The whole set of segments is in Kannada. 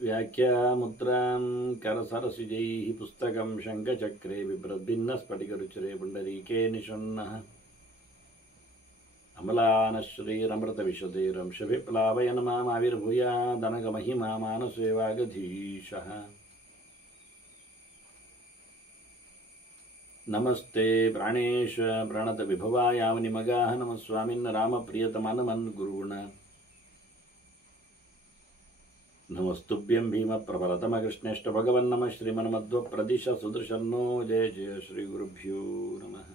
ವ್ಯಾಖ್ಯಾಮುದ್ರಾಂ ಕರಸರಸಿಜೈಃ ಪುಸ್ತಕಂ ಶಂಖಚಕ್ರೆ ಬಿಭ್ರದ್ಭಿನ್ನಸ್ಫಟಿಕರುಚಿರೆ ಪುಂಡರೀಕೆ ನಿಷನ್ನಃ ಅಮಲಾನಶ್ರೀರಮೃತವಿಶದೈರಂಶವಿಪ್ಲಾವಯನ್ ಮಾಮಾವಿರ್ಭೂಯಾದನಗಮಹಿಮಾ ಮಾನಸೇ ವಾಗಧೀಶಃ. ನಮಸ್ತೆ ಪ್ರಾಣೇಶ ಪ್ರಣತ ವಿಭವಾಯಾವನಿಮಗಾಹ ನಮಃ ಸ್ವಾಮಿನ್ ರಾಮಪ್ರಿಯತಮನಮನ್ ಗುರುಗುಣ ನಮಸ್ತುಭ್ಯಂ ಭೀಮ ಪ್ರಬಲತಮ ಕೃಷ್ಣೇಷ್ಟ ಭಗವನ್ ನಮಃ ಶ್ರೀಮನ್ಮಧ್ವ ಪ್ರದಿಶ ಸುದರ್ಶನ್ನೋ ಜಯ ಜಯ ಶ್ರೀ ಗುರುಭ್ಯೋ ನಮಃ.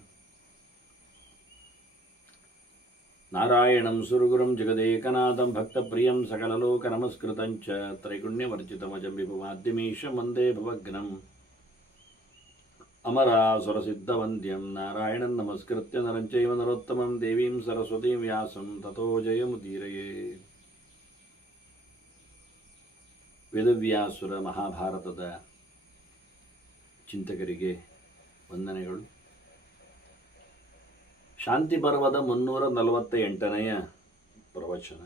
ನಾರಾಯಣಂ ಸುರಗುರುಂ ಜಗದೇಕನಾಥಂ ಭಕ್ತಪ್ರಿಯಂ ಸಕಲಲೋಕ ನಮಸ್ಕೃತಂ ಚ ತ್ರೈಗುಣ್ಯವರ್ಜಿತಮಜಂ ವಿಭುಮಾದ್ಯಮೀಶಂ ವಂದೇ ಭವಗ್ನಂ ಅಮರಾಸುರಸಿದ್ಧವಂದ್ಯಂ ನಾರಾಯಣಂ ನಮಸ್ಕೃತ್ಯ ನರಂ ಚೈವ ನರೋತ್ತಮಂ ದೇವೀಂ ಸರಸ್ವತೀಂ ವ್ಯಾಸಂ ತತೋ ಜಯಮುದೀರಯೇ. ವೇದವ್ಯಾಸುರ ಮಹಾಭಾರತದ ಚಿಂತಕರಿಗೆ ವಂದನೆಗಳು. ಶಾಂತಿ ಪರ್ವದ 348ನೆಯ ಪ್ರವಚನ.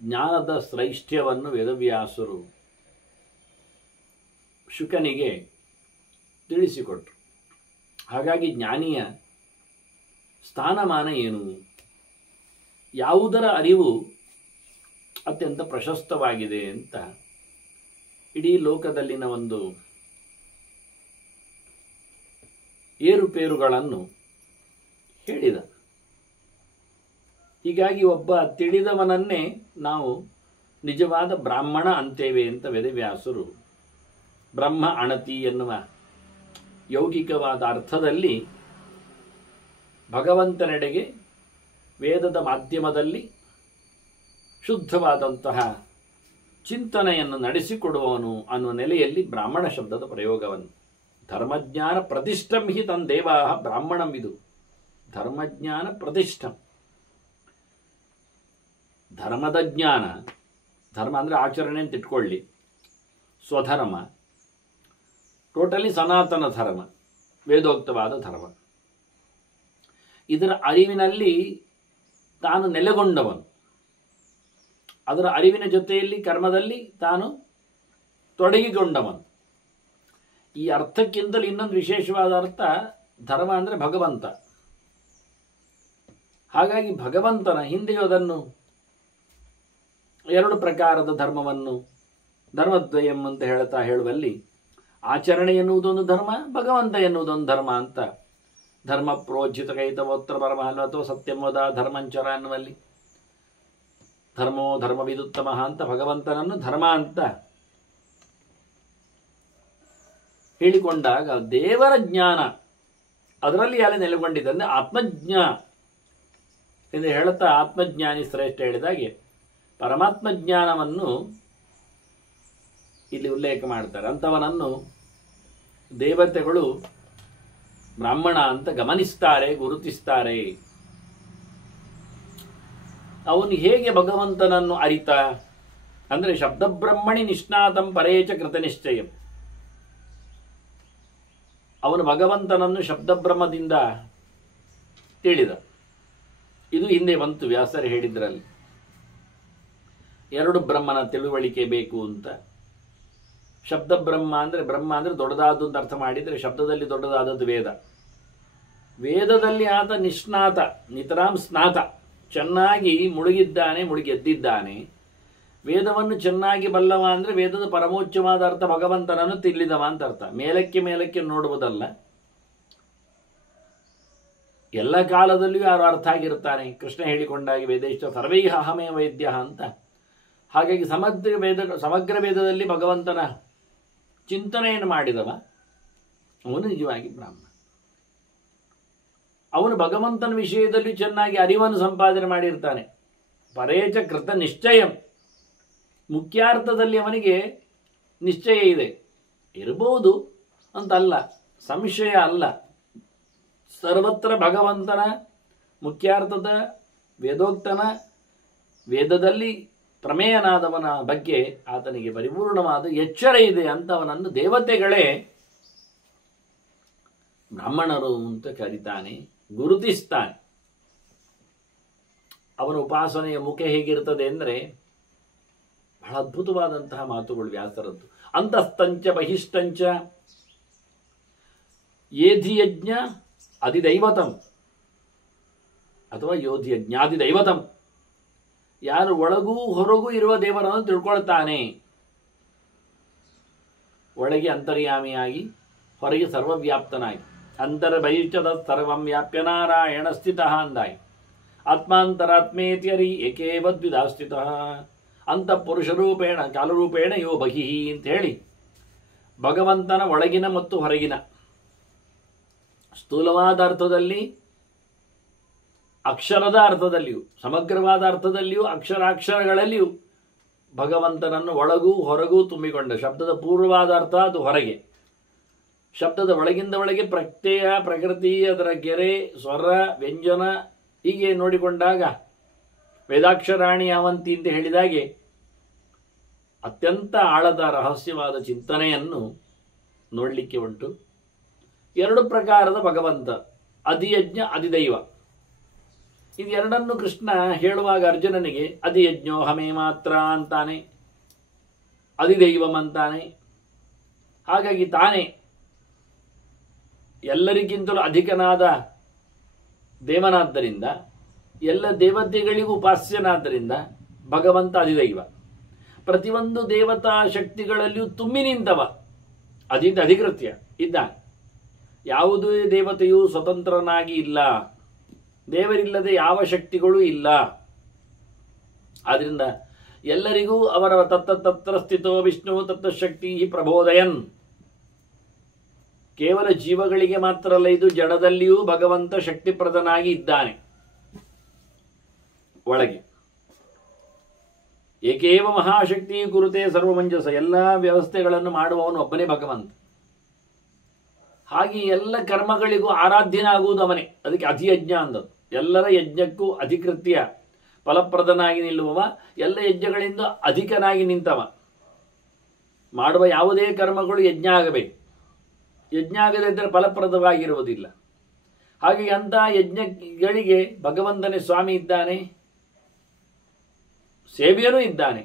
ಜ್ಞಾನದ ಶ್ರೈಷ್ಠ್ಯವನ್ನು ವೇದವ್ಯಾಸರು ಶುಕನಿಗೆ ತಿಳಿಸಿಕೊಟ್ರು. ಹಾಗಾಗಿ ಜ್ಞಾನಿಯ ಸ್ಥಾನಮಾನ ಏನು, ಯಾವುದರ ಅರಿವು ಅತ್ಯಂತ ಪ್ರಶಸ್ತವಾಗಿದೆ ಅಂತ ಇಡೀ ಲೋಕದಲ್ಲಿನ ಒಂದು ಏರುಪೇರುಗಳನ್ನು ಹೇಳಿದ. ಹೀಗಾಗಿ ಒಬ್ಬ ತಿಳಿದವನನ್ನೇ ನಾವು ನಿಜವಾದ ಬ್ರಾಹ್ಮಣ ಅಂತೇವೆ ಅಂತ ವೇದವ್ಯಾಸರು ಬ್ರಹ್ಮ ಅಣತಿ ಎನ್ನುವ ಯೌಗಿಕವಾದ ಅರ್ಥದಲ್ಲಿ ಭಗವಂತನೆಡೆಗೆ ವೇದದ ಮಾಧ್ಯಮದಲ್ಲಿ ಶುದ್ಧವಾದಂತಹ ಚಿಂತನೆಯನ್ನು ನಡೆಸಿಕೊಡುವವನು ಅನ್ನುವ ನೆಲೆಯಲ್ಲಿ ಬ್ರಾಹ್ಮಣ ಶಬ್ದದ ಪ್ರಯೋಗವನ್ನು, ಧರ್ಮಜ್ಞಾನ ಪ್ರತಿಷ್ಠಂ ಹಿ ತಂದೇವಾಹ ಬ್ರಾಹ್ಮಣಂ, ಇದು ಧರ್ಮಜ್ಞಾನ ಪ್ರತಿಷ್ಠಂ. ಧರ್ಮದ ಜ್ಞಾನ, ಧರ್ಮ ಅಂದರೆ ಆಚರಣೆ ಅಂತ ಇಟ್ಕೊಳ್ಳಿ, ಸ್ವಧರ್ಮ, ಟೋಟಲಿ ಸನಾತನ ಧರ್ಮ, ವೇದೋಕ್ತವಾದ ಧರ್ಮ, ಇದರ ಅರಿವಿನಲ್ಲಿ ತಾನು ನೆಲೆಗೊಂಡವನು, ಅದರ ಅರಿವಿನ ಜೊತೆಯಲ್ಲಿ ಕರ್ಮದಲ್ಲಿ ತಾನು ತೊಡಗಿಕೊಂಡವನು. ಈ ಅರ್ಥಕ್ಕಿಂತಲೂ ಇನ್ನೊಂದು ವಿಶೇಷವಾದ ಅರ್ಥ, ಧರ್ಮ ಅಂದರೆ ಭಗವಂತ. ಹಾಗಾಗಿ ಭಗವಂತನ ಹಿಂದೆಯೂ ಅದನ್ನು ಎರಡು ಪ್ರಕಾರದ ಧರ್ಮವನ್ನು ಧರ್ಮದ್ವಯಂ ಅಂತ ಹೇಳುವಲ್ಲಿ ಆಚರಣೆ ಎನ್ನುವುದೊಂದು ಧರ್ಮ, ಭಗವಂತ ಎನ್ನುವುದೊಂದು ಧರ್ಮ ಅಂತ ಧರ್ಮ ಪ್ರೋಜ್ಜಿತ ಕೈತವೋತ್ರ ಪರಮಹಲ್ವ ಅಥವಾ ಸತ್ಯಮೋದ ಧರ್ಮಂಚರ ಅನ್ನುವಲ್ಲಿ ಧರ್ಮೋ ಧರ್ಮವಿದುತ್ತಮ ಅಂತ ಭಗವಂತನನ್ನು ಧರ್ಮ ಅಂತ ಹೇಳಿಕೊಂಡಾಗ ದೇವರ ಜ್ಞಾನ ಅದರಲ್ಲಿ ಯಾರು ನೆಲೆಗೊಂಡಿದೆ ಅಂದರೆ ಆತ್ಮಜ್ಞ ಎಂದು ಹೇಳುತ್ತಾ ಆತ್ಮಜ್ಞಾನಿ ಶ್ರೇಷ್ಠ ಹೇಳಿದಾಗೆ ಪರಮಾತ್ಮ ಜ್ಞಾನವನ್ನು ಇಲ್ಲಿ ಉಲ್ಲೇಖ ಮಾಡ್ತಾರೆ. ಅಂಥವನನ್ನು ದೇವತೆಗಳು ಬ್ರಾಹ್ಮಣ ಅಂತ ಗಮನಿಸ್ತಾರೆ, ಗುರುತಿಸ್ತಾರೆ. ಅವನು ಹೇಗೆ ಭಗವಂತನನ್ನು ಅರಿತ ಅಂದರೆ ಶಬ್ದಬ್ರಹ್ಮಣಿ ನಿಷ್ಣಾತಂ ಪರೇಚ ಕೃತನಿಶ್ಚಯಂ. ಅವನು ಭಗವಂತನನ್ನು ಶಬ್ದಬ್ರಹ್ಮದಿಂದ ತಿಳಿದ. ಇದು ಹಿಂದೆ ಬಂತು ವ್ಯಾಸರು ಹೇಳಿದ್ರಲ್ಲಿ, ಎರಡು ಬ್ರಹ್ಮನ ತಿಳುವಳಿಕೆ ಬೇಕು ಅಂತ. ಶಬ್ದ ಬ್ರಹ್ಮ ಅಂದರೆ ದೊಡ್ಡದಾದ್ದು ಅಂತ ಅರ್ಥ ಮಾಡಿದರೆ, ಶಬ್ದದಲ್ಲಿ ದೊಡ್ಡದಾದದ್ದು ವೇದ. ವೇದದಲ್ಲಿ ಆತ ನಿಷ್ಣಾತ, ನಿತರಾಂ ಸ್ನಾತ, ಚೆನ್ನಾಗಿ ಮುಳುಗಿದ್ದಾನೆ, ಮುಳುಗೆದ್ದಿದ್ದಾನೆ. ವೇದವನ್ನು ಚೆನ್ನಾಗಿ ಬಲ್ಲವ ಅಂದರೆ ವೇದದ ಪರಮೋಚ್ಚವಾದ ಅರ್ಥ ಭಗವಂತನನ್ನು ತಿಳಿದವ ಅಂತ ಅರ್ಥ. ಮೇಲಕ್ಕೆ ಮೇಲಕ್ಕೆ ನೋಡುವುದಲ್ಲ, ಎಲ್ಲ ಕಾಲದಲ್ಲಿಯೂ ಯಾರು ಅರ್ಥ ಆಗಿರ್ತಾನೆ. ಕೃಷ್ಣ ಹೇಳಿಕೊಂಡಾಗಿ ವೇದೇಶ ಸರ್ವೈಹ ಅಹಮೇ ವೈದ್ಯ ಅಂತ. ಹಾಗಾಗಿ ಸಮಗ್ರ ವೇದದಲ್ಲಿ ಭಗವಂತನ ಚಿಂತನೆಯನ್ನು ಮಾಡಿದವ ಅವನು ನಿಜವಾಗಿ ಬ್ರಾಹ್ಮಣ. ಅವನು ಭಗವಂತನ ವಿಷಯದಲ್ಲಿ ಚೆನ್ನಾಗಿ ಅರಿವನ್ನು ಸಂಪಾದನೆ ಮಾಡಿರ್ತಾನೆ. ಪರೇಚ ಕೃತ ನಿಶ್ಚಯಂ, ಮುಖ್ಯಾರ್ಥದಲ್ಲಿ ಅವನಿಗೆ ನಿಶ್ಚಯ ಇದೆ. ಇರಬಹುದು ಅಂತಲ್ಲ, ಸಂಶಯ ಅಲ್ಲ. ಸರ್ವತ್ರ ಭಗವಂತನ ಮುಖ್ಯಾರ್ಥದ ವೇದೋಕ್ತನ ವೇದದಲ್ಲಿ ಪ್ರಮೇಯನಾದವನ ಬಗ್ಗೆ ಆತನಿಗೆ ಪರಿಪೂರ್ಣವಾದ ಎಚ್ಚರ ಇದೆ ಅಂತ ಅವನನ್ನು ದೇವತೆಗಳೇ ಬ್ರಾಹ್ಮಣರು ಅಂತ ಕರೀತಾನೆ, ಗುರುತಿಸ್ತಾನೆ. ಅವನ ಉಪಾಸನೆಯ ಮುಖ ಹೇಗಿರ್ತದೆ ಅಂದರೆ ಬಹಳ ಅದ್ಭುತವಾದಂತಹ ಮಾತುಗಳು ವ್ಯಾಸರದ್ದು. ಅಂತಸ್ತಂಚ ಬಹಿಷ್ಟಂಚ ಯೇಧಿಯಜ್ಞ ಅಧಿದೈವತಂ ಅಥವಾ ಯೋಧಿಯಜ್ಞಾದಿದೈವತಂ. ಯಾರು ಒಳಗೂ ಹೊರಗೂ ಇರುವ ದೇವರನ್ನು ತಿಳ್ಕೊಳ್ತಾನೆ, ಒಳಗೆ ಅಂತರ್ಯಾಮಿಯಾಗಿ ಹೊರಗೆ ಸರ್ವವ್ಯಾಪ್ತನಾಗಿ, ಅಂತರ್ಬಹಿಷ್ಠದ ಸರ್ವಂ ವ್ಯಾಪ್ಯ ನಾರಾಯಣ ಸ್ಥಿತ ಅಂದಾಯಿ, ಆತ್ಮಾಂತರಾತ್ಮೇತಿಯರಿ ಏಕೇವದ್ವಿಧಾ ಸ್ಥಿತ ಅಂತ ಪುರುಷರೂಪೇಣ ಕಾಲರೂಪೇಣ ಯೋ ಬಹಿಹಿ ಅಂತ ಹೇಳಿ ಭಗವಂತನ ಒಳಗಿನ ಮತ್ತು ಹೊರಗಿನ ಸ್ಥೂಲವಾದ ಅರ್ಥದಲ್ಲಿ, ಅಕ್ಷರದ ಅರ್ಥದಲ್ಲಿಯೂ, ಸಮಗ್ರವಾದ ಅರ್ಥದಲ್ಲಿಯೂ, ಅಕ್ಷರಾಕ್ಷರಗಳಲ್ಲಿಯೂ ಭಗವಂತನನ್ನು ಒಳಗೂ ಹೊರಗೂ ತುಂಬಿಕೊಂಡ. ಶಬ್ದದ ಪೂರ್ವವಾದ ಅರ್ಥ ಅದು ಹೊರಗೆ, ಶಬ್ದದ ಒಳಗಿಂದ ಒಳಗೆ ಪ್ರತ್ಯಯ, ಪ್ರಕೃತಿ, ಅದರ ಗೆರೆ, ಸ್ವರ, ವ್ಯಂಜನ ಹೀಗೆ ನೋಡಿಕೊಂಡಾಗ ವೇದಾಕ್ಷರಾಣಿ ಯಾವಂತಿ ಅಂತ ಹೇಳಿದಾಗೆ ಅತ್ಯಂತ ಆಳದ ರಹಸ್ಯವಾದ ಚಿಂತನೆಯನ್ನು ನೋಡಲಿಕ್ಕೆ ಉಂಟು. ಎರಡು ಪ್ರಕಾರದ ಭಗವಂತ, ಅಧಿಯಜ್ಞ ಅಧಿದೈವ. ಇದೆರಡನ್ನು ಕೃಷ್ಣ ಹೇಳುವಾಗ ಅರ್ಜುನನಿಗೆ ಅಧಿಯಜ್ಞೋ ಹಮೇ ಮಾತ್ರ ಅಂತಾನೆ, ಅಧಿದೈವಂ ಅಂತಾನೆ. ಹಾಗಾಗಿ ತಾನೇ ಎಲ್ಲರಿಗಿಂತಲೂ ಅಧಿಕನಾದ ದೇವನಾದ್ದರಿಂದ, ಎಲ್ಲ ದೇವತೆಗಳಿಗೂ ಉಪಾಸ್ಯನಾದ್ದರಿಂದ ಭಗವಂತ ಅಧಿದೈವ. ಪ್ರತಿಯೊಂದು ದೇವತಾ ಶಕ್ತಿಗಳಲ್ಲಿಯೂ ತುಂಬಿ ನಿಂತವ, ಅಧಿಕೃತ್ಯ ಇದ್ದಾನೆ. ಯಾವುದೇ ದೇವತೆಯೂ ಸ್ವತಂತ್ರನಾಗಿ ಇಲ್ಲ, ದೇವರಿಲ್ಲದೆ ಯಾವ ಶಕ್ತಿಗಳೂ ಇಲ್ಲ. ಆದ್ರಿಂದ ಎಲ್ಲರಿಗೂ ಅವರ ತತ್ರ ಸ್ಥಿತೋ ವಿಷ್ಣು ತತ್ವಶಕ್ತಿ ಪ್ರಬೋದಯನ್. ಕೇವಲ ಜೀವಗಳಿಗೆ ಮಾತ್ರ ಅಲ್ಲ, ಇದು ಜಡದಲ್ಲಿಯೂ ಭಗವಂತ ಶಕ್ತಿಪ್ರದನಾಗಿ ಇದ್ದಾನೆ ಒಳಗೆ. ಏಕೇವ ಮಹಾಶಕ್ತಿ ಕುರುತೆ ಸರ್ವಮಂಜಸ. ಎಲ್ಲ ವ್ಯವಸ್ಥೆಗಳನ್ನು ಮಾಡುವವನು ಒಬ್ಬನೇ ಭಗವಂತ. ಹಾಗೆ ಎಲ್ಲ ಕರ್ಮಗಳಿಗೂ ಆರಾಧ್ಯನಾಗುವುದು ಅವನೇ. ಅದಕ್ಕೆ ಅಧಿಯಜ್ಞ ಅಂದದ್ದು. ಎಲ್ಲರ ಯಜ್ಞಕ್ಕೂ ಅಧಿಕೃತ್ಯ ಫಲಪ್ರದನಾಗಿ ನಿಲ್ಲುವವ, ಎಲ್ಲ ಯಜ್ಞಗಳಿಂದ ಅಧಿಕನಾಗಿ ನಿಂತವ. ಮಾಡುವ ಯಾವುದೇ ಕರ್ಮಗಳು ಯಜ್ಞ ಆಗಬೇಕು. ಯಜ್ಞ ಆಗದಿದ್ದರೆ ಫಲಪ್ರದವಾಗಿರುವುದಿಲ್ಲ. ಹಾಗೆ ಅಂಥ ಯಜ್ಞಗಳಿಗೆ ಭಗವಂತನೇ ಸ್ವಾಮಿ ಇದ್ದಾನೆ, ಸೇವ್ಯನೂ ಇದ್ದಾನೆ.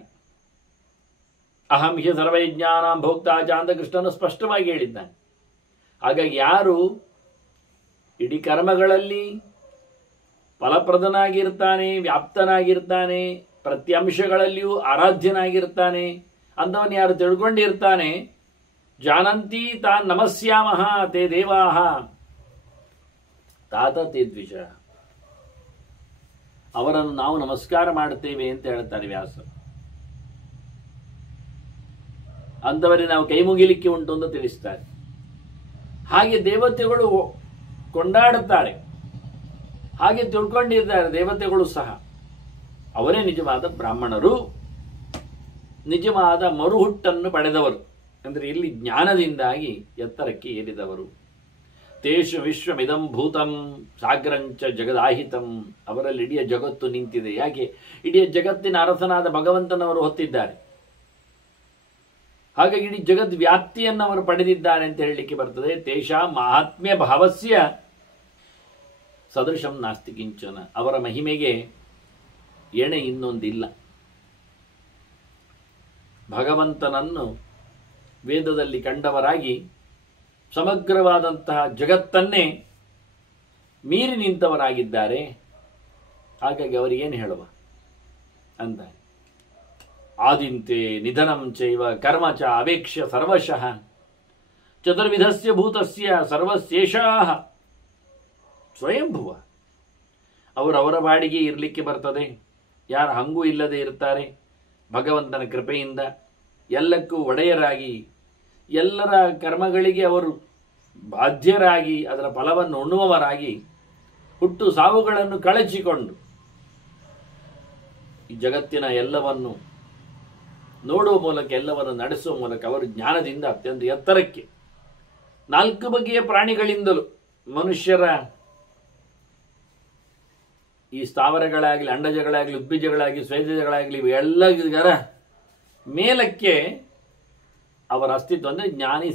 ಅಹಂ ಹಿ ಸರ್ವಯಜ್ಞಾನಾಂ ಭೋಕ್ತಾ ಚ ಅಂತ ಕೃಷ್ಣನು ಸ್ಪಷ್ಟವಾಗಿ ಹೇಳಿದ್ದಾನೆ. ಹಾಗಾಗಿ ಯಾರು ಇಡೀ ಕರ್ಮಗಳಲ್ಲಿ ಫಲಪ್ರದನಾಗಿರ್ತಾನೆ, ವ್ಯಾಪ್ತನಾಗಿರ್ತಾನೆ, ಪ್ರತ್ಯಂಶಗಳಲ್ಲಿಯೂ ಆರಾಧ್ಯನಾಗಿರ್ತಾನೆ ಅಂದವನು ಯಾರು ತಿಳ್ಕೊಂಡಿರ್ತಾನೆ, ಜಾನಂತಿ ತಾನ್ ನಮಸ್ಯಾಮಃ ತೇ ದೇವಾಹ ತಾತ ತೇ ದ್ವಿಷ. ಅವರನ್ನು ನಾವು ನಮಸ್ಕಾರ ಮಾಡುತ್ತೇವೆ ಅಂತ ಹೇಳ್ತಾರೆ ವ್ಯಾಸ. ಅಂಥವರಿಗೆ ನಾವು ಕೈ ಮುಗಿಲಿಕ್ಕೆ ಉಂಟು ಅಂತ ತಿಳಿಸ್ತಾರೆ. ಹಾಗೆ ದೇವತೆಗಳು ಕೊಂಡಾಡುತ್ತಾರೆ, ಹಾಗೆ ತಿಳ್ಕೊಂಡಿದ್ದಾರೆ ದೇವತೆಗಳು ಸಹ. ಅವರೇ ನಿಜವಾದ ಬ್ರಾಹ್ಮಣರು, ನಿಜವಾದ ಮರುಹುಟ್ಟನ್ನು ಪಡೆದವರು. ಅಂದರೆ ಇಲ್ಲಿ ಜ್ಞಾನದಿಂದಾಗಿ ಎತ್ತರಕ್ಕೆ ಏರಿದವರು. ತೇಷು ವಿಶ್ವಮಿದಂ ಭೂತಂ ಸಾಗ್ರಂಚ ಜಗದಾಹಿತಂ. ಅವರಲ್ಲಿ ಇಡೀ ಜಗತ್ತು ನಿಂತಿದೆ. ಯಾಕೆ? ಇಡೀ ಜಗತ್ತಿನ ಅರಸನಾದ ಭಗವಂತನವರು ಹೊತ್ತಿದ್ದಾರೆ. ಹಾಗಾಗಿ ಇಡೀ ಜಗದ್ ವ್ಯಾಪ್ತಿಯನ್ನು ಅವರು ಪಡೆದಿದ್ದಾರೆ ಅಂತ ಹೇಳಲಿಕ್ಕೆ ಬರ್ತದೆ. ತೇಷಾ ಮಹಾತ್ಮ್ಯ ಭಾವಸ್ಯ ಸದೃಶಂ ನಾಸ್ತಿ ಕಿಂಚನ. ಅವರ ಮಹಿಮೆಗೆ ಎಣೆ ಇನ್ನೊಂದಿಲ್ಲ. ಭಗವಂತನನ್ನು ವೇದದಲ್ಲಿ ಕಂಡವರಾಗಿ ಸಮಗ್ರವಾದಂತಹ ಜಗತ್ತನ್ನೇ ಮೀರಿ ನಿಂತವರಾಗಿದ್ದಾರೆ. ಹಾಗಾಗಿ ಅವರಿಗೇನು ಹೇಳುವ ಅಂತ. ಆದಿಂತೆ ನಿಧನಂ ಚೈವ ಕರ್ಮ ಚ ಅವೇಕ್ಷ್ಯ ಸರ್ವಶಃ ಚತುರ್ವಿಧಸ್ಯ ಭೂತಸ್ಯ ಸರ್ವಶೇಷಾಃ ಸ್ವಯಂಭುವ. ಅವರವರ ಬಾಡಿಗೆ ಇರಲಿಕ್ಕೆ ಬರ್ತದೆ. ಯಾರು ಹಂಗೂ ಇಲ್ಲದೆ ಇರ್ತಾರೆ, ಭಗವಂತನ ಕೃಪೆಯಿಂದ ಎಲ್ಲಕ್ಕೂ ಒಡೆಯರಾಗಿ, ಎಲ್ಲರ ಕರ್ಮಗಳಿಗೆ ಅವರು ಬಾಧ್ಯರಾಗಿ, ಅದರ ಫಲವನ್ನು ಉಣ್ಣುವವರಾಗಿ, ಹುಟ್ಟು ಸಾವುಗಳನ್ನು ಕಳಚಿಕೊಂಡು ಈ ಜಗತ್ತಿನ ಎಲ್ಲವನ್ನು ನೋಡುವ ಮೂಲಕ, ಎಲ್ಲವನ್ನು ನಡೆಸುವ ಮೂಲಕ ಅವರು ಜ್ಞಾನದಿಂದ ಅತ್ಯಂತ ಎತ್ತರಕ್ಕೆ, 4 ಬಗೆಯ ಪ್ರಾಣಿಗಳಿಂದಲೂ, ಮನುಷ್ಯರ ಈ ಸ್ಥಾವರಗಳಾಗಲಿ, ಅಂಡಜಗಳಾಗಲಿ, ಉದ್ಬೀಜಗಳಾಗಲಿ, ಸ್ವೇದಜಗಳಾಗಲಿ ಎಲ್ಲದರ ಮೇಲಕ್ಕೆ ಅವರ ಅಸ್ತಿತ್ವ. ಅಂದರೆ ಜ್ಞಾನಿ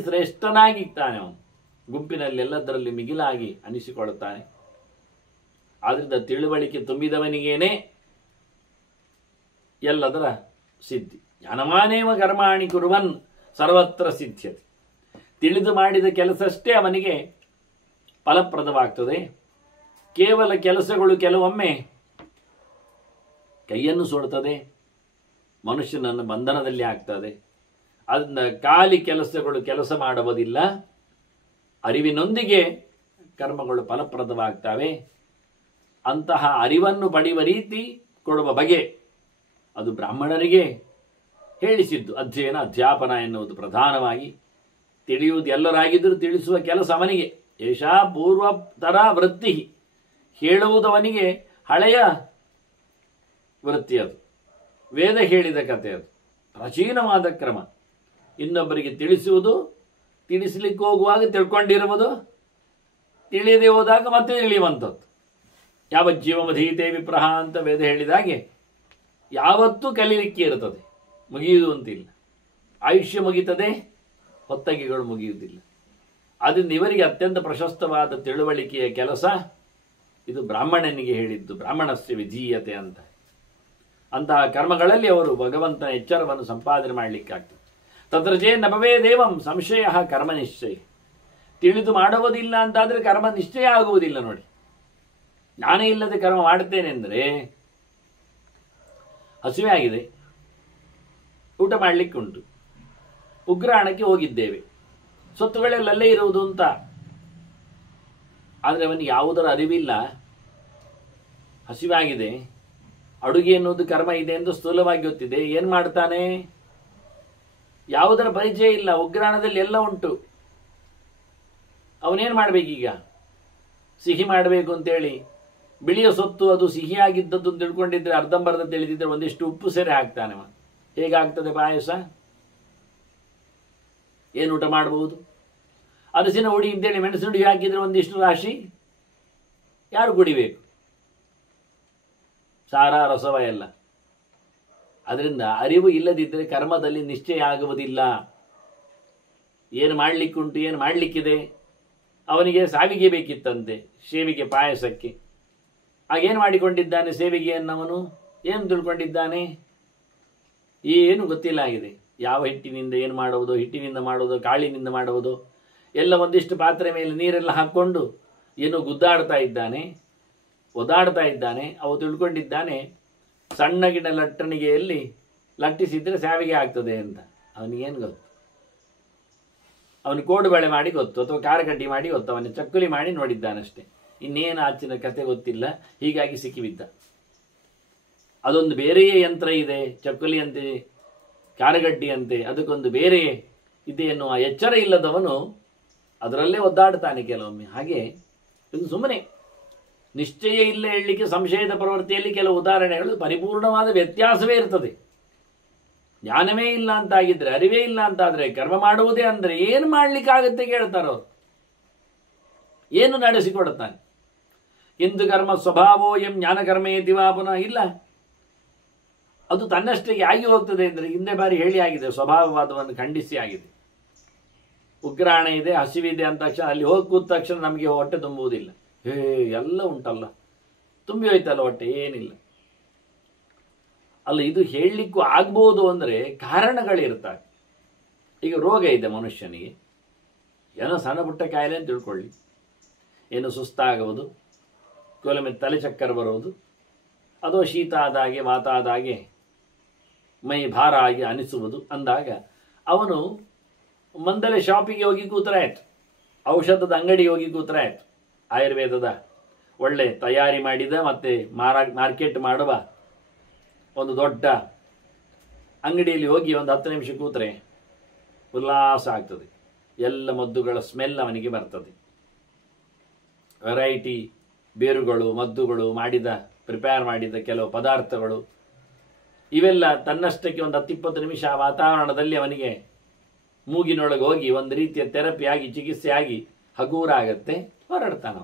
ಶ್ರೇಷ್ಠನಾಗಿದ್ದಾನೆ. ಅವನು ಗುಂಪಿನಲ್ಲಿ ಎಲ್ಲದರಲ್ಲಿ ಮಿಗಿಲಾಗಿ ಅನಿಸಿಕೊಳ್ಳುತ್ತಾನೆ. ಆದ್ರಿಂದ ತಿಳುವಳಿಕೆ ತುಂಬಿದವನಿಗೇನೆ ಎಲ್ಲದರ ಸಿದ್ಧಿ. ಜ್ಞಾನವಾನೇವ ಕರ್ಮಾಣಿ ಕುರುವನ್ ಸರ್ವತ್ರ ಸಿದ್ಧ್ಯತೆ. ತಿಳಿದು ಮಾಡಿದ ಕೆಲಸಷ್ಟೇ ಅವನಿಗೆ ಫಲಪ್ರದವಾಗ್ತದೆ. ಕೇವಲ ಕೆಲಸಗಳು ಕೆಲವೊಮ್ಮೆ ಕೈಯನ್ನು ಸುಡುತ್ತದೆ, ಮನುಷ್ಯನನ್ನು ಬಂಧನದಲ್ಲಿ ಆಗ್ತದೆ. ಅದನ್ನ ಖಾಲಿ ಕೆಲಸಗಳು ಕೆಲಸ ಮಾಡುವುದಿಲ್ಲ, ಅರಿವಿನೊಂದಿಗೆ ಕರ್ಮಗಳು ಫಲಪ್ರದವಾಗ್ತವೆ. ಅಂತಹ ಅರಿವನ್ನು ಪಡೆಯುವ ರೀತಿ ಕೊಡುವ ಬಗೆ ಅದು ಬ್ರಾಹ್ಮಣರಿಗೆ ಹೇಳಿಸಿದ್ದು. ಅಧ್ಯಯನ ಅಧ್ಯಾಪನ ಎನ್ನುವುದು ಪ್ರಧಾನವಾಗಿ. ತಿಳಿಯುವುದು ಎಲ್ಲರಾಗಿದ್ದರೂ ತಿಳಿಸುವ ಕೆಲಸ ಅವನಿಗೆ. ಏಷಾ ಪೂರ್ವತರ ವೃತ್ತಿ, ಹೇಳುವುದವನಿಗೆ ಹಳೆಯ ವೃತ್ತಿ ಅದು. ವೇದ ಹೇಳಿದ ಕಥೆ ಅದು, ಪ್ರಾಚೀನವಾದ ಕ್ರಮ. ಇನ್ನೊಬ್ಬರಿಗೆ ತಿಳಿಸುವುದು, ತಿಳಿಸಲಿಕ್ಕೆ ಹೋಗುವಾಗ ತಿಳ್ಕೊಂಡಿರುವುದು, ತಿಳಿಯದೆ ಹೋದಾಗ ಮತ್ತೆ ತಿಳಿಯುವಂಥದ್ದು. ಯಾವ ಜೀವಮಧೀತೆ ವಿಪ್ರಹ ಅಂತ ವೇದ ಹೇಳಿದಾಗೆ ಯಾವತ್ತೂ ಕಲೀಲಿಕ್ಕೆ ಇರುತ್ತದೆ, ಮುಗಿಯುವುದು ಅಂತಿಲ್ಲ. ಆಯುಷ್ಯ ಮುಗಿತದೆ, ಹೊತ್ತಗೆಗಳು ಮುಗಿಯುವುದಿಲ್ಲ. ಆದ್ದರಿಂದ ಇವರಿಗೆ ಅತ್ಯಂತ ಪ್ರಶಸ್ತವಾದ ತಿಳುವಳಿಕೆಯ ಕೆಲಸ ಇದು ಬ್ರಾಹ್ಮಣನಿಗೆ ಹೇಳಿದ್ದು, ಬ್ರಾಹ್ಮಣಸ್ಯ ವಿಧೀಯತೆ ಅಂತ. ಅಂತಹ ಕರ್ಮಗಳಲ್ಲಿ ಅವರು ಭಗವಂತನ ಎಚ್ಚರವನ್ನು ಸಂಪಾದನೆ ಮಾಡಲಿಕ್ಕಾಗ್ತದೆ. ತತ್ರ ಚೇ ನಭವೇ ದೇವಂ ಸಂಶಯ ಕರ್ಮ ನಿಶ್ಚಯ. ತಿಳಿದು ಮಾಡುವುದಿಲ್ಲ ಅಂತಾದರೆ ಕರ್ಮ ನಿಶ್ಚಯ ಆಗುವುದಿಲ್ಲ. ನೋಡಿ, ನಾನೇ ಇಲ್ಲದೆ ಕರ್ಮ ಮಾಡುತ್ತೇನೆ ಅಂದರೆ, ಹಸಿವೆ ಆಗಿದೆ, ಊಟ ಮಾಡಲಿಕ್ಕೆ ಉಂಟು, ಉಗ್ರಾಣಕ್ಕೆ ಹೋಗಿದ್ದೇವೆ, ಸೊತ್ತುಗಳೆಲ್ಲೇ ಇರುವುದು ಅಂತ. ಆದರೆ ಅವನಿಗೆ ಯಾವುದರ ಅರಿವಿಲ್ಲ, ಹಸಿವೆ ಆಗಿದೆ, ಅಡುಗೆ ಎನ್ನುವುದು ಕರ್ಮ ಇದೆ ಎಂದು ಸ್ಥೂಲವಾಗಿ ಗೊತ್ತಿದೆ. ಏನು ಮಾಡ್ತಾನೆ? ಯಾವುದರ ಪರಿಚಯ ಇಲ್ಲ, ಉಗ್ರಾಣದಲ್ಲಿ ಎಲ್ಲ ಉಂಟು. ಅವನೇನು ಮಾಡಬೇಕೀಗ? ಸಿಹಿ ಮಾಡಬೇಕು ಅಂತೇಳಿ ಬಿಳಿಯ ಸೊತ್ತು ಅದು ಸಿಹಿಯಾಗಿದ್ದದ್ದು ಅಂತ ತಿಳ್ಕೊಂಡಿದ್ರೆ, ಅರ್ಧಂಬರ್ಧ ತಿಳಿದಿದ್ರೆ ಒಂದಿಷ್ಟು ಉಪ್ಪು ಸೇರೆ ಹಾಕ್ತಾನೆ. ಹೇಗಾಗ್ತದೆ ಪಾಯಸ? ಏನು ಊಟ ಮಾಡಬಹುದು? ಅರಸಿನ ಹುಡಿ ಅಂತೇಳಿ ಮೆಣಸಿನ ಹುಡಿ ಹಾಕಿದ್ರೆ ಒಂದಿಷ್ಟು ರಾಶಿ ಯಾರು ಕುಡಿಬೇಕು? ಸಾರ ರಸವ ಎಲ್ಲ. ಅದರಿಂದ ಅರಿವು ಇಲ್ಲದಿದ್ದರೆ ಕರ್ಮದಲ್ಲಿ ನಿಶ್ಚಯ ಆಗುವುದಿಲ್ಲ. ಏನು ಮಾಡಲಿಕ್ಕುಂಟು, ಏನು ಮಾಡಲಿಕ್ಕಿದೆ. ಅವನಿಗೆ ಸಾವಿಗೆ ಬೇಕಿತ್ತಂತೆ, ಸೇವಿಗೆ ಪಾಯಸಕ್ಕೆ. ಆಗೇನು ಮಾಡಿಕೊಂಡಿದ್ದಾನೆ ಸೇವಿಗೆಯನ್ನವನು? ಏನು ತಿಳ್ಕೊಂಡಿದ್ದಾನೆ? ಏನು ಗೊತ್ತಿಲ್ಲ ಆಗಿದೆ. ಯಾವ ಹಿಟ್ಟಿನಿಂದ ಏನು ಮಾಡುವುದು, ಹಿಟ್ಟಿನಿಂದ ಮಾಡುವುದು, ಕಾಳಿನಿಂದ ಮಾಡುವುದು, ಎಲ್ಲ ಒಂದಿಷ್ಟು ಪಾತ್ರೆ ಮೇಲೆ ನೀರೆಲ್ಲ ಹಾಕ್ಕೊಂಡು ಏನೋ ಗುದ್ದಾಡ್ತಾ ಇದ್ದಾನೆ, ಒದಾಡ್ತಾ ಇದ್ದಾನೆ. ಅವು ತಿಳ್ಕೊಂಡಿದ್ದಾನೆ ಸಣ್ಣ ಗಿಡ ಲಟ್ಟಣಿಗೆಯಲ್ಲಿ ಲಟ್ಟಿಸಿದ್ರೆ ಸಾವಿಗೆ ಆಗ್ತದೆ ಅಂತ. ಅವನಿಗೇನು ಗೊತ್ತು? ಅವನು ಕೋಡುಬಳೆ ಮಾಡಿ ಗೊತ್ತು, ಅಥವಾ ಕಾರಕಡ್ಡಿ ಮಾಡಿ ಗೊತ್ತು, ಅವನು ಚಕ್ಕುಲಿ ಮಾಡಿ ನೋಡಿದ್ದಾನಷ್ಟೇ. ಇನ್ನೇನು ಆಚಿನ ಕತೆ ಗೊತ್ತಿಲ್ಲ. ಹೀಗಾಗಿ ಸಿಕ್ಕಿಬಿದ್ದ. ಅದೊಂದು ಬೇರೆಯೇ ಯಂತ್ರ ಇದೆ, ಚಕ್ಕುಲಿ ಅಂತೆ, ಕಾರಗಡ್ಡಿ ಅಂತೆ, ಅದಕ್ಕೊಂದು ಬೇರೆ ಇದೆ ಎನ್ನುವ ಎಚ್ಚರ ಇಲ್ಲದವನು ಅದರಲ್ಲೇ ಒದ್ದಾಡ್ತಾನೆ ಕೆಲವೊಮ್ಮೆ. ಹಾಗೆ ಇದು ಸುಮ್ಮನೆ ನಿಶ್ಚಯ ಇಲ್ಲ ಹೇಳಲಿಕ್ಕೆ ಸಂಶಯದ ಪ್ರವೃತ್ತಿಯಲ್ಲಿ ಕೆಲವು ಉದಾಹರಣೆಗಳು ಪರಿಪೂರ್ಣವಾದ ವ್ಯತ್ಯಾಸವೇ ಇರ್ತದೆ. ಜ್ಞಾನವೇ ಇಲ್ಲ ಅಂತಾಗಿದ್ರೆ, ಅರಿವೇ ಇಲ್ಲ ಅಂತಾದರೆ ಕರ್ಮ ಮಾಡುವುದೇ ಅಂದರೆ ಏನು ಮಾಡಲಿಕ್ಕಾಗತ್ತೆ ಕೇಳ್ತಾರವ್ರು. ಏನು ನಡೆಸಿಕೊಡುತ್ತಾನೆ? ಇಂದು ಕರ್ಮ ಸ್ವಭಾವೋ ಎಂ ಜ್ಞಾನಕರ್ಮೇತಿ ವಾ ಪುನಃ ಇಲ್ಲ. ಅದು ತನ್ನಷ್ಟಕ್ಕೆ ಆಗಿ ಹೋಗ್ತದೆ ಅಂದರೆ ಹಿಂದೆ ಬಾರಿ ಹೇಳಿ ಆಗಿದೆ, ಸ್ವಭಾವವಾದವನ್ನು ಖಂಡಿಸಿ ಆಗಿದೆ. ಉಗ್ರಾಣ ಇದೆ, ಹಸಿವಿದೆ ಅಂತ ತಕ್ಷಣ ಅಲ್ಲಿ ಹೋಗಿ ಕೂತ ತಕ್ಷಣ ನಮಗೆ ಹೊಟ್ಟೆ ತುಂಬುವುದಿಲ್ಲ. ಎಲ್ಲ ಉಂಟಲ್ಲ, ತುಂಬಿ ಹೋಯ್ತಲ್ಲ ಹೊಟ್ಟೆ, ಏನಿಲ್ಲ ಅಲ್ಲ. ಇದು ಹೇಳಲಿಕ್ಕೂ ಆಗ್ಬೋದು ಅಂದರೆ ಕಾರಣಗಳಿರ್ತವೆ. ಈಗ ರೋಗ ಇದೆ ಮನುಷ್ಯನಿಗೆ, ಏನೋ ಸಣ್ಣ ಪುಟ್ಟ ಕಾಯಿಲೆ ಅಂತ ತಿಳ್ಕೊಳ್ಳಿ, ಏನು ಸುಸ್ತಾಗುವುದು, ಕೆಲವೊಮ್ಮೆ ತಲೆ ಚಕ್ಕರ್ ಬರುವುದು, ಅಥವಾ ಶೀತ ಆದಾಗೆ ವಾತ ಆದಾಗೆ ಮೈ ಭಾರ ಆಗಿ ಅನಿಸುವುದು ಅಂದಾಗ ಅವನು ಮಂದಲೆ ಶಾಪಿಗೆ ಹೋಗಿ ಕೂತ್ರಾಯ್ತು, ಔಷಧದ ಅಂಗಡಿಗೆ ಹೋಗಿ ಕೂತ್ರಾಯ್ತು. ಆಯುರ್ವೇದದ ಒಳ್ಳೆ ತಯಾರಿ ಮಾಡಿದ ಮತ್ತು ಮಾರ್ಕೆಟ್ ಮಾಡುವ ಒಂದು ದೊಡ್ಡ ಅಂಗಡಿಯಲ್ಲಿ ಹೋಗಿ ಒಂದು 10 ನಿಮಿಷ ಕೂತ್ರೆ ಉಲ್ಲಾಸ ಆಗ್ತದೆ. ಎಲ್ಲ ಮದ್ದುಗಳ ಸ್ಮೆಲ್ ಅವನಿಗೆ ಬರ್ತದೆ. ವೆರೈಟಿ ಬೇರುಗಳು, ಮದ್ದುಗಳು, ಪ್ರಿಪೇರ್ ಮಾಡಿದ ಕೆಲವು ಪದಾರ್ಥಗಳು, ಇವೆಲ್ಲ ತನ್ನಷ್ಟಕ್ಕೆ ಒಂದು 10-20 ನಿಮಿಷ ವಾತಾವರಣದಲ್ಲಿ ಅವನಿಗೆ ಮೂಗಿನೊಳಗೆ ಹೋಗಿ ಒಂದು ರೀತಿಯ ಥೆರಪಿಯಾಗಿ, ಚಿಕಿತ್ಸೆಯಾಗಿ ಹಗೂರ ಆಗತ್ತೆ, ಹೊರಡ್ತಾನೆ.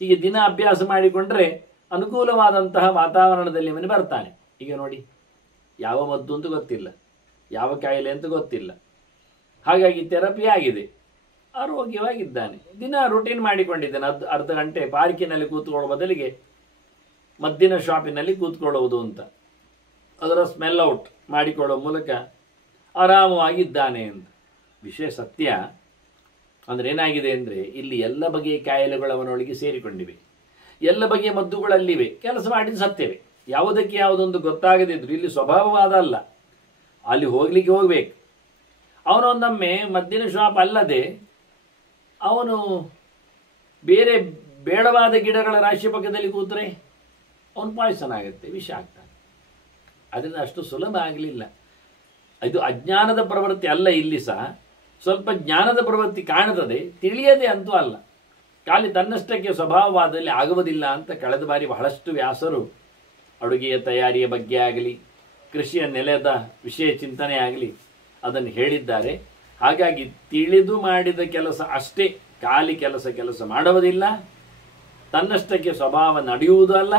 ಹೀಗೆ ದಿನ ಅಭ್ಯಾಸ ಮಾಡಿಕೊಂಡ್ರೆ ಅನುಕೂಲವಾದಂತಹ ವಾತಾವರಣದಲ್ಲಿ ಅವನು ಬರ್ತಾನೆ. ಈಗ ನೋಡಿ, ಯಾವ ಮದ್ದು ಅಂತ ಗೊತ್ತಿಲ್ಲ, ಯಾವ ಕಾಯಿಲೆ ಅಂತ ಗೊತ್ತಿಲ್ಲ. ಹಾಗಾಗಿ ಥೆರಪಿ ಆಗಿದೆ, ಆರೋಗ್ಯವಾಗಿದ್ದಾನೆ. ದಿನ ರುಟೀನ್ ಮಾಡಿಕೊಂಡಿದ್ದಾನೆ. ಅರ್ಧ ಗಂಟೆ ಪಾರ್ಕಿನಲ್ಲಿ ಕೂತ್ಕೊಳ್ಳೋ ಬದಲಿಗೆ ಮದ್ದಿನ ಶಾಪಿನಲ್ಲಿ ಕೂತ್ಕೊಳ್ಳುವುದು ಅಂತ, ಅದರ ಸ್ಮೆಲ್ ಔಟ್ ಮಾಡಿಕೊಳ್ಳೋ ಮೂಲಕ ಆರಾಮವಾಗಿದ್ದಾನೆ ಅಂತ. ವಿಷಯ ಸತ್ಯ. ಅಂದರೆ ಏನಾಗಿದೆ ಅಂದರೆ ಇಲ್ಲಿ ಎಲ್ಲ ಬಗೆಯ ಕಾಯಿಲೆಗಳು ಅವನೊಳಗೆ ಸೇರಿಕೊಂಡಿವೆ, ಎಲ್ಲ ಬಗೆಯ ಮದ್ದುಗಳಲ್ಲಿವೆ, ಕೆಲಸ ಮಾಡಿದ ಸತ್ಯವೇ. ಯಾವುದಕ್ಕೆ ಯಾವುದೊಂದು ಗೊತ್ತಾಗದಿದ್ರು ಇಲ್ಲಿ ಸ್ವಭಾವವಾದ ಅಲ್ಲ, ಅಲ್ಲಿ ಹೋಗ್ಲಿಕ್ಕೆ ಹೋಗ್ಬೇಕು. ಅವನೊಂದೊಮ್ಮೆ ಮದ್ದಿನ ಶಾಪ್ ಅಲ್ಲದೆ ಅವನು ಬೇರೆ ಬೇಡವಾದ ಗಿಡಗಳ ರಾಶಿ ಪಕ್ಕದಲ್ಲಿ ಕೂತ್ರೆ ಅವನು ಪಾಯ್ಸನ್ ಆಗುತ್ತೆ, ವಿಷ ಆಗ್ತಾನೆ. ಅದರಿಂದ ಅಷ್ಟು ಸುಲಭ ಆಗಲಿಲ್ಲ. ಇದು ಅಜ್ಞಾನದ ಪ್ರವೃತ್ತಿ ಅಲ್ಲ, ಇಲ್ಲಿ ಸಹ ಸ್ವಲ್ಪ ಜ್ಞಾನದ ಪ್ರವೃತ್ತಿ ಕಾಣುತ್ತದೆ, ತಿಳಿಯದೆ ಅಂತೂ ಅಲ್ಲ. ಖಾಲಿ ತನ್ನಷ್ಟಕ್ಕೆ ಸ್ವಭಾವವಾದಲ್ಲಿ ಆಗುವುದಿಲ್ಲ ಅಂತ ಕಳೆದ ಬಾರಿ ಬಹಳಷ್ಟು ವ್ಯಾಸರು ಅಡುಗೆಯ ತಯಾರಿಯ ಬಗ್ಗೆ ಆಗಲಿ, ಕೃಷಿಯ ನೆಲದ ವಿಷಯ ಚಿಂತನೆ ಆಗಲಿ ಅದನ್ನು ಹೇಳಿದ್ದಾರೆ. ಹಾಗಾಗಿ ತಿಳಿದು ಮಾಡಿದ ಕೆಲಸ ಅಷ್ಟೇ, ಖಾಲಿ ಕೆಲಸ ಮಾಡುವುದಿಲ್ಲ, ತನ್ನಷ್ಟಕ್ಕೆ ಸ್ವಭಾವ ನಡೆಯುವುದಲ್ಲ,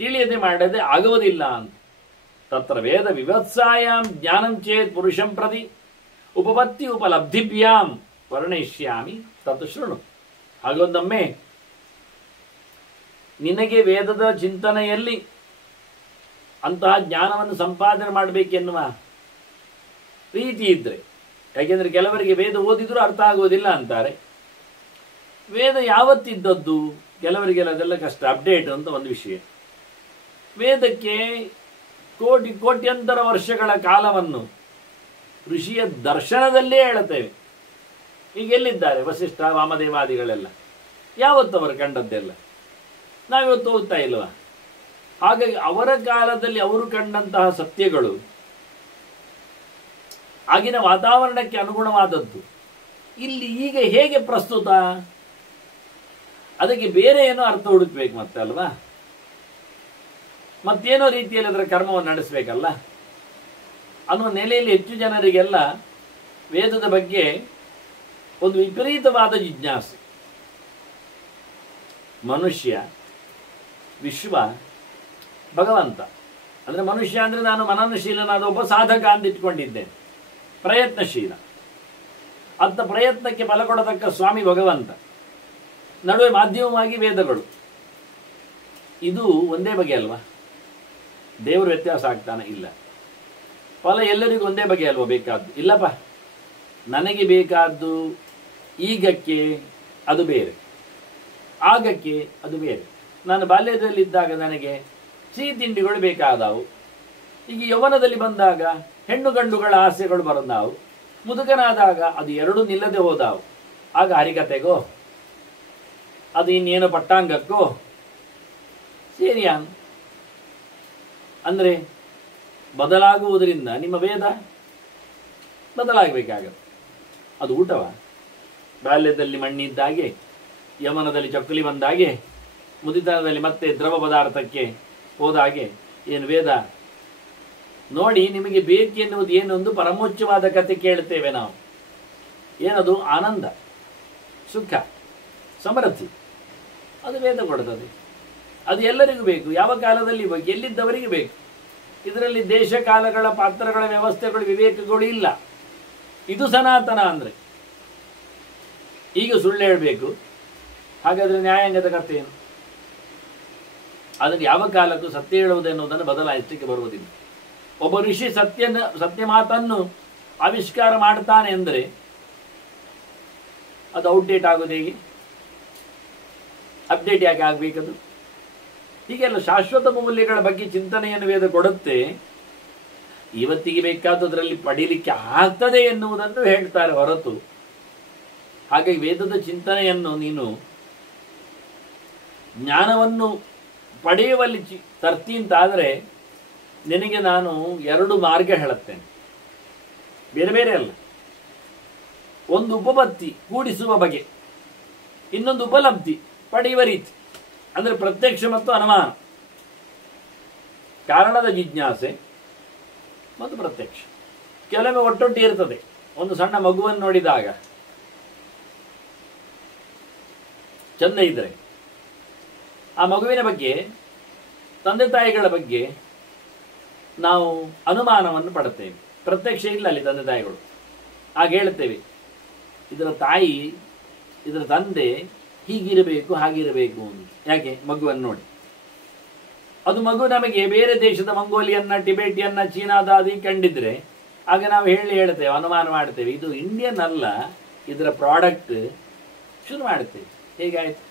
ತಿಳಿಯದೆ ಮಾಡದೆ ಆಗುವುದಿಲ್ಲ ಅಂತ. ತತ್ರ ವೇದ ವಿವತ್ಸಾಯಾಂ ಜ್ಞಾನಂ ಚೇತ್ ಪುರುಷಂ ಪ್ರತಿ ಉಪಪತ್ತಿ ಉಪಲಬ್ಧಿಭ್ಯಾಂ ವರ್ಣಯಿಷ್ಯಾಮಿ ತತ್ ಶೃಣು. ಹಾಗೊಂದೊಮ್ಮೆ ನಿನಗೆ ವೇದದ ಚಿಂತನೆಯಲ್ಲಿ ಅಂತಹ ಜ್ಞಾನವನ್ನು ಸಂಪಾದನೆ ಮಾಡಬೇಕೆನ್ನುವ ರೀತಿ ಇದ್ರೆ, ಯಾಕೆಂದರೆ ಕೆಲವರಿಗೆ ವೇದ ಓದಿದ್ರೂ ಅರ್ಥ ಆಗುವುದಿಲ್ಲ ಅಂತಾರೆ. ವೇದ ಯಾವತ್ತಿದ್ದದ್ದು ಕೆಲವರಿಗೆಲ್ಲ ಅದೆಲ್ಲ ಕಷ್ಟ, ಅಪ್ಡೇಟ್ ಅಂತ ಒಂದು ವಿಷಯ. ವೇದಕ್ಕೆ ಕೋಟ್ಯಂತರ ವರ್ಷಗಳ ಕಾಲವನ್ನು ಋಷಿಯ ದರ್ಶನದಲ್ಲೇ ಹೇಳುತ್ತೇವೆ. ಈಗ ಎಲ್ಲಿದ್ದಾರೆ ವಸಿಷ್ಠ ವಾಮದೇವಾದಿಗಳೆಲ್ಲ? ಯಾವತ್ತವರು ಕಂಡದ್ದೆಲ್ಲ ನಾವಿವತ್ತು ಓದ್ತಾ ಇಲ್ವಾ? ಹಾಗಾಗಿ ಅವರ ಕಾಲದಲ್ಲಿ ಅವರು ಕಂಡಂತಹ ಸತ್ಯಗಳು ಆಗಿನ ವಾತಾವರಣಕ್ಕೆ ಅನುಗುಣವಾದದ್ದು. ಇಲ್ಲಿ ಈಗ ಹೇಗೆ ಪ್ರಸ್ತುತ, ಅದಕ್ಕೆ ಬೇರೆ ಏನೋ ಅರ್ಥ ಹುಡುಕ್ಬೇಕು ಮತ್ತೆ ಅಲ್ವಾ? ಮತ್ತೇನೋ ರೀತಿಯಲ್ಲಿ ಅದರ ಕರ್ಮವನ್ನು ನಡೆಸಬೇಕಲ್ಲ ಅನ್ನುವ ನೆಲೆಯಲ್ಲಿ ಹೆಚ್ಚು ಜನರಿಗೆಲ್ಲ ವೇದದ ಬಗ್ಗೆ ಒಂದು ವಿಪರೀತವಾದ ಜಿಜ್ಞಾಸೆ. ಮನುಷ್ಯ, ವಿಶ್ವ, ಭಗವಂತ. ಅಂದರೆ ಮನುಷ್ಯ ಅಂದರೆ ನಾನು ಮನನಶೀಲನಾದ ಒಬ್ಬ ಸಾಧಕ ಅಂತ ಇಟ್ಕೊಂಡಿದ್ದೇನೆ, ಪ್ರಯತ್ನಶೀಲ. ಅಂತ ಪ್ರಯತ್ನಕ್ಕೆ ಫಲ ಕೊಡತಕ್ಕ ಸ್ವಾಮಿ ಭಗವಂತ, ನಡುವೆ ಮಾಧ್ಯಮವಾಗಿ ವೇದಗಳು. ಇದು ಒಂದೇ ಬಗೆ ಅಲ್ವಾ? ದೇವರು ವ್ಯತ್ಯಾಸ ಆಗ್ತಾನೆ? ಇಲ್ಲ. ಫಲ ಎಲ್ಲರಿಗೂ ಒಂದೇ ಬಗೆ ಅಲ್ವಾ ಬೇಕಾದ್ದು? ಇಲ್ಲಪ್ಪ, ನನಗೆ ಬೇಕಾದ್ದು ಈಗಕ್ಕೆ ಅದು ಬೇರೆ, ಆಗಕ್ಕೆ ಅದು ಬೇರೆ. ನಾನು ಬಾಲ್ಯದಲ್ಲಿದ್ದಾಗ ನನಗೆ ಸಿಹಿ ತಿಂಡಿಗಳು ಬೇಕಾದವು, ಈಗ ಯೌವನದಲ್ಲಿ ಬಂದಾಗ ಹೆಣ್ಣು ಗಂಡುಗಳ ಆಸೆಗಳು ಬಂದಾವು, ಮುದುಕನಾದಾಗ ಅದು ಎರಡೂ ನಿಲ್ಲದೆ ಹೋದಾವು. ಆಗ ಹರಿಕತೆಗೋ ಅದು ಇನ್ನೇನೋ ಪಟ್ಟಾಂಗಕ್ಕೋ ಸೇರಿಯಾ ಅಂದರೆ ಬದಲಾಗುವುದರಿಂದ ನಿಮ್ಮ ವೇದ ಬದಲಾಗಬೇಕಾಗತ್ತೆ. ಅದು ಊಟವ? ಬಾಲ್ಯದಲ್ಲಿ ಮಣ್ಣಿದ್ದಾಗೆ, ಯಮನದಲ್ಲಿ ಚಕ್ಕಲಿ ಬಂದಾಗೆ, ಮುದಿತನದಲ್ಲಿ ಮತ್ತೆ ದ್ರವ ಪದಾರ್ಥಕ್ಕೆ ಹೋದಾಗೆ ಏನು ವೇದ? ನೋಡಿ, ನಿಮಗೆ ಬೇಕೆನ್ನುವುದು ಏನೊಂದು ಪರಮೋಚ್ಚವಾದ ಕಥೆ ಕೇಳ್ತೇವೆ ನಾವು. ಏನದು? ಆನಂದ, ಸುಖ, ಸಮೃದ್ಧಿ. ಅದು ವೇದ ಕೊಡ್ತದೆ. ಅದು ಎಲ್ಲರಿಗೂ ಬೇಕು, ಯಾವ ಕಾಲದಲ್ಲಿ ಬೇಕು, ಎಲ್ಲಿದ್ದವರಿಗೆ ಬೇಕು. ಇದರಲ್ಲಿ ದೇಶ ಕಾಲಗಳ ಪಾತ್ರಗಳ ವ್ಯವಸ್ಥೆಗಳು ವಿವೇಕಗಳು ಇಲ್ಲ. ಇದು ಸನಾತನ ಅಂದರೆ. ಈಗ ಸುಳ್ಳು ಹೇಳಬೇಕು, ಹಾಗಾದರೆ ನ್ಯಾಯಾಂಗದ ಕಥೆ ಏನು? ಅದನ್ನು ಯಾವ ಕಾಲಕ್ಕೂ ಸತ್ಯ ಹೇಳುವುದೆನ್ನುವುದನ್ನು ಬದಲಾಯಿಸಲಿಕ್ಕೆ ಬರುವುದಿಲ್ಲ. ಒಬ್ಬ ಋಷಿ ಸತ್ಯ ಮಾತನ್ನು ಆವಿಷ್ಕಾರ ಮಾಡ್ತಾನೆ ಅಂದರೆ ಅದು ಔಟ್ಡೇಟ್ ಆಗೋದು ಹೇಗೆ? ಅಪ್ಡೇಟ್ ಯಾಕೆ ಆಗಬೇಕದು? ಹೀಗೆಲ್ಲ ಶಾಶ್ವತ ಮೌಲ್ಯಗಳ ಬಗ್ಗೆ ಚಿಂತನೆಯನ್ನು ವೇದ ಕೊಡುತ್ತೆ. ಇವತ್ತಿಗೆ ಬೇಕಾದದ್ರಲ್ಲಿ ಪಡೀಲಿಕ್ಕೆ ಆಗ್ತದೆ ಎನ್ನುವುದನ್ನು ಹೇಳ್ತಾರೆ ಹೊರತು. ಹಾಗಾಗಿ ವೇದದ ಚಿಂತನೆಯನ್ನು ನೀನು ಜ್ಞಾನವನ್ನು ಪಡೆಯುವಲ್ಲಿ ತರ್ತಿ ಅಂತಾದರೆ ನಿನಗೆ ನಾನು ಎರಡು ಮಾರ್ಗ ಹೇಳುತ್ತೇನೆ, ಬೇರೆ ಬೇರೆ ಅಲ್ಲ. ಒಂದು ಉಪಪತ್ತಿ, ಕೂಡಿಸುವ ಬಗೆ. ಇನ್ನೊಂದು ಉಪಲಬ್ಧಿ, ಪಡೆಯುವ ರೀತಿ. ಅಂದರೆ ಪ್ರತ್ಯಕ್ಷ ಮತ್ತು ಅನುಮಾನ, ಕಾರಣದ ಜಿಜ್ಞಾಸೆ ಮತ್ತು ಪ್ರತ್ಯಕ್ಷ. ಕೆಲವೊಮ್ಮೆ ಒಟ್ಟೊಟ್ಟಿ ಇರ್ತದೆ. ಒಂದು ಸಣ್ಣ ಮಗುವನ್ನು ನೋಡಿದಾಗ ಚಂದ ಇದ್ದರೆ ಆ ಮಗುವಿನ ಬಗ್ಗೆ, ತಂದೆ ತಾಯಿಗಳ ಬಗ್ಗೆ ನಾವು ಅನುಮಾನವನ್ನು ಪಡುತ್ತೇವೆ. ಪ್ರತ್ಯಕ್ಷ ಇಲ್ಲ ಅಲ್ಲಿ ತಂದೆ ತಾಯಿಗಳು. ಆಗ ಹೇಳ್ತೇವೆ, ಇದರ ತಾಯಿ, ಇದರ ತಂದೆ ಹೀಗಿರಬೇಕು ಹಾಗಿರಬೇಕು ಅಂತ. ಯಾಕೆ? ಮಗುವನ್ನು ನೋಡಿ. ಅದು ಮಗು ನಮಗೆ ಬೇರೆ ದೇಶದ ಮಂಗೋಲಿಯನ್ನ, ಟಿಬೇಟಿಯನ್ನ, ಚೀನಾದಾದಿ ಕಂಡಿದ್ರೆ ಆಗ ನಾವು ಹೇಳ್ತೇವೆ, ಅನುಮಾನ ಮಾಡ್ತೇವೆ, ಇದು ಇಂಡಿಯನ್ ಅಲ್ಲ, ಇದರ ಪ್ರಾಡಕ್ಟ್ ಶುರು ಮಾಡ್ತೇವೆ. ಹೇಗಾಯ್ತು?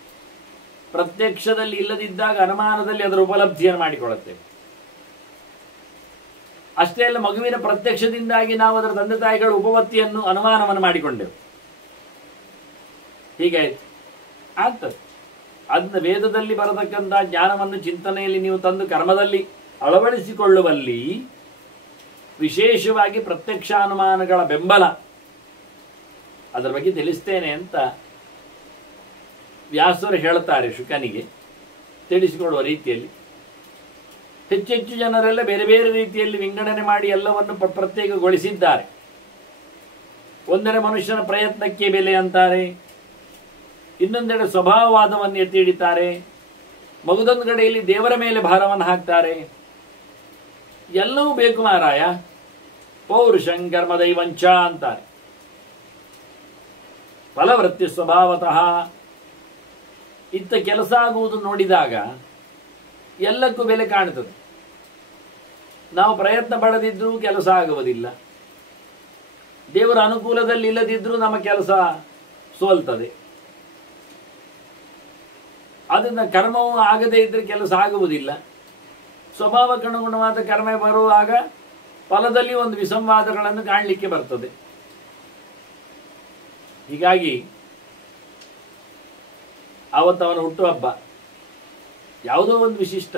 ಪ್ರತ್ಯಕ್ಷದಲ್ಲಿ ಇಲ್ಲದಿದ್ದಾಗ ಅನುಮಾನದಲ್ಲಿ ಅದರ ಉಪಲಬ್ಧಿಯನ್ನು ಮಾಡಿಕೊಳ್ಳುತ್ತೇವೆ. ಅಷ್ಟೇ ಅಲ್ಲ, ಮಗುವಿನ ಪ್ರತ್ಯಕ್ಷದಿಂದಾಗಿ ನಾವು ಅದರ ತಂದೆ ತಾಯಿಗಳ ಉಪಪತ್ತಿಯನ್ನು, ಅನುಮಾನವನ್ನು ಮಾಡಿಕೊಂಡೆವು. ಹೀಗಾಯ್ತು, ಆಗ್ತದೆ. ಅದನ್ನ ವೇದದಲ್ಲಿ ಬರತಕ್ಕಂಥ ಜ್ಞಾನವನ್ನು ಚಿಂತನೆಯಲ್ಲಿ ನೀವು ತಂದು ಕರ್ಮದಲ್ಲಿ ಅಳವಡಿಸಿಕೊಳ್ಳುವಲ್ಲಿ ವಿಶೇಷವಾಗಿ ಪ್ರತ್ಯಕ್ಷಾನುಮಾನಗಳ ಬೆಂಬಲ, ಅದರ ಬಗ್ಗೆ ತಿಳಿಸ್ತೇನೆ ಅಂತ ವ್ಯಾಸರು ಹೇಳ್ತಾರೆ ಶುಕನಿಗೆ, ತಿಳಿಸಿಕೊಡುವ ರೀತಿಯಲ್ಲಿ. ಹೆಚ್ಚೆಚ್ಚು ಜನರೆಲ್ಲ ಬೇರೆ ಬೇರೆ ರೀತಿಯಲ್ಲಿ ವಿಂಗಡಣೆ ಮಾಡಿ ಎಲ್ಲವನ್ನು ಪ್ರತ್ಯೇಕಗೊಳಿಸಿದ್ದಾರೆ. ಒಂದೆಡೆ ಮನುಷ್ಯನ ಪ್ರಯತ್ನಕ್ಕೆ ಬೆಲೆ ಅಂತಾರೆ, ಇನ್ನೊಂದೆಡೆ ಸ್ವಭಾವವಾದವನ್ನು ಎತ್ತಿ ಹಿಡಿತಾರೆ, ಮಗದೊಂದು ಕಡೆಯಲ್ಲಿ ದೇವರ ಮೇಲೆ ಭಾರವನ್ನು ಹಾಕ್ತಾರೆ. ಎಲ್ಲವೂ ಬೇಕು ಮಾರಾಯ, ಪೌರುಷಂ ಕರ್ಮ ದೈವಂಚ ಅಂತಾರೆ. ಫಲವೃತ್ತಿ ಸ್ವಭಾವತಃ. ಇತ್ತ ಕೆಲಸ ಆಗುವುದು ನೋಡಿದಾಗ ಎಲ್ಲಕ್ಕೂ ಬೆಲೆ ಕಾಣುತ್ತದೆ. ನಾವು ಪ್ರಯತ್ನ ಪಡದಿದ್ರೂ ಕೆಲಸ ಆಗುವುದಿಲ್ಲ, ದೇವರ ಅನುಕೂಲದಲ್ಲಿ ಇಲ್ಲದಿದ್ರೂ ನಮ್ಮ ಕೆಲಸ ಸೋಲ್ತದೆ. ಅದನ್ನ ಕರ್ಮವು ಆಗದೇ ಇದ್ರೆ ಕೆಲಸ ಆಗುವುದಿಲ್ಲ. ಸ್ವಭಾವಕ್ಕನುಗುಣವಾದ ಕರ್ಮ ಬರುವಾಗ ಫಲದಲ್ಲಿ ಒಂದು ವಿಸಂವಾದಗಳನ್ನು ಕಾಣಲಿಕ್ಕೆ ಬರ್ತದೆ. ಹೀಗಾಗಿ ಅವತ್ತವನ ಹುಟ್ಟುಹಬ್ಬ ಯಾವುದೋ ಒಂದು ವಿಶಿಷ್ಟ,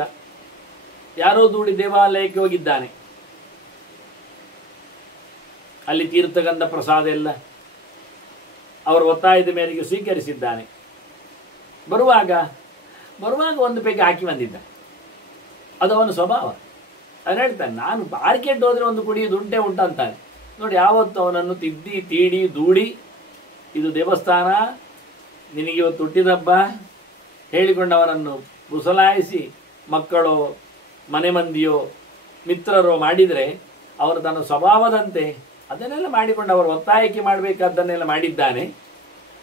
ಯಾರೋ ದೂಡಿ ದೇವಾಲಯಕ್ಕೆ ಹೋಗಿದ್ದಾನೆ, ಅಲ್ಲಿ ತೀರ್ಥಗಂಧ ಪ್ರಸಾದ ಎಲ್ಲ ಅವರ ಒತ್ತಾಯದ ಮೇರೆಗೆ ಸ್ವೀಕರಿಸಿದ್ದಾನೆ. ಬರುವಾಗ ಒಂದು ಪೈಕಿ ಹಾಕಿ ಬಂದಿದ್ದ. ಅದು ಅವನ ಸ್ವಭಾವ. ಅವನು ಹೇಳ್ತಾನೆ, ನಾನು ಮಾರ್ಕೆಟ್ ಹೋದ್ರೆ ಒಂದು ಕುಡಿಯೋದು ಉಂಟೆ ಅಂತಾನೆ. ನೋಡಿ, ಯಾವತ್ತು ಅವನನ್ನು ತಿದ್ದಿ ತೀಡಿ ದೂಡಿ, ಇದು ದೇವಸ್ಥಾನ, ನಿನಗೆ ಇವತ್ತು ಹುಟ್ಟಿದಬ್ಬ ಹೇಳಿಕೊಂಡು ಅವನನ್ನು ಕುಸಲಾಯಿಸಿ ಮಕ್ಕಳೋ ಮನೆ ಮಂದಿಯೋ ಮಿತ್ರರೋ ಮಾಡಿದರೆ ಅವರು ತನ್ನ ಸ್ವಭಾವದಂತೆ ಅದನ್ನೆಲ್ಲ ಮಾಡಿಕೊಂಡು ಅವರು ಒತ್ತಾಯಕ್ಕೆ ಮಾಡಬೇಕಾದ್ದನ್ನೆಲ್ಲ ಮಾಡಿದ್ದಾನೆ.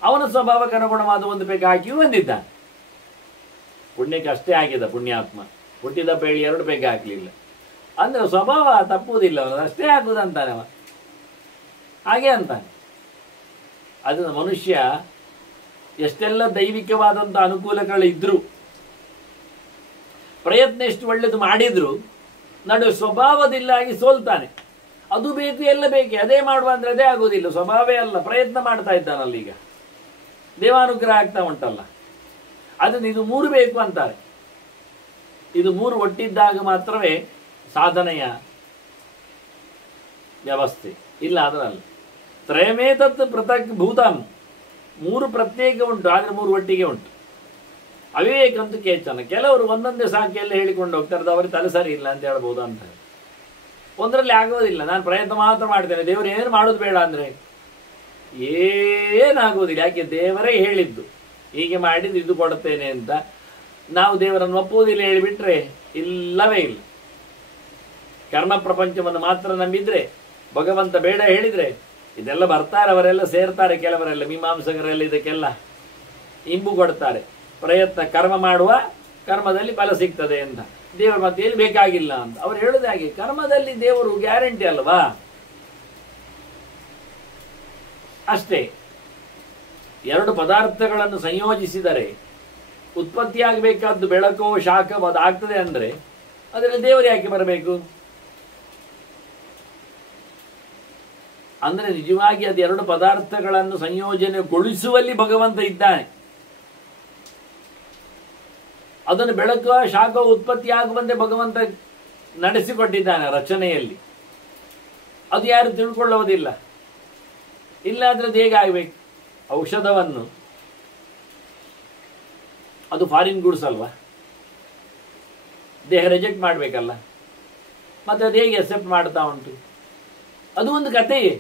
ಅವನ ಸ್ವಭಾವಕ್ಕೆ ಅನುಗುಣವಾದ ಒಂದು ಪೈಕಿ ಹಾಕಿಯೂ ಬಂದಿದ್ದಾನೆ. ಪುಣ್ಯಕ್ಕೆ ಅಷ್ಟೇ ಆಗಿದೆ, ಪುಣ್ಯಾತ್ಮ ಹುಟ್ಟಿದಪ್ಪ ಹೇಳಿ 2 ಪೈಕಿ ಹಾಕಲಿಲ್ಲ ಅಂದ್ರೆ ಸ್ವಭಾವ ತಪ್ಪುವುದಿಲ್ಲ, ಅವನು ಅಷ್ಟೇ ಹಾಕುವುದಂತಾನೆ ಅವ, ಹಾಗೆ ಅಂತಾನೆ. ಅದನ್ನು ಮನುಷ್ಯ ಎಷ್ಟೆಲ್ಲ ದೈವಿಕವಾದಂಥ ಅನುಕೂಲಗಳಿದ್ರೂ, ಪ್ರಯತ್ನ ಎಷ್ಟು ಒಳ್ಳೆದು ಮಾಡಿದ್ರು ನಡುವೆ ಸ್ವಭಾವದಿಲ್ಲಾಗಿ ಸೋಲ್ತಾನೆ. ಅದು ಬೇಕು, ಎಲ್ಲ ಬೇಕೆ, ಅದೇ ಮಾಡುವ ಅಂದ್ರೆ ಅದೇ ಆಗೋದಿಲ್ಲ. ಸ್ವಭಾವವೇ ಅಲ್ಲ, ಪ್ರಯತ್ನ ಮಾಡ್ತಾ ಇದ್ದಾನಲ್ಲ, ಈಗ ದೇವಾನುಗ್ರಹ ಆಗ್ತಾ ಉಂಟಲ್ಲ. ಅದನ್ನು ಇದು 3 ಬೇಕು ಅಂತಾರೆ. ಇದು 3 ಒಟ್ಟಿದ್ದಾಗ ಮಾತ್ರವೇ ಸಾಧನೆಯ ವ್ಯವಸ್ಥೆ, ಇಲ್ಲ ಅದರಲ್ಲ. ತ್ರಯಮೇತತ್ ಪೃಥಕ್ ಭೂತಂ, 3 ಪ್ರತ್ಯೇಕ ಉಂಟು, ಆದರೆ 3 ಒಟ್ಟಿಗೆ ಉಂಟು. ಅವಿವೇಕಂತೂ ಕೇಚನ. ಕೆಲವರು ಒಂದೊಂದೇ ಸಾಕಿಯಲ್ಲಿ ಹೇಳಿಕೊಂಡು ಹೋಗ್ತಾರೆ, ಅವರಿಗೆ ತಲೆ ಸರಿ ಇಲ್ಲ ಅಂತ ಹೇಳ್ಬೋದು ಅಂತಾರೆ. ಒಂದರಲ್ಲಿ ಆಗೋದಿಲ್ಲ, ನಾನು ಪ್ರಯತ್ನ ಮಾತ್ರ ಮಾಡ್ತೇನೆ, ದೇವರು ಏನು ಮಾಡೋದು ಬೇಡ ಅಂದ್ರೆ ಏನಾಗೋದಿಲ್ಲ. ಯಾಕೆ? ದೇವರೇ ಹೇಳಿದ್ದು, ಹೀಗೆ ಮಾಡಿದ್ದು ಇದು ಕೊಡುತ್ತೇನೆ ಅಂತ. ನಾವು ದೇವರನ್ನು ಒಪ್ಪುವುದಿಲ್ಲ ಹೇಳಿಬಿಟ್ರೆ ಇಲ್ಲವೇ ಇಲ್ಲ. ಕರ್ಮ ಪ್ರಪಂಚವನ್ನು ಮಾತ್ರ ನಂಬಿದ್ರೆ, ಭಗವಂತ ಬೇಡ ಹೇಳಿದ್ರೆ ಇದೆಲ್ಲ ಬರ್ತಾರೆ, ಅವರೆಲ್ಲ ಸೇರ್ತಾರೆ. ಕೆಲವರೆಲ್ಲ ಮೀಮಾಂಸಕರೆಲ್ಲ ಇದಕ್ಕೆಲ್ಲ ಇಂಬು ಕೊಡ್ತಾರೆ. ಪ್ರಯತ್ನ ಕರ್ಮ ಮಾಡುವ, ಕರ್ಮದಲ್ಲಿ ಫಲ ಸಿಗ್ತದೆ ಅಂತ. ದೇವರ ಮತ್ತೆ ಏನು ಬೇಕಾಗಿಲ್ಲ ಅಂತ ಅವ್ರು ಹೇಳುದು. ಹಾಗೆ ಕರ್ಮದಲ್ಲಿ ದೇವರು ಗ್ಯಾರಂಟಿ ಅಲ್ವಾ? ಅಷ್ಟೇ. 2 ಪದಾರ್ಥಗಳನ್ನು ಸಂಯೋಜಿಸಿದರೆ ಉತ್ಪತ್ತಿಯಾಗಬೇಕಾದ್ದು ಬೆಳಕೋ ಶಾಖವೋ ಅದಾಗ್ತದೆ ಅಂದ್ರೆ ಅದರಲ್ಲಿ ದೇವರು ಯಾಕೆ ಬರಬೇಕು? ಅಂದ್ರೆ ನಿಜವಾಗಿ ಅದು 2 ಪದಾರ್ಥಗಳನ್ನು ಸಂಯೋಜನೆಗೊಳಿಸುವಲ್ಲಿ ಭಗವಂತ ಇದ್ದಾನೆ. ಅದನ್ನು ಬೆಳಕುವ ಶಾಖ ಉತ್ಪತ್ತಿ ಆಗುವಂತೆ ಭಗವಂತ ನಡೆಸಿಕೊಟ್ಟಿದ್ದಾನೆ ರಚನೆಯಲ್ಲಿ. ಅದು ಯಾರು ತಿಳ್ಕೊಳ್ಳುವುದಿಲ್ಲ. ಇಲ್ಲಾದ್ರೆ ಅದು ಹೇಗಾಗಬೇಕು? ಔಷಧವನ್ನು, ಅದು ಫಾರಿನ್ ಗುಡ್ಸ್ ಅಲ್ವಾ, ದೇಹ ರಿಜೆಕ್ಟ್ ಮಾಡಬೇಕಲ್ಲ, ಮತ್ತೆ ಅದು ಹೇಗೆ ಅಕ್ಸೆಪ್ಟ್ ಮಾಡ್ತಾ ಉಂಟು? ಅದು ಒಂದು ಕಥೆಯೇ.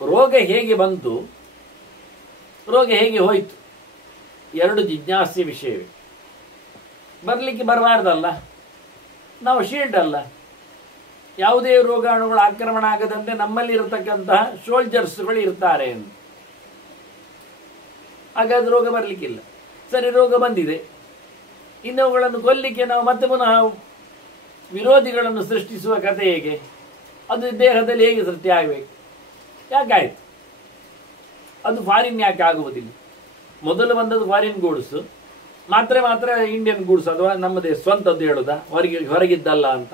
ರೋಗ ಹೇಗೆ ಬಂತು, ರೋಗ ಹೇಗೆ ಹೋಯಿತು, 2 ಜಿಜ್ಞಾಸ್ಯ ವಿಷಯವೇ. ಬರಲಿಕ್ಕೆ ಬರಬಾರ್ದಲ್ಲ, ನಾವು ಶೀಲ್ಡ್ ಅಲ್ಲ. ಯಾವುದೇ ರೋಗಾಣುಗಳು ಆಕ್ರಮಣ ಆಗದಂತೆ ನಮ್ಮಲ್ಲಿ ಇರತಕ್ಕಂತಹ ಸೋಲ್ಜರ್ಸ್ಗಳು ಇರ್ತಾರೆ ಎಂದು. ಹಾಗಾದ್ರೆ ರೋಗ ಬರಲಿಕ್ಕಿಲ್ಲ. ಸರಿ, ರೋಗ ಬಂದಿದೆ, ಇನ್ನವುಗಳನ್ನು ಕೊಲ್ಲಿಕ್ಕೆ ನಾವು ಮತ್ತೆ ಪುನಃ ವಿರೋಧಿಗಳನ್ನು ಸೃಷ್ಟಿಸುವ ಕಥೆ ಹೇಗೆ? ಅದು ದೇಹದಲ್ಲಿ ಹೇಗೆ ಸೃಷ್ಟಿ ಆಗಬೇಕು? ಯಾಕಾಯ್ತು? ಅದು ಫಾರಿನ್ ಯಾಕೆ ಆಗುವುದಿಲ್ಲ? ಮೊದಲು ಬಂದದ್ದು ಫಾರಿನ್ ಗೂಡ್ಸ್, ಮಾತ್ರ ಇಂಡಿಯನ್ ಗೂಡ್ಸ್ ಅಥವಾ ನಮ್ಮದೇ ಸ್ವಂತದ್ದು ಹೇಳುದಾ, ಹೊರಗಿದ್ದಲ್ಲ ಅಂತ.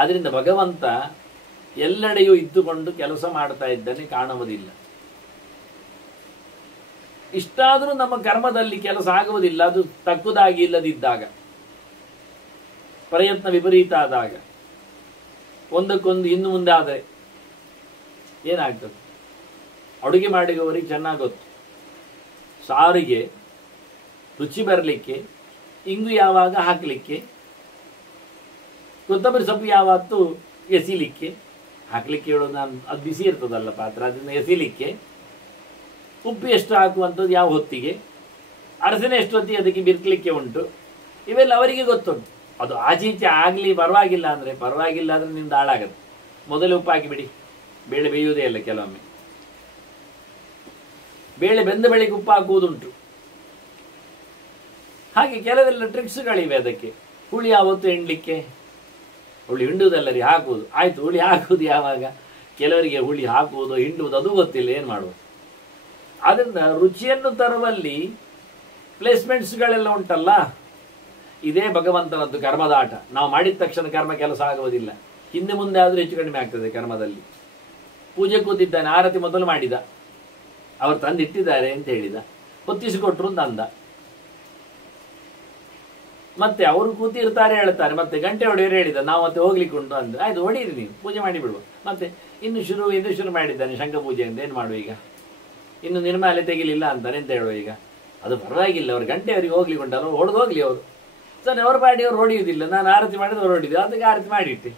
ಆದ್ರಿಂದ ಭಗವಂತ ಎಲ್ಲೆಡೆಯೂ ಇದ್ದುಕೊಂಡು ಕೆಲಸ ಮಾಡ್ತಾ ಇದ್ದಾನೆ, ಕಾಣುವುದಿಲ್ಲ. ಇಷ್ಟಾದರೂ ನಮ್ಮ ಕರ್ಮದಲ್ಲಿ ಕೆಲಸ ಆಗುವುದಿಲ್ಲ. ಅದು ತಕ್ಕುದಾಗಿ ಇಲ್ಲದಿದ್ದಾಗ, ಪ್ರಯತ್ನ ವಿಪರೀತ ಆದಾಗ, ಒಂದಕ್ಕೊಂದು ಇನ್ನು ಮುಂದೆ ಆದರೆ ಏನಾಗ್ತದೆ? ಅಡುಗೆ ಮಾಡಿದವರಿಗೆ ಚೆನ್ನಾಗಿ ಗೊತ್ತು. ಸಾರಿಗೆ ರುಚಿ ಬರಲಿಕ್ಕೆ ಇಂಗು ಯಾವಾಗ ಹಾಕಲಿಕ್ಕೆ, ಕೊತ್ತಂಬರಿ ಸೊಪ್ಪು ಯಾವತ್ತು ಎಸಿಲಿಕ್ಕೆ, ಹಾಕಲಿಕ್ಕೆ ಹೇಳೋದು ನಾನು, ಅದು ಬಿಸಿ ಇರ್ತದಲ್ಲ ಪಾತ್ರ, ಅದನ್ನು ಎಸಿಲಿಕ್ಕೆ ಉಪ್ಪು ಎಷ್ಟು ಹಾಕುವಂಥದ್ದು ಯಾವ ಹೊತ್ತಿಗೆ, ಅರಸಿನ ಎಷ್ಟು ಹೊತ್ತಿಗೆ ಅದಕ್ಕೆ ಬಿರ್ಕಲಿಕ್ಕೆ ಉಂಟು, ಇವೆಲ್ಲ ಅವರಿಗೆ ಗೊತ್ತುಂಟು. ಅದು ಆಚೀಚೆ ಆಗಲಿ ಪರವಾಗಿಲ್ಲ ಅಂದರೆ, ಪರವಾಗಿಲ್ಲ ಅಂದರೆ ನಿಮ್ದು ಹಾಳಾಗತ್ತೆ. ಮೊದಲೇ ಉಪ್ಪು ಹಾಕಿಬಿಡಿ, ಬೇಳೆ ಬೇಯುವುದೇ ಇಲ್ಲ. ಕೆಲವೊಮ್ಮೆ ಬೇಳೆ ಬೆಂದ ಬಳಿಕ ಉಪ್ಪು ಹಾಕುವುದುಂಟು. ಹಾಗೆ ಕೆಲವೆಲ್ಲ ಟ್ರಿಕ್ಸ್ಗಳಿವೆ ಅದಕ್ಕೆ. ಹುಳಿ ಯಾವತ್ತು ಹಿಂಡಲಿಕ್ಕೆ, ಹುಳಿ ಹಿಂಡುವುದಲ್ಲ ರೀ, ಹಾಕುವುದು. ಆಯ್ತು, ಹುಳಿ ಹಾಕುವುದು ಯಾವಾಗ? ಕೆಲವರಿಗೆ ಹುಳಿ ಹಾಕುವುದು ಹಿಂಡುವುದು ಅದು ಗೊತ್ತಿಲ್ಲ, ಏನು ಮಾಡುವುದು? ಆದ್ದರಿಂದ ರುಚಿಯನ್ನು ತರುವಲ್ಲಿ ಪ್ಲೇಸ್ಮೆಂಟ್ಸ್ಗಳೆಲ್ಲ ಉಂಟಲ್ಲ, ಇದೇ ಭಗವಂತನದ್ದು ಕರ್ಮದಾಟ. ನಾವು ಮಾಡಿದ ತಕ್ಷಣ ಕರ್ಮ ಕೆಲಸ ಆಗುವುದಿಲ್ಲ, ಹಿಂದೆ ಮುಂದೆ ಆದರೂ ಹೆಚ್ಚು ಕಡಿಮೆ ಆಗ್ತದೆ ಕರ್ಮದಲ್ಲಿ. ಪೂಜೆ ಕೂತಿದ್ದಾನೆ, ಆರತಿ ಮೊದಲು ಮಾಡಿದ, ಅವರು ತಂದಿಟ್ಟಿದ್ದಾರೆ ಅಂತ ಹೇಳಿದ, ಹೊತ್ತಿಸಿಕೊಟ್ರು ಅಂತ ಅಂದ. ಮತ್ತೆ ಅವರು ಕೂತಿರ್ತಾರೆ, ಹೇಳ್ತಾರೆ, ಮತ್ತೆ ಗಂಟೆ ಹೊಡೆಯರು ಹೇಳಿದ, ನಾವು ಮತ್ತೆ ಹೋಗ್ಲಿಕ್ಕೆ ಉಂಟು ಅಂದ. ಆಯ್ತು, ಹೊಡೀರಿ ನೀವು, ಪೂಜೆ ಮಾಡಿ ಬಿಡುವ. ಮತ್ತೆ ಇನ್ನು ಶುರು ಮಾಡಿದ್ದಾನೆ ಶಂಖ ಪೂಜೆ ಅಂತ. ಏನು ಮಾಡುವ ಈಗ? ಇನ್ನು ನಿರ್ಮಾಲೆ ತೆಗಿಲಿಲ್ಲ ಅಂತಾರೆ, ಎಂತ ಹೇಳುವ ಈಗ? ಅದು ಪರವಾಗಿಲ್ಲ, ಅವ್ರು ಗಂಟೆ ಅವರಿಗೆ ಹೋಗ್ಲಿಕ್ಕೆ ಉಂಟಲ್ಲ, ಹೊಡೆದು ಹೋಗ್ಲಿ ಅವರು. ಸರಿ, ಅವ್ರ ಪಾಡಿ ಅವ್ರು ಹೊಡೆಯುವುದಿಲ್ಲ, ನಾನು ಆರತಿ ಮಾಡಿದ್ರೆ ಅವ್ರು ಹೊಡಿದ್ರು, ಅದಕ್ಕೆ ಆರತಿ ಮಾಡಿಟ್ಟೆ.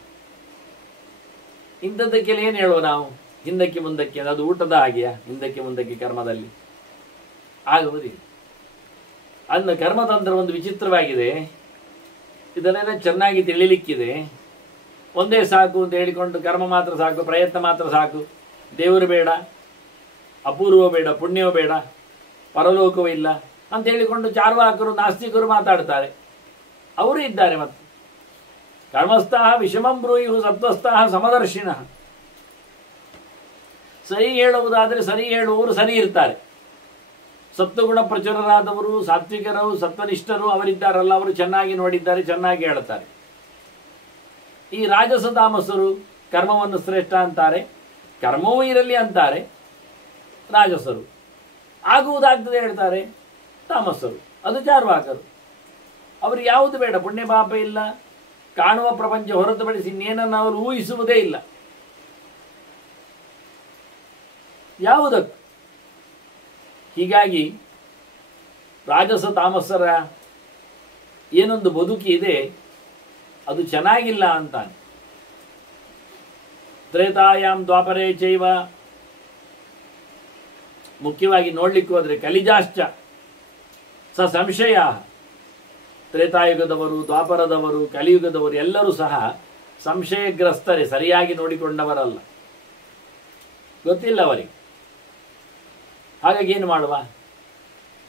ಇಂಥದ್ದಕ್ಕೆಲ್ಲ ಏನು ಹೇಳುವ ನಾವು? ಹಿಂದಕ್ಕೆ ಮುಂದಕ್ಕೆ, ಅದು ಊಟದ ಹಾಗೆಯಾ? ಹಿಂದಕ್ಕೆ ಮುಂದಕ್ಕೆ ಕರ್ಮದಲ್ಲಿ ಆಗುವುದಿಲ್ಲ. ಅದನ್ನ ಕರ್ಮತಂತ್ರ ಒಂದು ವಿಚಿತ್ರವಾಗಿದೆ. ಇದನ್ನೆಲ್ಲ ಚೆನ್ನಾಗಿ ತಿಳಿಲಿಕ್ಕಿದೆ. ಒಂದೇ ಸಾಕು ಅಂತ ಹೇಳಿಕೊಂಡು ಕರ್ಮ ಮಾತ್ರ ಸಾಕು, ಪ್ರಯತ್ನ ಮಾತ್ರ ಸಾಕು, ದೇವರು ಬೇಡ, ಅಪೂರ್ವ ಬೇಡ, ಪುಣ್ಯವೂ ಬೇಡ, ಪರಲೋಕವೂ ಇಲ್ಲ ಅಂತ ಹೇಳಿಕೊಂಡು ಚಾರ್ವಾಕರು ನಾಸ್ತಿಕರು ಮಾತಾಡ್ತಾರೆ. ಅವರು ಇದ್ದಾರೆ. ಮತ್ತು ಕರ್ಮಸ್ಥಃ ವಿಷಮಂ ಬ್ರೂಯು ಸತ್ವಸ್ಥಃ ಸಮದರ್ಶಿನ. ಸರಿ ಹೇಳುವುದಾದರೆ ಸರಿ ಹೇಳುವವರು ಸರಿ ಇರ್ತಾರೆ. ಸತ್ವಗುಣ ಪ್ರಚುರರಾದವರು, ಸಾತ್ವಿಕರು, ಸತ್ವನಿಷ್ಠರು ಅವರಿದ್ದಾರಲ್ಲ, ಅವರು ಚೆನ್ನಾಗಿ ನೋಡಿದ್ದಾರೆ, ಚೆನ್ನಾಗಿ ಹೇಳುತ್ತಾರೆ. ಈ ರಾಜಸ ತಾಮಸರು ಕರ್ಮವನ್ನು ಶ್ರೇಷ್ಠ ಅಂತಾರೆ, ಕರ್ಮವೂ ಇರಲಿ ಅಂತಾರೆ ರಾಜಸರು, ಆಗುವುದಾಗ್ತದೆ ಹೇಳ್ತಾರೆ ತಾಮಸರು, ಅದು ಚಾರ್ವಾಕರು. ಅವರು ಯಾವುದು ಬೇಡ, ಪುಣ್ಯ ಪಾಪ ಇಲ್ಲ, ಕಾಣುವ ಪ್ರಪಂಚ ಹೊರತುಪಡಿಸಿ ಇನ್ನೇನನ್ನು ಅವರು ಊಹಿಸುವುದೇ ಇಲ್ಲ ಯಾವುದಕ್ಕೂ. ಹೀಗಾಗಿ ರಾಜಸ ತಾಮಸರ ಏನೊಂದು ಬದುಕಿ ಇದೆ, ಅದು ಚೆನ್ನಾಗಿಲ್ಲ ಅಂತಾನೆ. ತ್ರೇತಾಯಾಮ್ ದ್ವಾಪರೇ ಚೈವ, ಮುಖ್ಯವಾಗಿ ನೋಡ್ಲಿಕ್ಕೆ ಹೋದ್ರೆ ಕಲಿಜಾಶ್ಚ ಸ ಸಂಶಯ. ತ್ರೇತಾಯುಗದವರು, ದ್ವಾಪರದವರು, ಕಲಿಯುಗದವರು ಎಲ್ಲರೂ ಸಹ ಸಂಶಯಗ್ರಸ್ತರೇ, ಸರಿಯಾಗಿ ನೋಡಿಕೊಂಡವರಲ್ಲ, ಗೊತ್ತಿಲ್ಲ ಅವರಿಗೆ. ಹಾಗಾಗಿ ಏನು ಮಾಡುವ?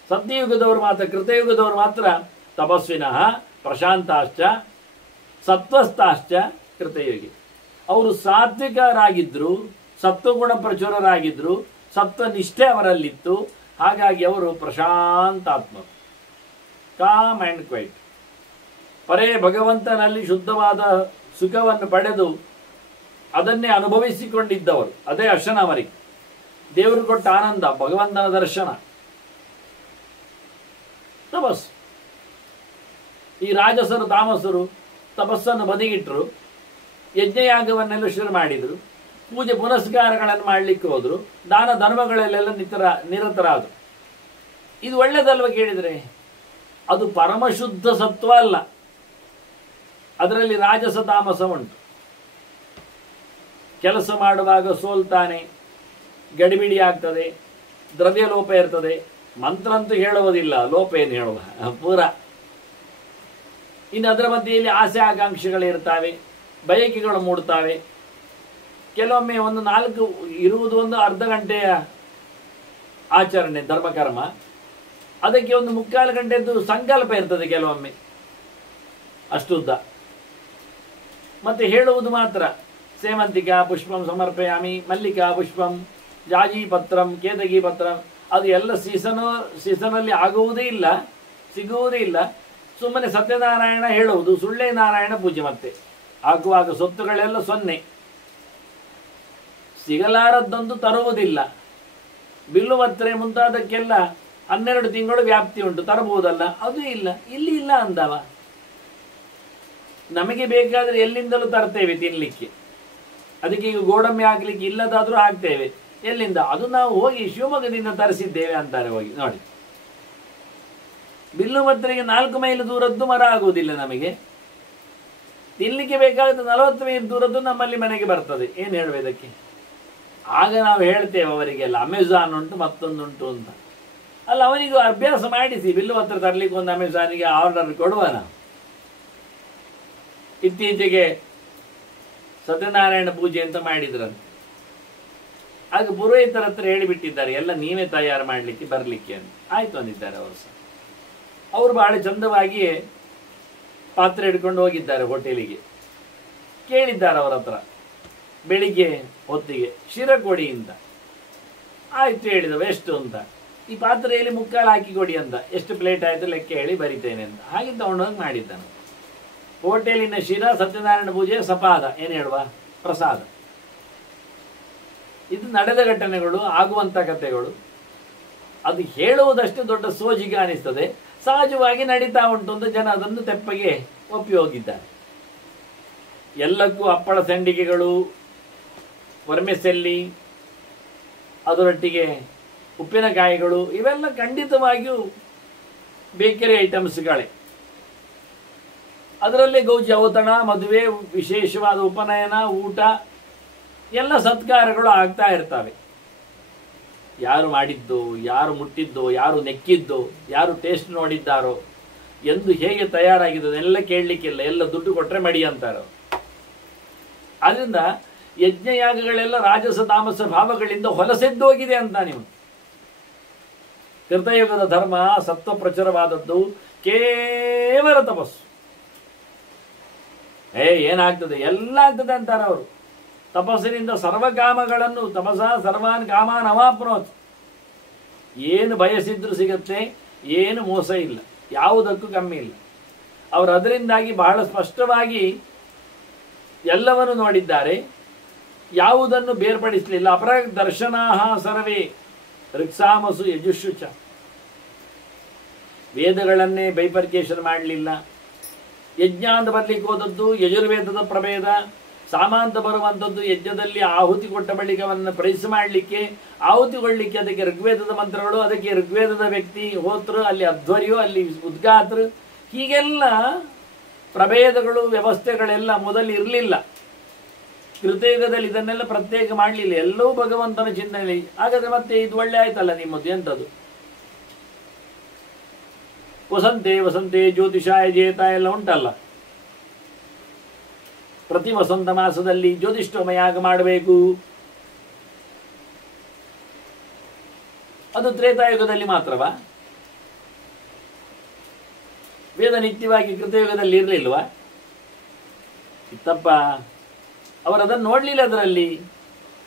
ಸತ್ಯಯುಗದವರು ಮಾತ್ರ, ಕೃತಯುಗದವರು ಮಾತ್ರ ತಪಸ್ವಿನಃ ಪ್ರಶಾಂತಾಶ್ಚ ಸತ್ವಸ್ಥಾಶ್ಚ ಕೃತಯುಗಿ. ಅವರು ಸಾತ್ವಿಕರಾಗಿದ್ರು, ಸತ್ವಗುಣ ಪ್ರಚುರರಾಗಿದ್ರು, ಸತ್ವನಿಷ್ಠೆ ಅವರಲ್ಲಿತ್ತು. ಹಾಗಾಗಿ ಅವರು ಪ್ರಶಾಂತಾತ್ಮರು, ಕಾಮ್ ಆ್ಯಂಡ್ ಕ್ವೈಟ್. ಪರೇ ಭಗವಂತನಲ್ಲಿ ಶುದ್ಧವಾದ ಸುಖವನ್ನು ಪಡೆದು ಅದನ್ನೇ ಅನುಭವಿಸಿಕೊಂಡಿದ್ದವರು. ಅದೇ ಅರ್ಶನ ಅವರಿಗೆ, ದೇವರು ಕೊಟ್ಟ ಆನಂದ, ಭಗವಂತನ ದರ್ಶನ, ತಪಸ್ಸು. ಈ ರಾಜಸರು ತಾಮಸರು ತಪಸ್ಸನ್ನು ಬದಿಗಿಟ್ಟರು, ಯಜ್ಞಯಾಗವನ್ನೆಲ್ಲ ಶುರು ಮಾಡಿದರು, ಪೂಜೆ ಪುನಸ್ಕಾರಗಳನ್ನು ಮಾಡಲಿಕ್ಕೆ ಹೋದರು, ದಾನ ಧರ್ಮಗಳಲ್ಲೆಲ್ಲ ನಿರತರಾದರು. ಇದು ಒಳ್ಳೆಯದಲ್ವ ಕೇಳಿದರೆ? ಅದು ಪರಮಶುದ್ಧ ಸತ್ವ ಅಲ್ಲ, ಅದರಲ್ಲಿ ರಾಜಸ ತಾಮಸ ಉಂಟು. ಕೆಲಸ ಮಾಡುವಾಗ ಸೋಲ್ತಾನೆ, ಗಡಿಬಿಡಿ ಆಗ್ತದೆ, ದ್ರವ್ಯ ಲೋಪ ಇರ್ತದೆ, ಮಂತ್ರ ಅಂತೂ ಹೇಳುವುದಿಲ್ಲ, ಲೋಪ ಏನು ಹೇಳುವ ಪೂರ. ಇನ್ನು ಅದರ ಮಧ್ಯೆಯಲ್ಲಿ ಆಸೆ ಆಕಾಂಕ್ಷೆಗಳಿರ್ತಾವೆ, ಬಯಕೆಗಳು ಮೂಡ್ತಾವೆ. ಕೆಲವೊಮ್ಮೆ ಇರುವುದು ಒಂದು ಅರ್ಧ ಗಂಟೆಯ ಆಚರಣೆ ಧರ್ಮಕರ್ಮ, ಅದಕ್ಕೆ ಒಂದು 3/4 ಗಂಟೆದ್ದು ಸಂಕಲ್ಪ ಇರ್ತದೆ ಕೆಲವೊಮ್ಮೆ, ಅಷ್ಟುದ್ದ. ಮತ್ತೆ ಹೇಳುವುದು ಮಾತ್ರ ಸೇವಂತಿಕಾ ಪುಷ್ಪಂ ಸಮರ್ಪಯಾಮಿ, ಮಲ್ಲಿಕಾ ಪುಷ್ಪಂ, ಜಾಜಿ ಪತ್ರಂ, ಕೇತಕಿ ಪತ್ರಂ. ಅದು ಎಲ್ಲ ಸೀಸನಲ್ಲಿ ಆಗುವುದೇ ಇಲ್ಲ, ಸಿಗುವುದೇ ಇಲ್ಲ. ಸುಮ್ಮನೆ ಸತ್ಯನಾರಾಯಣ ಹೇಳುವುದು, ಸುಳ್ಳೆ ನಾರಾಯಣ ಪೂಜೆ. ಮತ್ತೆ ಆಗುವಾಗ ಸೊತ್ತುಗಳೆಲ್ಲ 0, ಸಿಗಲಾರದ್ದೊಂದು ತರುವುದಿಲ್ಲ. ಬಿಲ್ಲುವತ್ರೆ ಮುಂತಾದಕ್ಕೆಲ್ಲ 12 ತಿಂಗಳು ವ್ಯಾಪ್ತಿ ಉಂಟು, ತರಬಹುದಲ್ಲ, ಅದು ಇಲ್ಲ. ಇಲ್ಲಿ ಇಲ್ಲ ಅಂದವ. ನಮಗೆ ಬೇಕಾದ್ರೆ ಎಲ್ಲಿಂದಲೂ ತರ್ತೇವೆ ತಿನ್ಲಿಕ್ಕೆ. ಅದಕ್ಕೆ ಈಗ ಗೋಡಂಬಿ ಹಾಕ್ಲಿಕ್ಕೆ ಇಲ್ಲದಾದ್ರೂ ಹಾಕ್ತೇವೆ. ಎಲ್ಲಿಂದ? ಅದು ನಾವು ಹೋಗಿ ಶಿವಮೊಗ್ಗದಿಂದ ತರಿಸಿದ್ದೇವೆ ಅಂತಾರೆ. ಹೋಗಿ ನೋಡಿ, ಬಿಲ್ಲುವತ್ರೆಗೆ 4 ಮೈಲು ದೂರದ್ದು ಮರ ಆಗುವುದಿಲ್ಲ ನಮಗೆ. ತಿನ್ಲಿಕ್ಕೆ ಬೇಕಾದ 40 ಮೈಲು ದೂರದ್ದು ನಮ್ಮಲ್ಲಿ ಮನೆಗೆ ಬರ್ತದೆ. ಏನು ಹೇಳುವ ಇದಕ್ಕೆ? ಆಗ ನಾವು ಹೇಳ್ತೇವೆ ಅವರಿಗೆಲ್ಲ ಅಮೆಜಾನ್ ಉಂಟು, ಮತ್ತೊಂದುಂಟು ಅಂತ. ಅಲ್ಲ, ಅವನಿಗೂ ಅಭ್ಯಾಸ ಮಾಡಿಸಿ. ಬಿಲ್ಲುವತ್ರೆ ತರಲಿಕ್ಕೆ ಒಂದು ಅಮೆಜಾನಿಗೆ ಆರ್ಡರ್ ಕೊಡುವ ನಾವು. ಇತ್ತೀಚೆಗೆ ಸತ್ಯನಾರಾಯಣ ಪೂಜೆ ಅಂತ ಮಾಡಿದ್ರಂತೆ. ಆಗ ಪುರೋಹಿತರ ಹತ್ರ ಹೇಳಿಬಿಟ್ಟಿದ್ದಾರೆ, ಎಲ್ಲ ನೀವೇ ತಯಾರು ಮಾಡಲಿಕ್ಕೆ ಬರಲಿಕ್ಕೆ ಅಂತ. ಆಯ್ತು ಅಂದಿದ್ದಾರೆ ಅವರು ಸಹ. ಅವರು ಬಹಳ ಚಂದವಾಗಿಯೇ ಪಾತ್ರೆ ಹಿಡ್ಕೊಂಡು ಹೋಗಿದ್ದಾರೆ ಹೋಟೆಲಿಗೆ. ಕೇಳಿದ್ದಾರೆ ಅವರ ಹತ್ರ ಬೆಳಿಗ್ಗೆ ಹೊತ್ತಿಗೆ ಶಿರ ಕೊಡಿ ಅಂತ. ಆಯ್ತು ಹೇಳಿದವ, ಎಷ್ಟು ಅಂತ. ಈ ಪಾತ್ರೆಯಲ್ಲಿ 3/4 ಹಾಕಿ ಕೊಡಿ ಅಂತ. ಎಷ್ಟು ಪ್ಲೇಟ್ ಆಯ್ತು ಲೆಕ್ಕ ಹೇಳಿ ಬರಿತೇನೆ ಅಂತ. ಹಾಗೆ ತಗೊಂಡೋಗಿ ಮಾಡಿದ್ದಾನೆ. ಹೋಟೆಲಿನ ಶಿರ ಸತ್ಯನಾರಾಯಣ ಪೂಜೆ ಸಪಾದ, ಏನು ಹೇಳುವ, ಪ್ರಸಾದ. ಇದು ನಡೆದ ಘಟನೆಗಳು, ಆಗುವಂತ ಕಥೆಗಳು. ಅದು ಹೇಳುವುದಷ್ಟು ದೊಡ್ಡ ಸೋಜಿಗ ಅನಿಸ್ತದೆ. ಸಹಜವಾಗಿ ನಡೀತಾ ಉಂಟು ಅಂತ ಜನ ಅದನ್ನು ತೆಪ್ಪಗೆ ಒಪ್ಪಿ ಹೋಗಿದ್ದಾರೆ. ಎಲ್ಲಕ್ಕೂ ಹಪ್ಪಳ ಸಂಡಿಗೆಗಳು, ವರ್ಮೆಸೆಲ್ಲಿ, ಅದರೊಟ್ಟಿಗೆ ಉಪ್ಪಿನಕಾಯಿಗಳು, ಇವೆಲ್ಲ ಖಂಡಿತವಾಗಿಯೂ ಬೇಕರಿ ಐಟಮ್ಸ್ಗಳೇ. ಅದರಲ್ಲಿ ಗೌಜಿ ಔತಣ, ಮದುವೆ, ವಿಶೇಷವಾದ ಉಪನಯನ, ಊಟ, ಎಲ್ಲ ಸತ್ಕಾರಗಳು ಆಗ್ತಾ ಇರ್ತವೆ. ಯಾರು ಮಾಡಿದ್ದೋ, ಯಾರು ಮುಟ್ಟಿದ್ದೋ, ಯಾರು ನೆಕ್ಕಿದ್ದೋ, ಯಾರು ಟೇಸ್ಟ್ ನೋಡಿದ್ದಾರೋ, ಎಂದು ಹೇಗೆ ತಯಾರಾಗಿದ್ದು ಎಲ್ಲ ಕೇಳಲಿಕ್ಕಿಲ್ಲ. ಎಲ್ಲ ದುಡ್ಡು ಕೊಟ್ಟರೆ ಮಡಿ ಅಂತಾರೋ. ಆದ್ರಿಂದ ಯಜ್ಞಯಾಗಗಳೆಲ್ಲ ರಾಜಸ ತಾಮಸ ಭಾವಗಳಿಂದ ಹೊಲಸೆದ್ದೋಗಿದೆ ಅಂತ. ನೀವು ಕೃತಯುಗದ ಧರ್ಮ ಸತ್ವ ಪ್ರಚುರವಾದದ್ದು, ಕೇವಲ ತಪಸ್ಸು. ಏನಾಗ್ತದೆ? ಎಲ್ಲ ಆಗ್ತದೆ ಅಂತಾರೆ ಅವರು. ತಪಸ್ಸಿನಿಂದ ಸರ್ವಕಾಮಗಳನ್ನು, ತಪಸ ಸರ್ವಾನ್ ಕಾಮಾನ್ ಅವಾಪ್ನೋತ್. ಏನು ಬಯಸಿದ್ರು ಸಿಗತ್ತೆ, ಏನು ಮೋಸ ಇಲ್ಲ, ಯಾವುದಕ್ಕೂ ಕಮ್ಮಿ ಇಲ್ಲ. ಅವರು ಅದರಿಂದಾಗಿ ಬಹಳ ಸ್ಪಷ್ಟವಾಗಿ ಎಲ್ಲವನ್ನು ನೋಡಿದ್ದಾರೆ, ಯಾವುದನ್ನು ಬೇರ್ಪಡಿಸಲಿಲ್ಲ. ಅಪರಾಗ್ ದರ್ಶನಾಹ ಸರ್ವೇ ಋಕ್ಸಾಮಸು ಯಜುಷುಚ. ವೇದಗಳನ್ನೇ ಬೈಪರ್ಕೇಶನ್ ಮಾಡಲಿಲ್ಲ. ಯಜ್ಞ ಅಂತ ಬರ್ಲಿಕ್ಕೆ ಹೋದದ್ದು ಯಜುರ್ವೇದದ ಪ್ರಭೇದ, ಸಾಮಾಂತ ಬರುವಂಥದ್ದು ಯಜ್ಞದಲ್ಲಿ ಆಹುತಿ ಕೊಟ್ಟ ಬಳಿಕವನ್ನು ಪ್ರೈಸ್ ಮಾಡಲಿಕ್ಕೆ, ಆಹುತಿಗೊಳ್ಳಿಕ್ಕೆ ಅದಕ್ಕೆ ಋಗ್ವೇದದ ಮಂತ್ರಗಳು, ಅದಕ್ಕೆ ಋಗ್ವೇದದ ವ್ಯಕ್ತಿ ಹೋತೃ, ಅಲ್ಲಿ ಅಧ್ವರ್ಯು, ಅಲ್ಲಿ ಉದ್ಗಾತೃ, ಹೀಗೆಲ್ಲ ಪ್ರಭೇದಗಳು ವ್ಯವಸ್ಥೆಗಳೆಲ್ಲ ಮೊದಲು ಇರಲಿಲ್ಲ. ಕೃತಯುಗದಲ್ಲಿ ಇದನ್ನೆಲ್ಲ ಪ್ರತ್ಯೇಕ ಮಾಡಲಿಲ್ಲ. ಎಲ್ಲವೂ ಭಗವಂತನ ಚಿಂತನೆ. ಹಾಗಾದ್ರೆ ಮತ್ತೆ ಇದು ಒಳ್ಳೆ ಆಯ್ತಲ್ಲ ನಿಮ್ಮದು. ಎಂಥದ್ದು? ವಸಂತೆ ವಸಂತೆ ಜ್ಯೋತಿಷಾಯ ಜೇತ ಎಲ್ಲ ಉಂಟಲ್ಲ. ಪ್ರತಿ ವಸಂತ ಮಾಸದಲ್ಲಿ ಜ್ಯೋತಿಷ್ಠೋಮ ಯಾಗ ಮಾಡಬೇಕು. ಅದು ತ್ರೇತಾಯುಗದಲ್ಲಿ ಮಾತ್ರವಾ? ವೇದ ನಿತ್ಯವಾಗಿ ಕೃತಯುಗದಲ್ಲಿ ಇರಲಿಲ್ವಾ? ಇತ್ತಪ್ಪ, ಅವರದನ್ನು ನೋಡ್ಲಿಲ್ಲ ಅದರಲ್ಲಿ.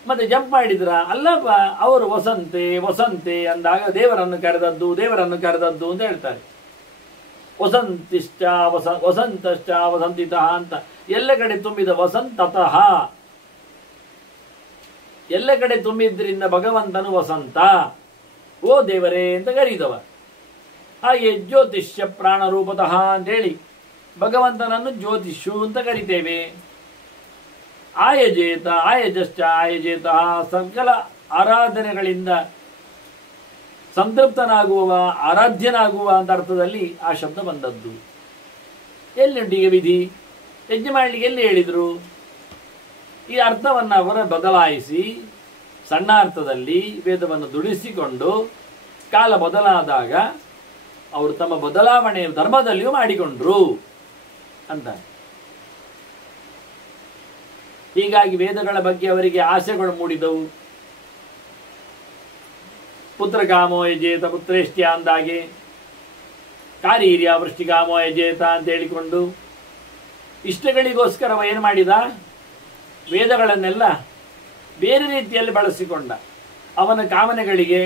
ಮತ್ತೆ ಜಂಪ್ ಮಾಡಿದ್ರ? ಅಲ್ಲಪ್ಪ, ಅವರು ವಸಂತೆ ವಸಂತೆ ಅಂದಾಗ ದೇವರನ್ನು ಕರೆದದ್ದು ಅಂತ ಹೇಳ್ತಾರೆ. ವಸಂತಿಶ್ಚ ವಸಂತಶ್ಚ ವಸಂತಿತಃ ಅಂತ ಎಲ್ಲ ಕಡೆ ತುಂಬಿದ ವಸಂತತಃ, ಎಲ್ಲ ಕಡೆ ತುಂಬಿದ್ರಿಂದ ಭಗವಂತನು ವಸಂತ, ಓ ದೇವರೇ ಅಂತ ಕರೀದವ. ಹಾಗೆ ಜ್ಯೋತಿಷ್ಯ ಪ್ರಾಣರೂಪತಃ ಅಂತೇಳಿ ಭಗವಂತನನ್ನು ಜ್ಯೋತಿಷು ಅಂತ ಕರಿತೇವೆ. ಆಯಜೇತ ಆಯಜಶ್ಚ ಆಯಜೇತ, ಸಕಲ ಆರಾಧನೆಗಳಿಂದ ಸಂತೃಪ್ತನಾಗುವ, ಆರಾಧ್ಯನಾಗುವ ಅಂತ ಅರ್ಥದಲ್ಲಿ ಆ ಶಬ್ದ ಬಂದದ್ದು. ಎಲ್ಲಿಂಟು ಈಗ ವಿಧಿ? ಯಜ್ಞ ಮಾಡಲಿಕ್ಕೆ ಎಲ್ಲಿ ಹೇಳಿದ್ರು? ಈ ಅರ್ಥವನ್ನು ಅವರ ಬದಲಾಯಿಸಿ ಸಣ್ಣ ಅರ್ಥದಲ್ಲಿ ವೇದವನ್ನು ದುಡಿಸಿಕೊಂಡು ಕಾಲ ಬದಲಾದಾಗ ಅವರು ತಮ್ಮ ಬದಲಾವಣೆ ಧರ್ಮದಲ್ಲಿಯೂ ಮಾಡಿಕೊಂಡ್ರು ಅಂತ. ಹೀಗಾಗಿ ವೇದಗಳ ಬಗ್ಗೆ ಅವರಿಗೆ ಆಸೆಗಳು ಮೂಡಿದವು. ಪುತ್ರಕಾಮೋ ಯಜೇತ ಪುತ್ರೇಷ್ಟ್ಯ ಅಂದಾಗೆ ಕಾರೀರ್ಯ ವೃಷ್ಟಿಕಾಮೋ ಯಜೇತ ಅಂತ ಹೇಳಿಕೊಂಡು ಇಷ್ಟಗಳಿಗೋಸ್ಕರ ಏನು ಮಾಡಿದ? ವೇದಗಳನ್ನೆಲ್ಲ ಬೇರೆ ರೀತಿಯಲ್ಲಿ ಬಳಸಿಕೊಂಡ. ಅವನ ಕಾಮನೆಗಳಿಗೆ,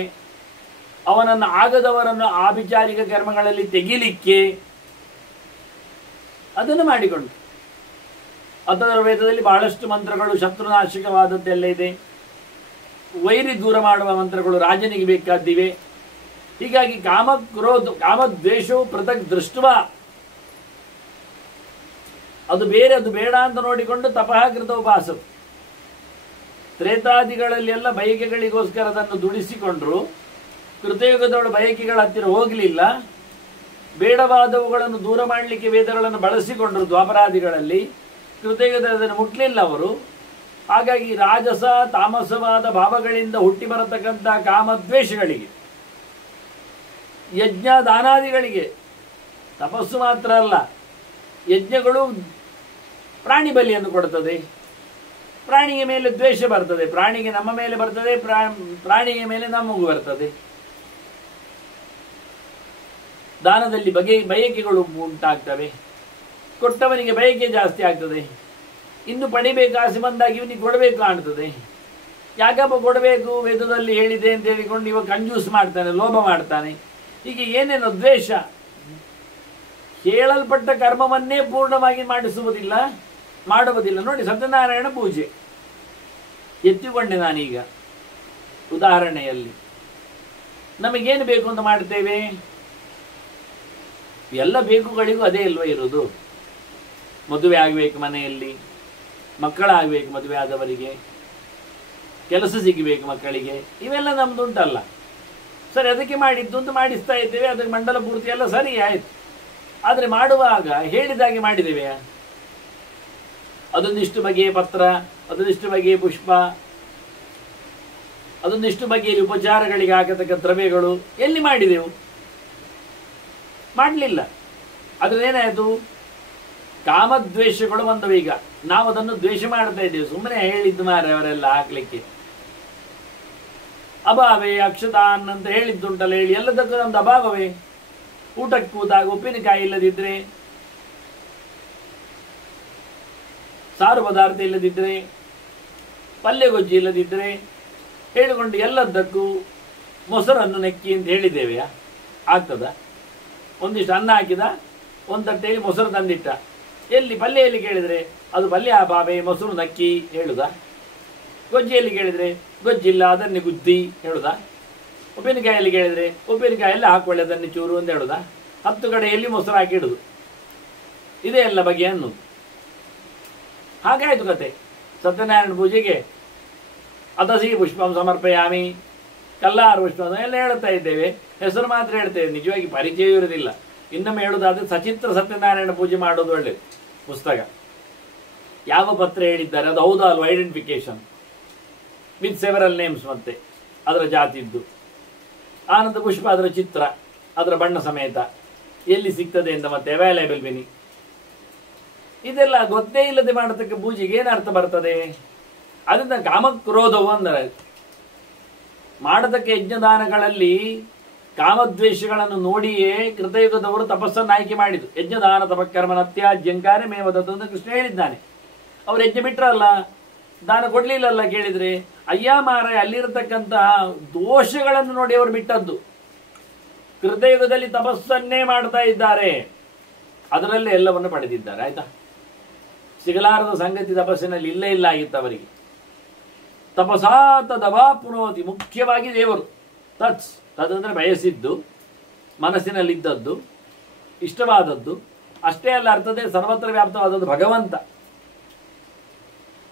ಅವನನ್ನು ಆಗದವರನ್ನು ಆಭಿಚಾರಿಕ ಕರ್ಮಗಳಲ್ಲಿ ತೆಗಿಲಿಕ್ಕೆ ಅದನ್ನು ಮಾಡಿಕೊಂಡು. ಅದರ ವೇದದಲ್ಲಿ ಬಹಳಷ್ಟು ಮಂತ್ರಗಳು ಶತ್ರುನಾಶಕವಾದದ್ದೆಲ್ಲ ಇದೆ. ವೈರಿ ದೂರ ಮಾಡುವ ಮಂತ್ರಗಳು ರಾಜನಿಗೆ ಬೇಕಾದ್ದಿವೆ. ಹೀಗಾಗಿ ಕಾಮದ್ವೇಷವು ಪೃಥಕ್ ದೃಷ್ಟವ, ಅದು ಬೇರೆ, ಅದು ಬೇಡ ಅಂತ ನೋಡಿಕೊಂಡು ತಪಃ ಕೃತ ಉಪಾಸ. ತ್ರೇತಾದಿಗಳಲ್ಲಿ ಎಲ್ಲ ಬಯಕೆಗಳಿಗೋಸ್ಕರ ಅದನ್ನು ದುಡಿಸಿಕೊಂಡ್ರು. ಕೃತಯುಗದವಳ ಬಯಕೆಗಳ ಹತ್ತಿರ ಹೋಗಲಿಲ್ಲ. ಬೇಡವಾದವುಗಳನ್ನು ದೂರ ಮಾಡಲಿಕ್ಕೆ ವೇದಗಳನ್ನು ಬಳಸಿಕೊಂಡ್ರು ದ್ವಾಪರಾದಿಗಳಲ್ಲಿ. ಕೃತಯುಗದಲ್ಲಿ ಅದನ್ನು ಮುಟ್ಲಿಲ್ಲ ಅವರು. ಹಾಗಾಗಿ ರಾಜಸ ತಾಮಸವಾದ ಭಾವಗಳಿಂದ ಹುಟ್ಟಿ ಬರತಕ್ಕಂಥ ಕಾಮದ್ವೇಷಗಳಿಗೆ, ಯಜ್ಞ ದಾನಾದಿಗಳಿಗೆ, ತಪಸ್ಸು ಮಾತ್ರ ಅಲ್ಲ, ಯಜ್ಞಗಳು ಪ್ರಾಣಿ ಬಲಿಯನ್ನು ಕೊಡುತ್ತದೆ. ಪ್ರಾಣಿಯ ಮೇಲೆ ದ್ವೇಷ ಬರ್ತದೆ, ಪ್ರಾಣಿಗೆ ನಮ್ಮ ಮೇಲೆ ಬರ್ತದೆ, ಪ್ರಾಣಿಯ ಮೇಲೆ ನಮಗೂ ಬರ್ತದೆ. ದಾನದಲ್ಲಿ ಬಯಕೆಗಳು ಉಂಟಾಗ್ತವೆ. ಕೊಟ್ಟವನಿಗೆ ಬಯಕೆ ಜಾಸ್ತಿ ಆಗ್ತದೆ. ಇನ್ನು ಪಡಿಬೇಕು ಆಸೆ ಬಂದಾಗ ಇವನಿಗೆ ಕೊಡಬೇಕು ಕಾಣ್ತದೆ. ಯಾಕಪ್ಪ ಕೊಡಬೇಕು, ವೇದದಲ್ಲಿ ಹೇಳಿದೆ ಅಂತ ಹೇಳಿಕೊಂಡು ಇವ ಕಂಜೂಸ್ ಮಾಡ್ತಾನೆ, ಲೋಭ ಮಾಡ್ತಾನೆ. ಹೀಗೆ ಏನೇನೋ ದ್ವೇಷ. ಹೇಳಲ್ಪಟ್ಟ ಕರ್ಮವನ್ನೇ ಪೂರ್ಣವಾಗಿ ಮಾಡುವುದಿಲ್ಲ. ನೋಡಿ, ಸತ್ಯನಾರಾಯಣ ಪೂಜೆ ಎತ್ತಿಕೊಂಡೆ ನಾನೀಗ ಉದಾಹರಣೆಯಲ್ಲಿ. ನಮಗೇನು ಬೇಕು ಅಂತ ಮಾಡ್ತೇವೆ? ಎಲ್ಲ ಬೇಕುಗಳಿಗೂ ಅದೇ ಇಲ್ವ ಇರೋದು? ಮದುವೆ ಆಗಬೇಕು, ಮನೆಯಲ್ಲಿ ಮಕ್ಕಳಾಗಬೇಕು, ಮದುವೆ ಆದವರಿಗೆ ಕೆಲಸ ಸಿಗಬೇಕು ಮಕ್ಕಳಿಗೆ, ಇವೆಲ್ಲ ನಮ್ದುಂಟಲ್ಲ. ಸರಿ, ಅದಕ್ಕೆ ಮಾಡಿದ್ದು ಅಂತ ಮಾಡಿಸ್ತಾ ಇದ್ದೇವೆ. ಅದಕ್ಕೆ ಮಂಡಲ ಪೂರ್ತಿ ಎಲ್ಲ ಸರಿ ಆಯ್ತು. ಆದರೆ ಮಾಡುವಾಗ ಹೇಳಿದಾಗೆ ಮಾಡಿದ್ದೇವೆ? ಅದೊಂದಿಷ್ಟು ಬಗೆಯ ಪತ್ರ, ಅದೊಂದಿಷ್ಟು ಬಗೆಯ ಪುಷ್ಪ, ಅದೊಂದಿಷ್ಟು ಬಗೆಯಲ್ಲಿ ಉಪಚಾರಗಳಿಗೆ ಹಾಕತಕ್ಕ ದ್ರವ್ಯಗಳು ಎಲ್ಲಿ ಮಾಡಿದೆವು? ಮಾಡಲಿಲ್ಲ. ಅದ್ರೇನಾಯಿತು? ಕಾಮದ್ವೇಷಗಳು ಬಂದವು. ಈಗ ನಾವು ಅದನ್ನು ದ್ವೇಷ ಮಾಡ್ತಾ ಇದ್ದೇವೆ. ಸುಮ್ಮನೆ ಹೇಳಿದ್ದು ಮಾರೆ ಅವರೆಲ್ಲ ಹಾಕ್ಲಿಕ್ಕೆ. ಅಭಾವೇ ಅಕ್ಷತಾನ್ ಅಂತ ಹೇಳಿದ್ದುಂಟಲ್ಲ, ಹೇಳಿ ಎಲ್ಲದಕ್ಕೂ ನಮ್ದು ಅಭಾವವೇ. ಊಟಕ್ಕೆ ಕೂತಾಗ ಉಪ್ಪಿನಕಾಯಿ ಇಲ್ಲದಿದ್ರೆ, ಸಾರು ಪದಾರ್ಥ ಇಲ್ಲದಿದ್ರೆ, ಪಲ್ಯಗೊಜ್ಜಿ ಇಲ್ಲದಿದ್ರೆ ಹೇಳಿಕೊಂಡು ಎಲ್ಲದಕ್ಕೂ ಮೊಸರನ್ನು ನೆಕ್ಕಿ ಅಂತ ಹೇಳಿದ್ದೇವೆಯಾ? ಆಗ್ತದ? ಒಂದಿಷ್ಟು ಅನ್ನ ಹಾಕಿದ, ಒಂದು ತಟ್ಟೆಯಲ್ಲಿ ಮೊಸರು ತಂದಿಟ್ಟ, ಎಲ್ಲಿ ಪಲ್ಯೆಯಲ್ಲಿ ಕೇಳಿದರೆ ಅದು ಪಲ್ಯ ಅಭಾವೇ ಮೊಸರು ನಕ್ಕಿ ಹೇಳುದ? ಗೊಜ್ಜಿಯಲ್ಲಿ ಕೇಳಿದರೆ ಗೊಜ್ಜಿಲ್ಲ ಅದನ್ನೇ ಗುದ್ದಿ ಹೇಳುದ? ಉಪ್ಪಿನಕಾಯಲ್ಲಿ ಕೇಳಿದರೆ ಉಪ್ಪಿನಕಾಯಲ್ಲಿ ಹಾಕೊಳ್ಳಿ ಅದನ್ನು ಚೂರು ಅಂತ ಹೇಳುದ? 10 ಕಡೆಯಲ್ಲಿ ಮೊಸರು ಹಾಕಿ ಇಡುದು. ಇದೇ ಎಲ್ಲ ಬಗೆಯನ್ನು. ಹಾಗಾಯ್ತು ಕತೆ. ಸತ್ಯನಾರಾಯಣ ಪೂಜೆಗೆ ಅತಸಿ ಪುಷ್ಪಂ ಸಮರ್ಪಯಾಮಿ, ಕಲ್ಲಾರು ಪುಷ್ಪ ಎಲ್ಲ ಹೇಳ್ತಾ ಇದ್ದೇವೆ, ಹೆಸರು ಮಾತ್ರ ಹೇಳ್ತೇವೆ, ನಿಜವಾಗಿ ಪರಿಚಯ ಇರುವುದಿಲ್ಲ. ಇನ್ನೊಮ್ಮೆ ಹೇಳುವುದಾದ್ರೆ ಸಚಿತ್ರ ಸತ್ಯನಾರಾಯಣ ಪೂಜೆ ಮಾಡೋದು ಒಳ್ಳೆಯದು. ಪುಸ್ತಕ ಯಾವ ಪತ್ರ ಹೇಳಿದ್ದಾರೆ ಅದು ಹೌದಾ ಅಲ್ವಾ, ಐಡೆಂಟಿಫಿಕೇಶನ್ ವಿತ್ ಸೆವೆರಲ್ ನೇಮ್ಸ್, ಮತ್ತೆ ಅದರ ಜಾತಿದ್ದು, ಆನಂದ ಪುಷ್ಪ ಅದರ ಚಿತ್ರ, ಅದರ ಬಣ್ಣ ಸಮೇತ, ಎಲ್ಲಿ ಸಿಗ್ತದೆ ಅಂತ, ಮತ್ತೆ ಅವೈಲೇಬಲ್ ಬೆನಿ, ಇದೆಲ್ಲ ಗೊತ್ತೇ ಇಲ್ಲದೆ ಮಾಡತಕ್ಕ ಪೂಜೆಗೆ ಏನು ಅರ್ಥ ಬರ್ತದೆ? ಅದರಿಂದ ಕಾಮಕ್ರೋಧವು ಅಂದರೆ ಮಾಡತಕ್ಕ ಯಜ್ಞದಾನಗಳಲ್ಲಿ ಕಾಮದ್ವೇಷಗಳನ್ನು ನೋಡಿಯೇ ಕೃತಯುಗದವರು ತಪಸ್ಸನ್ನು ಆಯ್ಕೆ ಮಾಡಿದ್ರು. ಯಜ್ಞದಾನ ತಪಕರ್ಮನ ಅತ್ಯಾಜ್ಯಂಕಾರ ಮೇವದತ್ತು ಅಂತ ಕೃಷ್ಣ ಹೇಳಿದ್ದಾನೆ. ಅವ್ರು ಯಜ್ಞ ಬಿಟ್ರಲ್ಲ, ದಾನ ಕೊಡ್ಲಿಲ್ಲಲ್ಲ. ಕೇಳಿದ್ರೆ ಅಯ್ಯ ಮಾರಾಯ, ಅಲ್ಲಿರತಕ್ಕಂತಹ ದೋಷಗಳನ್ನು ನೋಡಿ ಅವರು ಬಿಟ್ಟದ್ದು. ಕೃತಯುಗದಲ್ಲಿ ತಪಸ್ಸನ್ನೇ ಮಾಡ್ತಾ ಇದ್ದಾರೆ, ಅದರಲ್ಲೇ ಎಲ್ಲವನ್ನು ಪಡೆದಿದ್ದಾರೆ. ಆಯ್ತಾ? ಸಿಗಲಾರದ ಸಂಗತಿ ತಪಸ್ಸಿನಲ್ಲಿ ಇಲ್ಲ ಆಗಿತ್ತು ಅವರಿಗೆ. ತಪಸಾ ತದವಾ ಪುನೋತಿ, ಮುಖ್ಯವಾಗಿ ದೇವರು. ತದಂದ್ರೆ ಬಯಸಿದ್ದು, ಮನಸ್ಸಿನಲ್ಲಿದ್ದದ್ದು, ಇಷ್ಟವಾದದ್ದು ಅಷ್ಟೇ ಅಲ್ಲ, ಅರ್ಥದೇ ಸರ್ವತ್ರ ವ್ಯಾಪ್ತವಾದದ್ದು ಭಗವಂತ.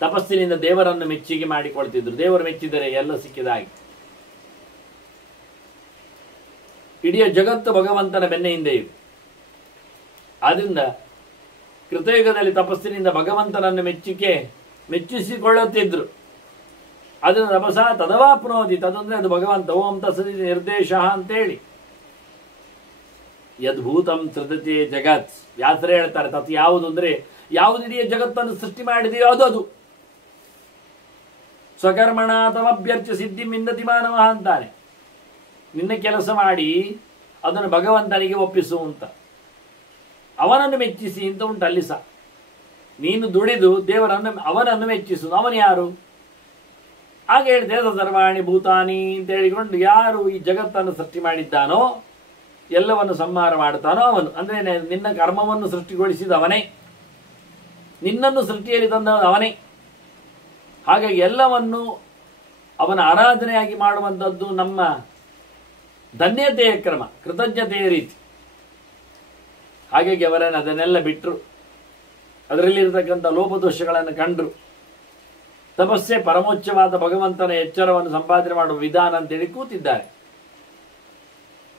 ತಪಸ್ಸಿನಿಂದ ದೇವರನ್ನು ಮೆಚ್ಚುಗೆ ಮಾಡಿಕೊಳ್ತಿದ್ರು. ದೇವರು ಮೆಚ್ಚಿದರೆ ಎಲ್ಲ ಸಿಕ್ಕಿದ ಹಾಗೆ. ಇಡೀ ಜಗತ್ತು ಭಗವಂತನ ಬೆನ್ನ ಹಿಂದೆ ಇವೆ. ಆದ್ರಿಂದ ಕೃತಯುಗದಲ್ಲಿ ತಪಸ್ಸಿನಿಂದ ಭಗವಂತನನ್ನು ಮೆಚ್ಚಿಸಿಕೊಳ್ಳುತ್ತಿದ್ರು. ಅದನ್ನು ತಪಸ ತದವಾ ಪುನೋದಿ, ತದಂದ್ರೆ ಅದು ಭಗವಂತ. ಓಂ ತಸದಿ ನಿರ್ದೇಶ ಅಂತೇಳಿ ಯದ್ಭೂತಂ ಸೃಜತೆ ಜಗತ್, ವ್ಯಾಸರೇ ಹೇಳ್ತಾರೆ. ತತ್ ಯಾವುದು ಅಂದ್ರೆ ಯಾವುದು ಇಡೀ ಜಗತ್ತನ್ನು ಸೃಷ್ಟಿ ಮಾಡಿದೆಯೋ ಅದು. ಸ್ವಕರ್ಮಣ ತಮಭ್ಯರ್ಚ ಸಿದ್ಧಿ ಮಿಂದತಿ ಮಾನವ ಅಂತಾನೆ. ನಿನ್ನ ಕೆಲಸ ಮಾಡಿ ಅದನ್ನು ಭಗವಂತನಿಗೆ ಒಪ್ಪಿಸು ಅಂತ, ಅವನನ್ನು ಮೆಚ್ಚಿಸಿ ಅಂತ ಉಂಟು ಅಲ್ಲಿ ಸಹ. ನೀನು ದುಡಿದು ಅವನನ್ನು ಮೆಚ್ಚಿಸು. ಅವನು ಯಾರು? ಹಾಗೆ ಹೇಳಿದೆ, ಸರ್ವಾಣಿ ಭೂತಾನಿ ಅಂತ ಹೇಳಿಕೊಂಡು ಯಾರು ಈ ಜಗತ್ತನ್ನು ಸೃಷ್ಟಿ ಮಾಡಿದ್ದಾನೋ, ಎಲ್ಲವನ್ನು ಸಂಹಾರ ಮಾಡ್ತಾನೋ ಅವನು. ಅಂದ್ರೆ ನಿನ್ನ ಕರ್ಮವನ್ನು ಸೃಷ್ಟಿಗೊಳಿಸಿದವನೇ, ನಿನ್ನನ್ನು ಸೃಷ್ಟಿಯಲ್ಲಿ ತಂದವನೇ. ಹಾಗಾಗಿ ಎಲ್ಲವನ್ನು ಅವನ ಆರಾಧನೆಯಾಗಿ ಮಾಡುವಂಥದ್ದು ನಮ್ಮ ಧನ್ಯತೆಯ ಕ್ರಮ, ಕೃತಜ್ಞತೆಯ ರೀತಿ. ಹಾಗಾಗಿ ಅವರನ್ನು ಅದನ್ನೆಲ್ಲ ಬಿಟ್ಟರು, ಅದರಲ್ಲಿರತಕ್ಕಂಥ ಲೋಪದೋಷಗಳನ್ನು ಕಂಡ್ರು. ತಪಸ್ಸೆ ಪರಮೋಚ್ಚವಾದ ಭಗವಂತನ ಎಚ್ಚರವನ್ನು ಸಂಪಾದನೆ ಮಾಡುವ ವಿಧಾನ ಅಂತೇಳಿ ಕೂತಿದ್ದಾರೆ.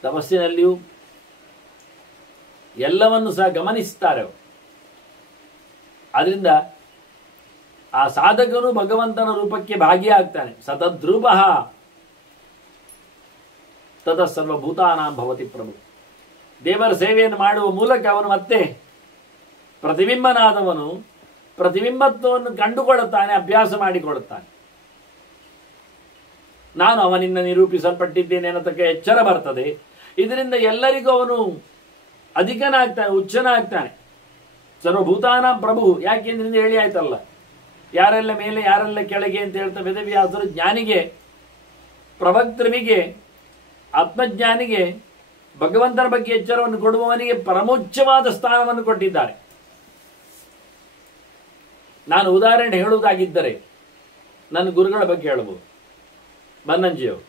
ತಪಸ್ಸಿನಲ್ಲಿಯೂ ಎಲ್ಲವನ್ನು ಸಹ ಗಮನಿಸುತ್ತಾರೆ ಅವರು. ಆದ್ರಿಂದ ಆ ಸಾಧಕನು ಭಗವಂತನ ರೂಪಕ್ಕೆ ಭಾಗಿಯಾಗ್ತಾನೆ. ಸತದ್ರೂಪ ತದ ಸರ್ವಭೂತಾನಾಂ ಭವತಿ ಪ್ರಭು. ದೇವರ ಸೇವೆಯನ್ನು ಮಾಡುವ ಮೂಲಕ ಅವನು ಮತ್ತೆ ಪ್ರತಿಬಿಂಬನಾದವನು ಪ್ರತಿಬಿಂಬತ್ವವನ್ನು ಕಂಡುಕೊಳ್ಳುತ್ತಾನೆ, ಅಭ್ಯಾಸ ಮಾಡಿಕೊಳ್ಳುತ್ತಾನೆ. ನಾನು ಅವನಿಂದ ನಿರೂಪಿಸಲ್ಪಟ್ಟಿದ್ದೇನೆ ಅನ್ನತಕ್ಕ ಎಚ್ಚರ ಬರ್ತದೆ. ಇದರಿಂದ ಎಲ್ಲರಿಗೂ ಅವನು ಅಧಿಕನಾಗ್ತಾನೆ, ಉಚ್ಚನಾಗ್ತಾನೆ. ಸರ್ವಭೂತಾನಾಂ ಪ್ರಭು. ಯಾಕೆಂದ್ರಿಂದ ಹೇಳಿ ಆಯ್ತಲ್ಲ, ಯಾರೆಲ್ಲ ಮೇಲೆ ಯಾರೆಲ್ಲ ಕೆಳಗೆ ಅಂತ ಹೇಳ್ತಾ ವೇದವ್ಯಾಸರು ಜ್ಞಾನಿಗೆ, ಪ್ರವಕ್ತೃವಿಗೆ, ಆತ್ಮಜ್ಞಾನಿಗೆ, ಭಗವಂತನ ಬಗ್ಗೆ ಎಚ್ಚರವನ್ನು ಕೊಡುವವನಿಗೆ ಪರಮೋಚ್ಚವಾದ ಸ್ಥಾನವನ್ನು ಕೊಟ್ಟಿದ್ದಾರೆ. ನಾನು ಉದಾಹರಣೆ ಹೇಳುವುದಾಗಿದ್ದರೆ ನನ್ನ ಗುರುಗಳ ಬಗ್ಗೆ ಹೇಳಬಹುದು. ಬನ್ನಂಜಿಯವರು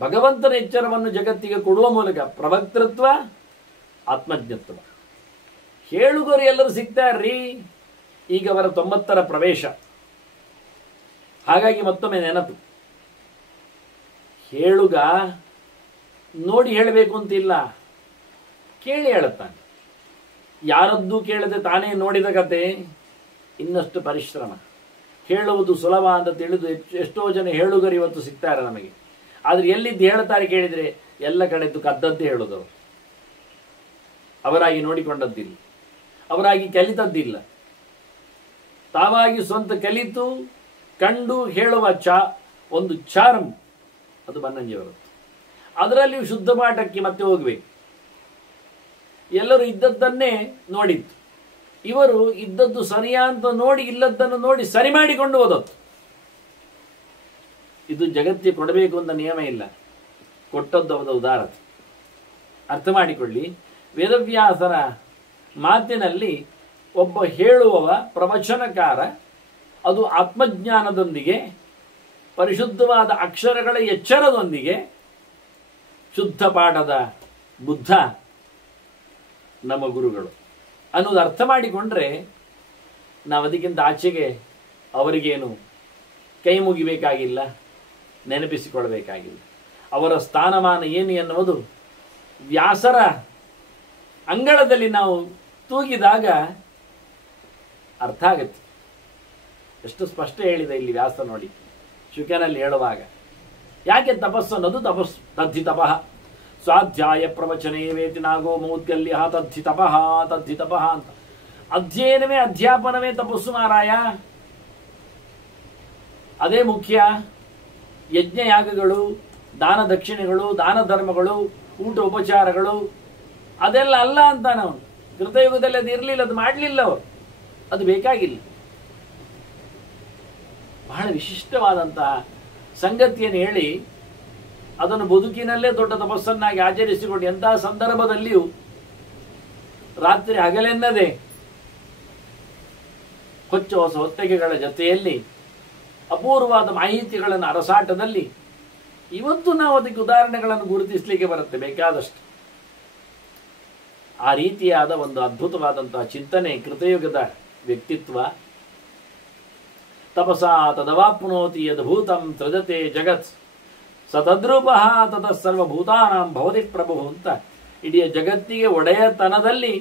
ಭಗವಂತನ ಎಚ್ಚರವನ್ನು ಜಗತ್ತಿಗೆ ಕೊಡುವ ಮೂಲಕ ಪ್ರವಕ್ತೃತ್ವ, ಆತ್ಮಜ್ಞತ್ವ. ಹೇಳುಗರು ಎಲ್ಲರೂ ಸಿಗ್ತಾರ್ರೀ. ಈಗ ಅವರ 90ರ ಪ್ರವೇಶ. ಹಾಗಾಗಿ ಮತ್ತೊಮ್ಮೆ ನೆನಪು, ಹೇಳುಗ ನೋಡಿ ಹೇಳಬೇಕು ಅಂತಿಲ್ಲ, ಕೇಳಿ ಹೇಳುತ್ತಾನೆ. ಯಾರದ್ದೂ ಕೇಳದೆ ತಾನೇ ನೋಡಿದ ಕತೆ ಇನ್ನಷ್ಟು ಪರಿಶ್ರಮ. ಹೇಳುವುದು ಸುಲಭ ಅಂತ ತಿಳಿದು ಎಷ್ಟೋ ಜನ ಹೇಳುಗರು ಇವತ್ತು ಸಿಗ್ತಾರೆ ನಮಗೆ. ಆದರೆ ಎಲ್ಲಿದ್ದು ಹೇಳ್ತಾರೆ ಕೇಳಿದರೆ ಎಲ್ಲ ಕಡೆದ್ದು ಕದ್ದದ್ದೇ ಹೇಳೋದವರು. ಅವರಾಗಿ ನೋಡಿಕೊಂಡದ್ದಿಲ್ಲ, ಅವರಾಗಿ ಕಲಿತದ್ದಿಲ್ಲ. ತಾವಾಗಿ ಸ್ವಂತ ಕಲಿತು ಕಂಡು ಹೇಳುವ ಒಂದು ಚಾರಂ ಅದು ಬನ್ನಂಜಿಯವರದ್ದು. ಅದರಲ್ಲಿಯೂ ಶುದ್ಧ ಪಾಠಕ್ಕೆ ಮತ್ತೆ ಹೋಗಬೇಕು. ಎಲ್ಲರೂ ಇದ್ದದ್ದನ್ನೇ ನೋಡಿತ್ತು, ಇವರು ಇದ್ದದ್ದು ಸರಿಯಾ ಅಂತ ನೋಡಿ ಇಲ್ಲದ್ದನ್ನು ನೋಡಿ ಸರಿ ಮಾಡಿಕೊಂಡು ಹೋದದ್ದು. ಇದು ಜಗತ್ತಿಗೆ ಕೊಡಬೇಕು ಅಂತ ನಿಯಮ ಇಲ್ಲ, ಕೊಟ್ಟದ್ದು ಅವರ ಉದಾರತೆ. ಅರ್ಥ ಮಾಡಿಕೊಳ್ಳಿ. ವೇದವ್ಯಾಸರ ಮಾತಿನಲ್ಲಿ ಒಬ್ಬ ಹೇಳುವವ ಪ್ರವಚನಕಾರ, ಅದು ಆತ್ಮಜ್ಞಾನದೊಂದಿಗೆ, ಪರಿಶುದ್ಧವಾದ ಅಕ್ಷರಗಳ ಎಚ್ಚರದೊಂದಿಗೆ, ಶುದ್ಧ ಪಾಠದ ಬುದ್ಧ ನಮ್ಮ ಗುರುಗಳು ಅನ್ನೋದು ಅರ್ಥ ಮಾಡಿಕೊಂಡ್ರೆ ನಾವು ಅದಕ್ಕಿಂತ ಆಚೆಗೆ ಅವರಿಗೇನು ಕೈ ಮುಗಿಬೇಕಾಗಿಲ್ಲ, ನೆನಪಿಸಿಕೊಳ್ಬೇಕಾಗಿಲ್ಲ. ಅವರ ಸ್ಥಾನಮಾನ ಏನು ಎನ್ನುವುದು ವ್ಯಾಸರ ಅಂಗಳದಲ್ಲಿ ನಾವು ತೂಗಿದಾಗ ಅರ್ಥ ಆಗುತ್ತೆ. ಎಷ್ಟು ಸ್ಪಷ್ಟ ಹೇಳಿದೆ ಇಲ್ಲಿ ವ್ಯಾಸ ನೋಡಿ, ಶುಕನಲ್ಲಿ ಹೇಳುವಾಗ. ಯಾಕೆ ತಪಸ್ಸು ಅನ್ನೋದು ತಪಸ್ಸು. ತದ್ಧಿ ತಪಃ ಸ್ವಾಧ್ಯಾಯ ಪ್ರವಚನೇ ವೇತಿ ನಾಗೋ ಮೌದ್ಗಲ್ಯ ತದ್ಧಿ ತಪಃ ತದ್ಧಿ ತಪಃ ಅಂತ. ಅಧ್ಯಯನವೇ ಅಧ್ಯಾಪನವೇ ತಪಸ್ಸು ಮಾರಾಯ. ಅದೇ ಮುಖ್ಯ. ಯಜ್ಞ ಯಾಗಗಳು, ದಾನ ದಕ್ಷಿಣೆಗಳು, ದಾನ ಧರ್ಮಗಳು, ಊಟ ಉಪಚಾರಗಳು ಅದೆಲ್ಲ ಅಲ್ಲ ಅಂತ ನಾವು ಕೃತಯುಗದಲ್ಲಿ ಅದು ಇರಲಿಲ್ಲ, ಅದು ಮಾಡಲಿಲ್ಲ ಅವರು, ಅದು ಬೇಕಾಗಿಲ್ಲ. ಬಹಳ ವಿಶಿಷ್ಟವಾದಂತಹ ಸಂಗತಿಯನ್ನು ಹೇಳಿ ಅದನ್ನು ಬದುಕಿನಲ್ಲೇ ದೊಡ್ಡ ತಪಸ್ಸನ್ನಾಗಿ ಆಚರಿಸಿಕೊಂಡು ಎಂತಹ ಸಂದರ್ಭದಲ್ಲಿಯೂ ರಾತ್ರಿ ಹಗಲೆನ್ನದೆ ಹೊಚ್ಚ ಹೊಸ ಹೊತ್ತಿಗೆಗಳ ಜೊತೆಯಲ್ಲಿ ಅಪೂರ್ವವಾದ ಮಾಹಿತಿಗಳನ್ನು ಅರಸಾಟದಲ್ಲಿ ಇವತ್ತು ನಾವು ಅದಕ್ಕೆ ಉದಾಹರಣೆಗಳನ್ನು ಗುರುತಿಸಲಿಕ್ಕೆ ಬರುತ್ತೆ ಬೇಕಾದಷ್ಟು. ಆ ರೀತಿಯಾದ ಒಂದು ಅದ್ಭುತವಾದಂತಹ ಚಿಂತನೆ ಕೃತಯುಗದ ವ್ಯಕ್ತಿತ್ವ. ತಪಸಾ ತದವಾಪ್ನೋತಿ ಯದ್ಭೂತಂ ಸೃಜತೆ ಜಗತ್ ಸತದ್ರೂಪ ತತ ಸರ್ವಭೂತಾನಾಂ ಭವತಿ ಪ್ರಭು ಅಂತ ಇಡೀ ಜಗತ್ತಿಗೆ ಒಡೆಯತನದಲ್ಲಿ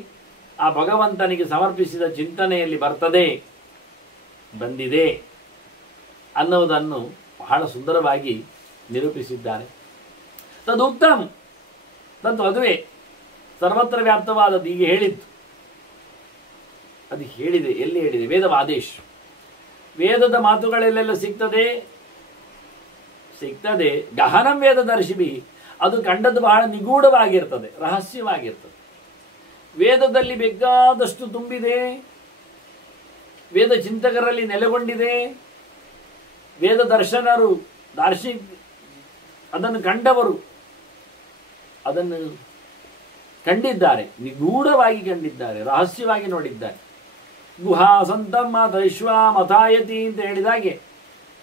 ಆ ಭಗವಂತನಿಗೆ ಸಮರ್ಪಿಸಿದ ಚಿಂತನೆಯಲ್ಲಿ ಬರ್ತದೆ, ಬಂದಿದೆ ಅನ್ನುವುದನ್ನು ಬಹಳ ಸುಂದರವಾಗಿ ನಿರೂಪಿಸಿದ್ದಾರೆ. ತದುಕ್ತಂ, ತದ್ದು ಅದುವೇ ಸರ್ವತ್ರ ವ್ಯಾಪ್ತವಾದದ್ದು. ಈಗ ಹೇಳಿದ್ದು ಅದು ಹೇಳಿದೆ. ಎಲ್ಲಿ ಹೇಳಿದೆ? ವೇದವಾದೇಶ. ವೇದದ ಮಾತುಗಳಲ್ಲೆಲ್ಲ ಸಿಗ್ತದೆ. ಗಹನಂ ವೇದದರ್ಶಿಭಿ, ಅದು ಕಂಡದ್ದು ಬಹಳ ನಿಗೂಢವಾಗಿರ್ತದೆ, ರಹಸ್ಯವಾಗಿರ್ತದೆ. ವೇದದಲ್ಲಿ ಬೇಕಾದಷ್ಟು ತುಂಬಿದೆ, ವೇದ ಚಿಂತಕರಲ್ಲಿ ನೆಲೆಗೊಂಡಿದೆ. ವೇದ ದರ್ಶನರು, ಅದನ್ನು ಕಂಡವರು ಅದನ್ನು ಕಂಡಿದ್ದಾರೆ, ನಿಗೂಢವಾಗಿ ಕಂಡಿದ್ದಾರೆ, ರಹಸ್ಯವಾಗಿ ನೋಡಿದ್ದಾರೆ. ಗುಹಾ ಸಂತಮ್ಮ ದೈಶ್ವ ಮಥಾಯತಿ ಅಂತ ಹೇಳಿದಾಗೆ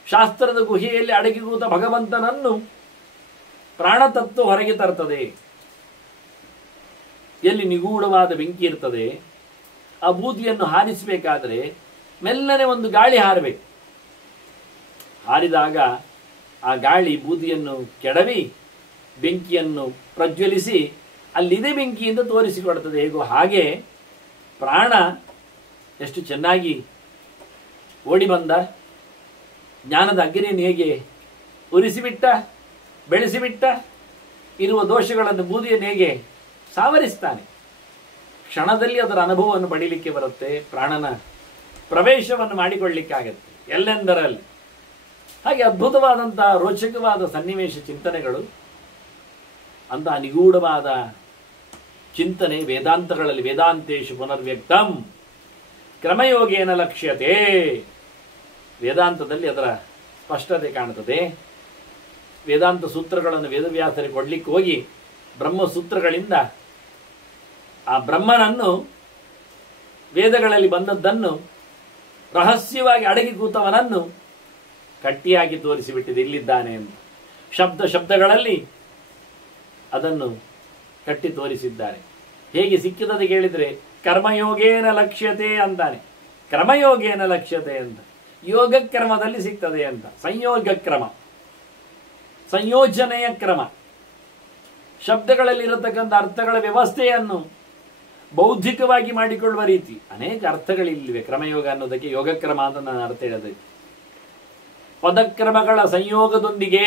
ಶಾಸ್ತ್ರದ ಗುಹೆಯಲ್ಲಿ ಅಡಗಿ ಕೂತ ಭಗವಂತನನ್ನು ಪ್ರಾಣತತ್ವ ಹೊರಗೆ ತರ್ತದೆ. ಎಲ್ಲಿ ನಿಗೂಢವಾದ ಬೆಂಕಿ ಇರ್ತದೆ, ಆ ಬೂದಿಯನ್ನು ಹಾರಿಸಬೇಕಾದ್ರೆ ಮೆಲ್ಲನೆ ಒಂದು ಗಾಳಿ ಹಾರಬೇಕು. ಹಾರಿದಾಗ ಆ ಗಾಳಿ ಬೂದಿಯನ್ನು ಕೆಡವಿ ಬೆಂಕಿಯನ್ನು ಪ್ರಜ್ವಲಿಸಿ ಅಲ್ಲಿದೆ ಬೆಂಕಿ ಎಂದು ತೋರಿಸಿಕೊಡುತ್ತದೆ. ಹೇಗೋ ಹಾಗೆ ಪ್ರಾಣ ಎಷ್ಟು ಚೆನ್ನಾಗಿ ಓಡಿ ಬಂದ, ಜ್ಞಾನದ ಅಗ್ನಿಯನ್ನು ಹೇಗೆ ಉರಿಸಿಬಿಟ್ಟ, ಬೆಳೆಸಿಬಿಟ್ಟ, ಇರುವ ದೋಷಗಳನ್ನು ಬೂದಿಯನ್ನು ಹೇಗೆ ಸಾವರಿಸ್ತಾನೆ. ಕ್ಷಣದಲ್ಲಿ ಅದರ ಅನುಭವವನ್ನು ಪಡೀಲಿಕ್ಕೆ ಬರುತ್ತೆ, ಪ್ರಾಣನ ಪ್ರವೇಶವನ್ನು ಮಾಡಿಕೊಳ್ಳಿಕ್ಕಾಗತ್ತೆ ಎಲ್ಲೆಂದರಲ್ಲಿ. ಹಾಗೆ ಅದ್ಭುತವಾದಂತಹ ರೋಚಕವಾದ ಸನ್ನಿವೇಶ ಚಿಂತನೆಗಳು, ಅಂತಹ ನಿಗೂಢವಾದ ಚಿಂತನೆ ವೇದಾಂತಗಳಲ್ಲಿ. ವೇದಾಂತೇಶು ಪುನರ್ವ್ಯಕ್ತಂ ಕ್ರಮಯೋಗೇನ ಲಕ್ಷ್ಯತೆ. ವೇದಾಂತದಲ್ಲಿ ಅದರ ಸ್ಪಷ್ಟತೆ ಕಾಣುತ್ತದೆ. ವೇದಾಂತ ಸೂತ್ರಗಳನ್ನು ವೇದವ್ಯಾಸರಿಗೆ ಕೊಡ್ಲಿಕ್ಕೆ ಹೋಗಿ ಬ್ರಹ್ಮಸೂತ್ರಗಳಿಂದ ಆ ಬ್ರಹ್ಮನನ್ನು, ವೇದಗಳಲ್ಲಿ ಬಂದದ್ದನ್ನು, ರಹಸ್ಯವಾಗಿ ಅಡಗಿ ಕೂತವನನ್ನು ಗಟ್ಟಿಯಾಗಿ ತೋರಿಸಿಬಿಟ್ಟಿದೆ, ಇಲ್ಲಿದ್ದಾನೆ ಅಂತ. ಶಬ್ದಗಳಲ್ಲಿ ಅದನ್ನು ಕಟ್ಟಿ ತೋರಿಸಿದ್ದಾರೆ. ಹೇಗೆ ಸಿಕ್ಕಿದದು ಕೇಳಿದರೆ ಕರ್ಮಯೋಗೇನ ಲಕ್ಷ್ಯತೆ ಅಂತಾನೆ. ಕ್ರಮಯೋಗೇನ ಲಕ್ಷ್ಯತೆ ಅಂತ, ಯೋಗಕ್ರಮದಲ್ಲಿ ಸಿಗ್ತದೆ ಅಂತ. ಸಂಯೋಗ ಕ್ರಮ, ಸಂಯೋಜನೆಯ ಕ್ರಮ, ಶಬ್ದಗಳಲ್ಲಿರತಕ್ಕಂಥ ಅರ್ಥಗಳ ವ್ಯವಸ್ಥೆಯನ್ನು ಬೌದ್ಧಿಕವಾಗಿ ಮಾಡಿಕೊಳ್ಳುವ ರೀತಿ ಅನೇಕ ಅರ್ಥಗಳಿಲ್ಲಿವೆ. ಕ್ರಮಯೋಗ ಅನ್ನೋದಕ್ಕೆ ಯೋಗಕ್ರಮ ಅಂತ ನಾನು ಅರ್ಥ ಹೇಳೋದಕ್ಕೆ. ಪದಕ್ರಮಗಳ ಸಂಯೋಗದೊಂದಿಗೆ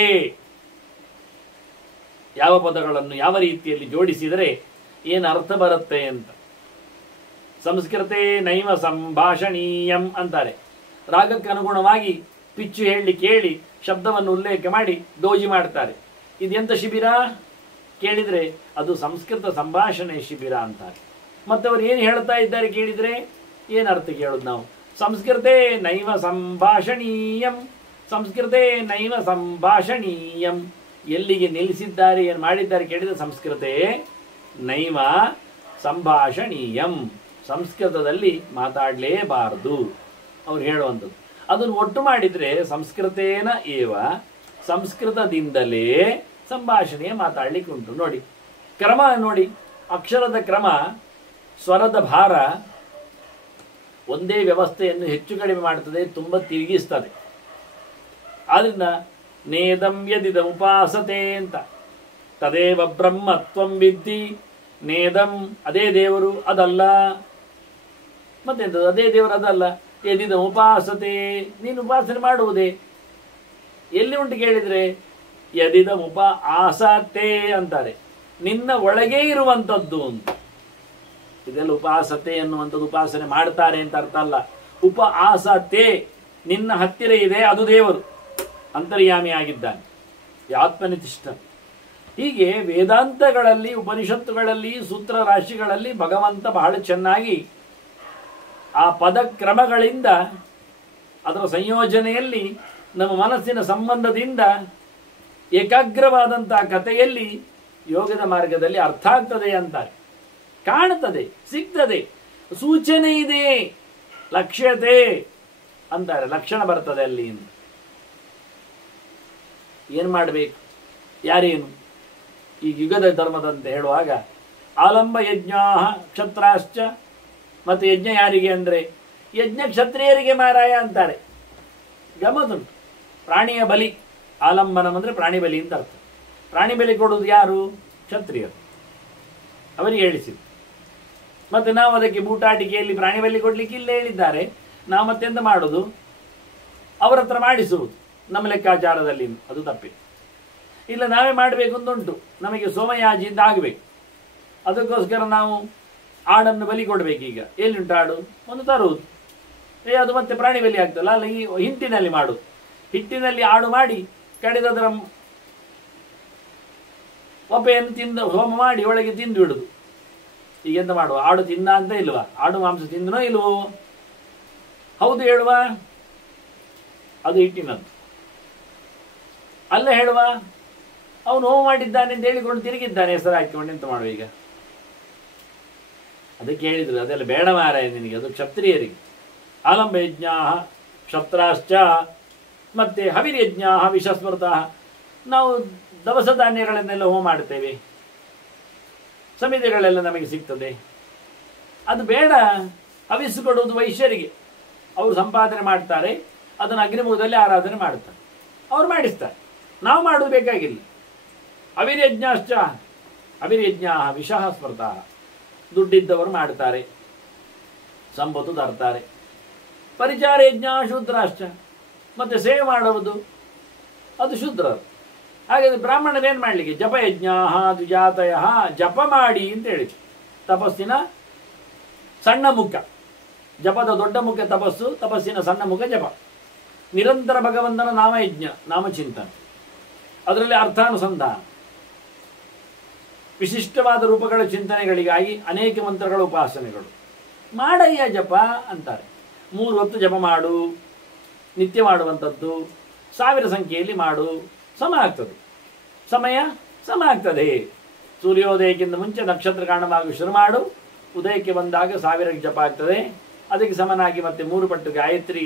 ಯಾವ ಪದಗಳನ್ನು ಯಾವ ರೀತಿಯಲ್ಲಿ ಜೋಡಿಸಿದರೆ ಏನು ಅರ್ಥ ಬರುತ್ತೆ ಅಂತ. ಸಂಸ್ಕೃತೆ ನೈವ ಸಂಭಾಷಣೀಯಂ ಅಂತಾರೆ. ರಾಗಕ್ಕೆ ಅನುಗುಣವಾಗಿ ಪಿಚ್ಚು ಹೇಳಿ ಶಬ್ದವನ್ನು ಉಲ್ಲೇಖ ಮಾಡಿ ದೋಜಿ ಮಾಡ್ತಾರೆ. ಇದೆಂತ ಶಿಬಿರ ಕೇಳಿದರೆ ಅದು ಸಂಸ್ಕೃತ ಸಂಭಾಷಣೆ ಶಿಬಿರ ಅಂತಾರೆ. ಮತ್ತೆ ಅವರು ಏನು ಹೇಳ್ತಾ ಇದ್ದಾರೆ ಕೇಳಿದರೆ ಏನು ಅರ್ಥ ಕೇಳೋದು ನಾವು? ಸಂಸ್ಕೃತೆ ನೈವ ಸಂಭಾಷಣೀಯಂ, ಸಂಸ್ಕೃತೆ ನೈವ ಸಂಭಾಷಣೀಯಂ. ಎಲ್ಲಿಗೆ ನಿಲ್ಲಿಸಿದ್ದಾರೆ, ಏನು ಮಾಡಿದ್ದಾರೆ ಕೇಳಿದರೆ ಸಂಸ್ಕೃತೆ ನೈವ ಸಂಭಾಷಣೀಯಂ, ಸಂಸ್ಕೃತದಲ್ಲಿ ಮಾತಾಡಲೇಬಾರದು ಅವ್ರು ಹೇಳುವಂಥದ್ದು. ಅದನ್ನು ಒಟ್ಟು ಮಾಡಿದರೆ ಸಂಸ್ಕೃತೇನ ಏವ, ಸಂಸ್ಕೃತದಿಂದಲೇ ಸಂಭಾಷಣೆಯ ಮಾತಾಡ್ಲಿಕ್ಕೆ ಉಂಟು. ನೋಡಿ ಕ್ರಮ, ನೋಡಿ ಅಕ್ಷರದ ಕ್ರಮ, ಸ್ವರದ ಭಾರ ಒಂದೇ ವ್ಯವಸ್ಥೆಯನ್ನು ಹೆಚ್ಚು ಕಡಿಮೆ ಮಾಡುತ್ತದೆ, ತುಂಬ ತಿರುಗಿಸ್ತದೆ. ಆದ್ರಿಂದ ನೇದಂ ಯದಿದ ಉಪಾಸತೆ ಅಂತ, ತದೇವ ಬ್ರಹ್ಮತ್ವಂ ವಿದ್ಧಿ. ನೇದಂ ಅದೇ ದೇವರು ಅದಲ್ಲ, ಮತ್ತೆಂಥದ್ದು ಅದೇ ದೇವರು ಅದಲ್ಲ. ಯದಿದ ಉಪಾಸತೆ ನೀನು ಉಪಾಸನೆ ಮಾಡುವುದೇ. ಎಲ್ಲಿ ಉಂಟು ಕೇಳಿದರೆ ಯದಿದ ಆಸತೆ ಅಂತಾರೆ, ನಿನ್ನ ಒಳಗೆ ಇರುವಂಥದ್ದು ಅಂತ. ಇದೆಲ್ಲ ಉಪಾಸತೆ ಎನ್ನುವಂಥದ್ದು ಉಪಾಸನೆ ಮಾಡ್ತಾರೆ ಅಂತ ಅರ್ಥ ಅಲ್ಲ. ಆಸತೆ ನಿನ್ನ ಹತ್ತಿರ ಇದೆ, ಅದು ದೇವರು ಅಂತರ್ಯಾಮಿ ಆಗಿದ್ದಾನೆ, ಆತ್ಮನಿಷ್ಠ. ಹೀಗೆ ವೇದಾಂತಗಳಲ್ಲಿ, ಉಪನಿಷತ್ತುಗಳಲ್ಲಿ, ಸೂತ್ರ ರಾಶಿಗಳಲ್ಲಿ ಭಗವಂತ ಬಹಳ ಚೆನ್ನಾಗಿ ಆ ಪದಕ್ರಮಗಳಿಂದ, ಅದರ ಸಂಯೋಜನೆಯಲ್ಲಿ, ನಮ್ಮ ಮನಸ್ಸಿನ ಸಂಬಂಧದಿಂದ ಏಕಾಗ್ರವಾದಂತಹ ಕಥೆಯಲ್ಲಿ ಯೋಗದ ಮಾರ್ಗದಲ್ಲಿ ಅರ್ಥ ಆಗ್ತದೆ ಅಂತಾರೆ. ಕಾಣುತ್ತದೆ, ಸಿಗ್ತದೆ, ಸೂಚನೆ ಇದೆ, ಲಕ್ಷ್ಯತೆ ಅಂತಾರೆ, ಲಕ್ಷಣ ಬರ್ತದೆ ಅಲ್ಲಿ. ಏನು ಮಾಡಬೇಕು, ಯಾರೇನು ಈ ಯುಗದ ಧರ್ಮದಂತೆ ಹೇಳುವಾಗ ಆಲಂಬ ಯಜ್ಞ ಕ್ಷತ್ರಾಶ್ಚ. ಮತ್ತು ಯಜ್ಞ ಯಾರಿಗೆ ಅಂದರೆ ಯಜ್ಞ ಕ್ಷತ್ರಿಯರಿಗೆ ಮಾರಾಯ ಅಂತಾರೆ. ಗಮದುಂಟು. ಪ್ರಾಣಿಯ ಬಲಿ, ಆಲಂಬನಂ ಅಂದರೆ ಪ್ರಾಣಿ ಬಲಿ ಅಂತ ಅರ್ಥ. ಪ್ರಾಣಿ ಬಲಿ ಕೊಡುವುದು ಯಾರು? ಕ್ಷತ್ರಿಯರು, ಅವರಿಗೆ ಹೇಳಿಸಿದ್ರು. ಮತ್ತೆ ನಾವು ಅದಕ್ಕೆ ಬೂಟಾಟಿಕೆಯಲ್ಲಿ ಪ್ರಾಣಿ ಬಲಿ ಕೊಡ್ಲಿಕ್ಕೆ ಇಲ್ಲೇ ಹೇಳಿದ್ದಾರೆ. ನಾವು ಮತ್ತೆಂತ ಮಾಡೋದು? ಅವರ ಹತ್ರ ಮಾಡಿಸುವುದು ನಮ್ಮ ಲೆಕ್ಕಾಚಾರದಲ್ಲಿ. ಅದು ತಪ್ಪಿದೆ. ಇಲ್ಲ, ನಾವೇ ಮಾಡಬೇಕು ಅಂತುಂಟು, ನಮಗೆ ಸೋಮಯಾಜಿಯಿಂದ ಆಗಬೇಕು. ಅದಕ್ಕೋಸ್ಕರ ನಾವು ಆಡನ್ನು ಬಲಿ ಕೊಡಬೇಕು. ಈಗ ಎಲ್ಲಿಂಟು ಆಡು? ಒಂದು ತರುವುದು, ಅದು ಮತ್ತೆ ಪ್ರಾಣಿ ಬಲಿ ಆಗ್ತಲ್ಲ. ಅಲ್ಲ, ಈ ಹಿಂಟಿನಲ್ಲಿ ಮಾಡುದು. ಹಿಟ್ಟಿನಲ್ಲಿ ಆಡು ಮಾಡಿ ಕಡಿದದರ ಒಪೆಯನ್ನು ತಿಂದ ಹೋಮ ಮಾಡಿ ಒಳಗೆ ತಿಂದು ಬಿಡುದು. ಈಗೆಂತ ಮಾಡುವ? ಆಡು ತಿಂದ ಅಂತ ಇಲ್ವಾ? ಆಡು ಮಾಂಸ ತಿಂದನೋ ಇಲ್ವೋ? ಹೌದು ಹೇಳುವ? ಅದು ಹಿಟ್ಟಿನದ್ದು. ಅಲ್ಲ ಹೇಳುವ? ಅವನು ಹೋಮ ಮಾಡಿದ್ದಾನೆ ಅಂತ ಹೇಳಿಕೊಂಡು ತಿರುಗಿದ್ದಾನೆ ಹೆಸರು ಹಾಕಿಕೊಂಡು. ಎಂತ ಮಾಡುವ ಈಗ? ಅದಕ್ಕೆ ಹೇಳಿದ್ರು ಅದೆಲ್ಲ ಬೇಡ ಮಾರಾಯ ನಿನಗೆ, ಅದು ಕ್ಷತ್ರಿಯರಿಗೆ. ಆಲಂಬ ಯಜ್ಞ ಕ್ಷತ್ರಾಶ್ಚ ಮತ್ತೆ ಹವಿರ್ಯಜ್ಞ ವಿಷಸ್ಮೃತ. ನಾವು ದವಸ ಧಾನ್ಯಗಳನ್ನೆಲ್ಲ ಹೋಮ ಮಾಡ್ತೇವೆ, ಸಮಿತಿಗಳೆಲ್ಲ ನಮಗೆ ಸಿಗ್ತದೆ. ಅದು ಬೇಡ. ಹವಿಸ್ಸು ಕೊಡುವುದು ವೈಶ್ಯರಿಗೆ, ಅವರು ಸಂಪಾದನೆ ಮಾಡ್ತಾರೆ, ಅದನ್ನು ಅಗ್ನಿಮೂಲದಲ್ಲಿ ಆರಾಧನೆ ಮಾಡ್ತಾರೆ, ಅವ್ರು ಮಾಡಿಸ್ತಾರೆ. ನಾವು ಮಾಡೋದು ಬೇಕಾಗಿಲ್ಲ. ಅವಿರ್ಯಜ್ಞಾಶ್ಚ ಅವಿರ್ಯಜ್ಞ ವಿಷಃ ಸ್ಮೃತ. ದುಡ್ಡಿದ್ದವರು ಮಾಡ್ತಾರೆ, ಸಂಪತ್ತು ತರ್ತಾರೆ. ಪರಿಚಾರ ಯಜ್ಞ ಶೂದ್ರಾಶ್ಚ, ಮತ್ತೆ ಸೇವೆ ಮಾಡುವುದು ಅದು ಶೂದ್ರರು. ಹಾಗಾದ್ರೆ ಬ್ರಾಹ್ಮಣರೇನು ಮಾಡಲಿಕ್ಕೆ? ಜಪಯಜ್ಞ ದ್ವಿಜಾತಯ, ಜಪ ಮಾಡಿ ಅಂತ ಹೇಳಿದ್ರು. ತಪಸ್ಸಿನ ಸಣ್ಣ ಮುಖ, ಜಪದ ದೊಡ್ಡ ಮುಖ ತಪಸ್ಸು, ತಪಸ್ಸಿನ ಸಣ್ಣ ಮುಖ ಜಪ. ನಿರಂತರ ಭಗವಂತನ ನಾಮಯಜ್ಞ, ನಾಮಚಿಂತನೆ, ಅದರಲ್ಲಿ ಅರ್ಥಾನುಸಂಧಾನ, ವಿಶಿಷ್ಟವಾದ ರೂಪಗಳ ಚಿಂತನೆಗಳಿಗಾಗಿ ಅನೇಕ ಮಂತ್ರಗಳ ಉಪಾಸನೆಗಳು. ಮಾಡಯ್ಯ ಜಪ ಅಂತಾರೆ. 3 ಹೊತ್ತು ಜಪ ಮಾಡು, ನಿತ್ಯ ಮಾಡುವಂಥದ್ದು, 1000 ಸಂಖ್ಯೆಯಲ್ಲಿ ಮಾಡು, ಸಮ ಆಗ್ತದೆ. ಸಮ ಆಗ್ತದೆ. ಸೂರ್ಯೋದಯಕ್ಕಿಂತ ಮುಂಚೆ ನಕ್ಷತ್ರ ಕಾಣವಾಗಿ ಶುರು ಮಾಡು, ಉದಯಕ್ಕೆ ಬಂದಾಗ 1000 ಜಪ ಆಗ್ತದೆ. ಅದಕ್ಕೆ ಸಮನಾಗಿ ಮತ್ತೆ 3 ಪಟ್ಟು ಗಾಯತ್ರಿ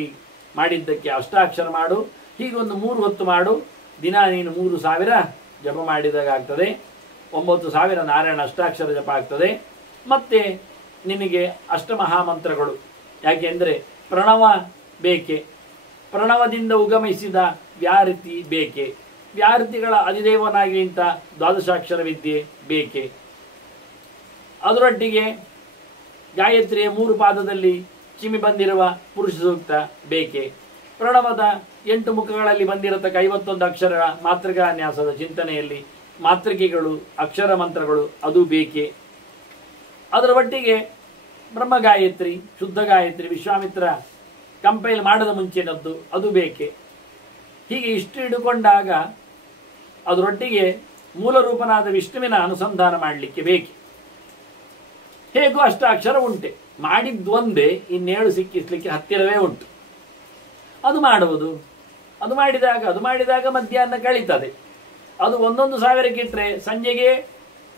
ಮಾಡಿದ್ದಕ್ಕೆ ಅಷ್ಟಾಕ್ಷರ ಮಾಡು. ಹೀಗೊಂದು 3 ಹೊತ್ತು ಮಾಡು. ದಿನ ನೀನು 3000 ಜಪ ಮಾಡಿದಾಗ ಆಗ್ತದೆ. 9000 ನಾರಾಯಣ ಅಷ್ಟಾಕ್ಷರ ಜಪ ಆಗ್ತದೆ. ಮತ್ತೆ ನಿನಗೆ ಅಷ್ಟಮಹಾಮಂತ್ರಗಳು. ಯಾಕೆಂದರೆ ಪ್ರಣವ ಬೇಕೆ, ಪ್ರಣವದಿಂದ ಉಗಮಿಸಿದ ವ್ಯಾಹೃತಿ ಬೇಕೆ, ವ್ಯಾಹೃತಿಗಳ ಅಧಿದೇವನಾಗಿ ನಿಂತ ದ್ವಾದಶಾಕ್ಷರ ವಿದ್ಯೆ ಬೇಕೆ. ಅದರೊಟ್ಟಿಗೆ ಗಾಯತ್ರಿಯ 3 ಪಾದದಲ್ಲಿ ಚಿಮ್ಮಿ ಬಂದಿರುವ ಪುರುಷ ಸೂಕ್ತ ಬೇಕೆ. ಪ್ರಣವದ 8 ಮುಖಗಳಲ್ಲಿ ಬಂದಿರತಕ್ಕ 51 ಅಕ್ಷರ ಮಾತೃಕಾನ್ಯಾಸದ ಚಿಂತನೆಯಲ್ಲಿ ಮಾತೃಕೆಗಳು, ಅಕ್ಷರ ಮಂತ್ರಗಳು ಅದು ಬೇಕೆ. ಅದರ ಒಟ್ಟಿಗೆ ಬ್ರಹ್ಮ ಗಾಯತ್ರಿ, ಶುದ್ಧ ಗಾಯತ್ರಿ, ವಿಶ್ವಾಮಿತ್ರ ಕಂಪೈಲ್ ಮಾಡದ ಮುಂಚಿನದ್ದು ಅದು ಬೇಕೆ. ಹೀಗೆ ಇಷ್ಟು ಹಿಡುಕೊಂಡಾಗ ಅದರೊಟ್ಟಿಗೆ ಮೂಲರೂಪನಾದ ವಿಷ್ಣುವಿನ ಅನುಸಂಧಾನ ಮಾಡಲಿಕ್ಕೆ ಬೇಕೆ. ಹೇಗೂ ಅಷ್ಟಾಕ್ಷರ ಉಂಟೆ, ಮಾಡಿದ್ದೊಂದೇ, ಇನ್ನೇಳು ಸಿಕ್ಕಿಸ್ಲಿಕ್ಕೆ ಹತ್ತಿರವೇ ಉಂಟು. ಅದು ಮಾಡುವುದು. ಅದು ಮಾಡಿದಾಗ ಮಧ್ಯಾಹ್ನ ಕಳೀತದೆ. ಅದು 1000 ಇಟ್ಟರೆ ಸಂಜೆಗೆ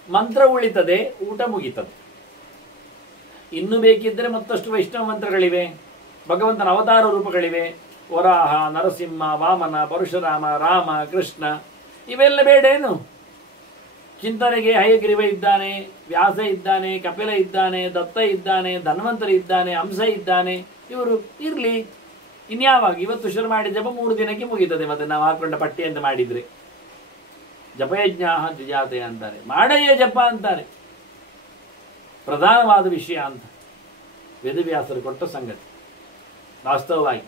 ಮಂತ್ರ ಉಳಿತದೆ, ಊಟ ಮುಗಿತದೆ. ಇನ್ನು ಬೇಕಿದ್ದರೆ ಮತ್ತಷ್ಟು ವೈಷ್ಣವ ಮಂತ್ರಗಳಿವೆ, ಭಗವಂತನ ಅವತಾರ ರೂಪಗಳಿವೆ. ವರಾಹ, ನರಸಿಂಹ, ವಾಮನ, ಪರಶುರಾಮ, ರಾಮ, ಕೃಷ್ಣ, ಇವೆಲ್ಲ ಬೇಡೇನು? ಚಿಂತನೆಗೆ ಹಯಗ್ರೀವ ಇದ್ದಾನೆ, ವ್ಯಾಸ ಇದ್ದಾನೆ, ಕಪಿಲ ಇದ್ದಾನೆ, ದತ್ತ ಇದ್ದಾನೆ, ಧನ್ವಂತರಿ ಇದ್ದಾನೆ, ಹಂಸ ಇದ್ದಾನೆ. ಇವರು ಇರಲಿ. ಇನ್ಯಾವಾಗ? ಇವತ್ತು ಶುರು ಮಾಡಿದ ಜಪ 3 ದಿನಕ್ಕೆ ಮುಗಿತದೆ. ಮತ್ತೆ ನಾವು ಹಾಕೊಂಡ ಪಟ್ಟಿ ಅಂತ ಮಾಡಿದ್ರೆ ಜಪಯಜ್ಞ ದ್ವಿಜಾತಯ ಅಂತಾರೆ, ಮಾಡಯ್ಯ ಜಪ ಅಂತಾರೆ. ಪ್ರಧಾನವಾದ ವಿಷಯ ಅಂತ ವೇದವ್ಯಾಸರು ಕೊಟ್ಟ ಸಂಗತಿ. ವಾಸ್ತವವಾಗಿ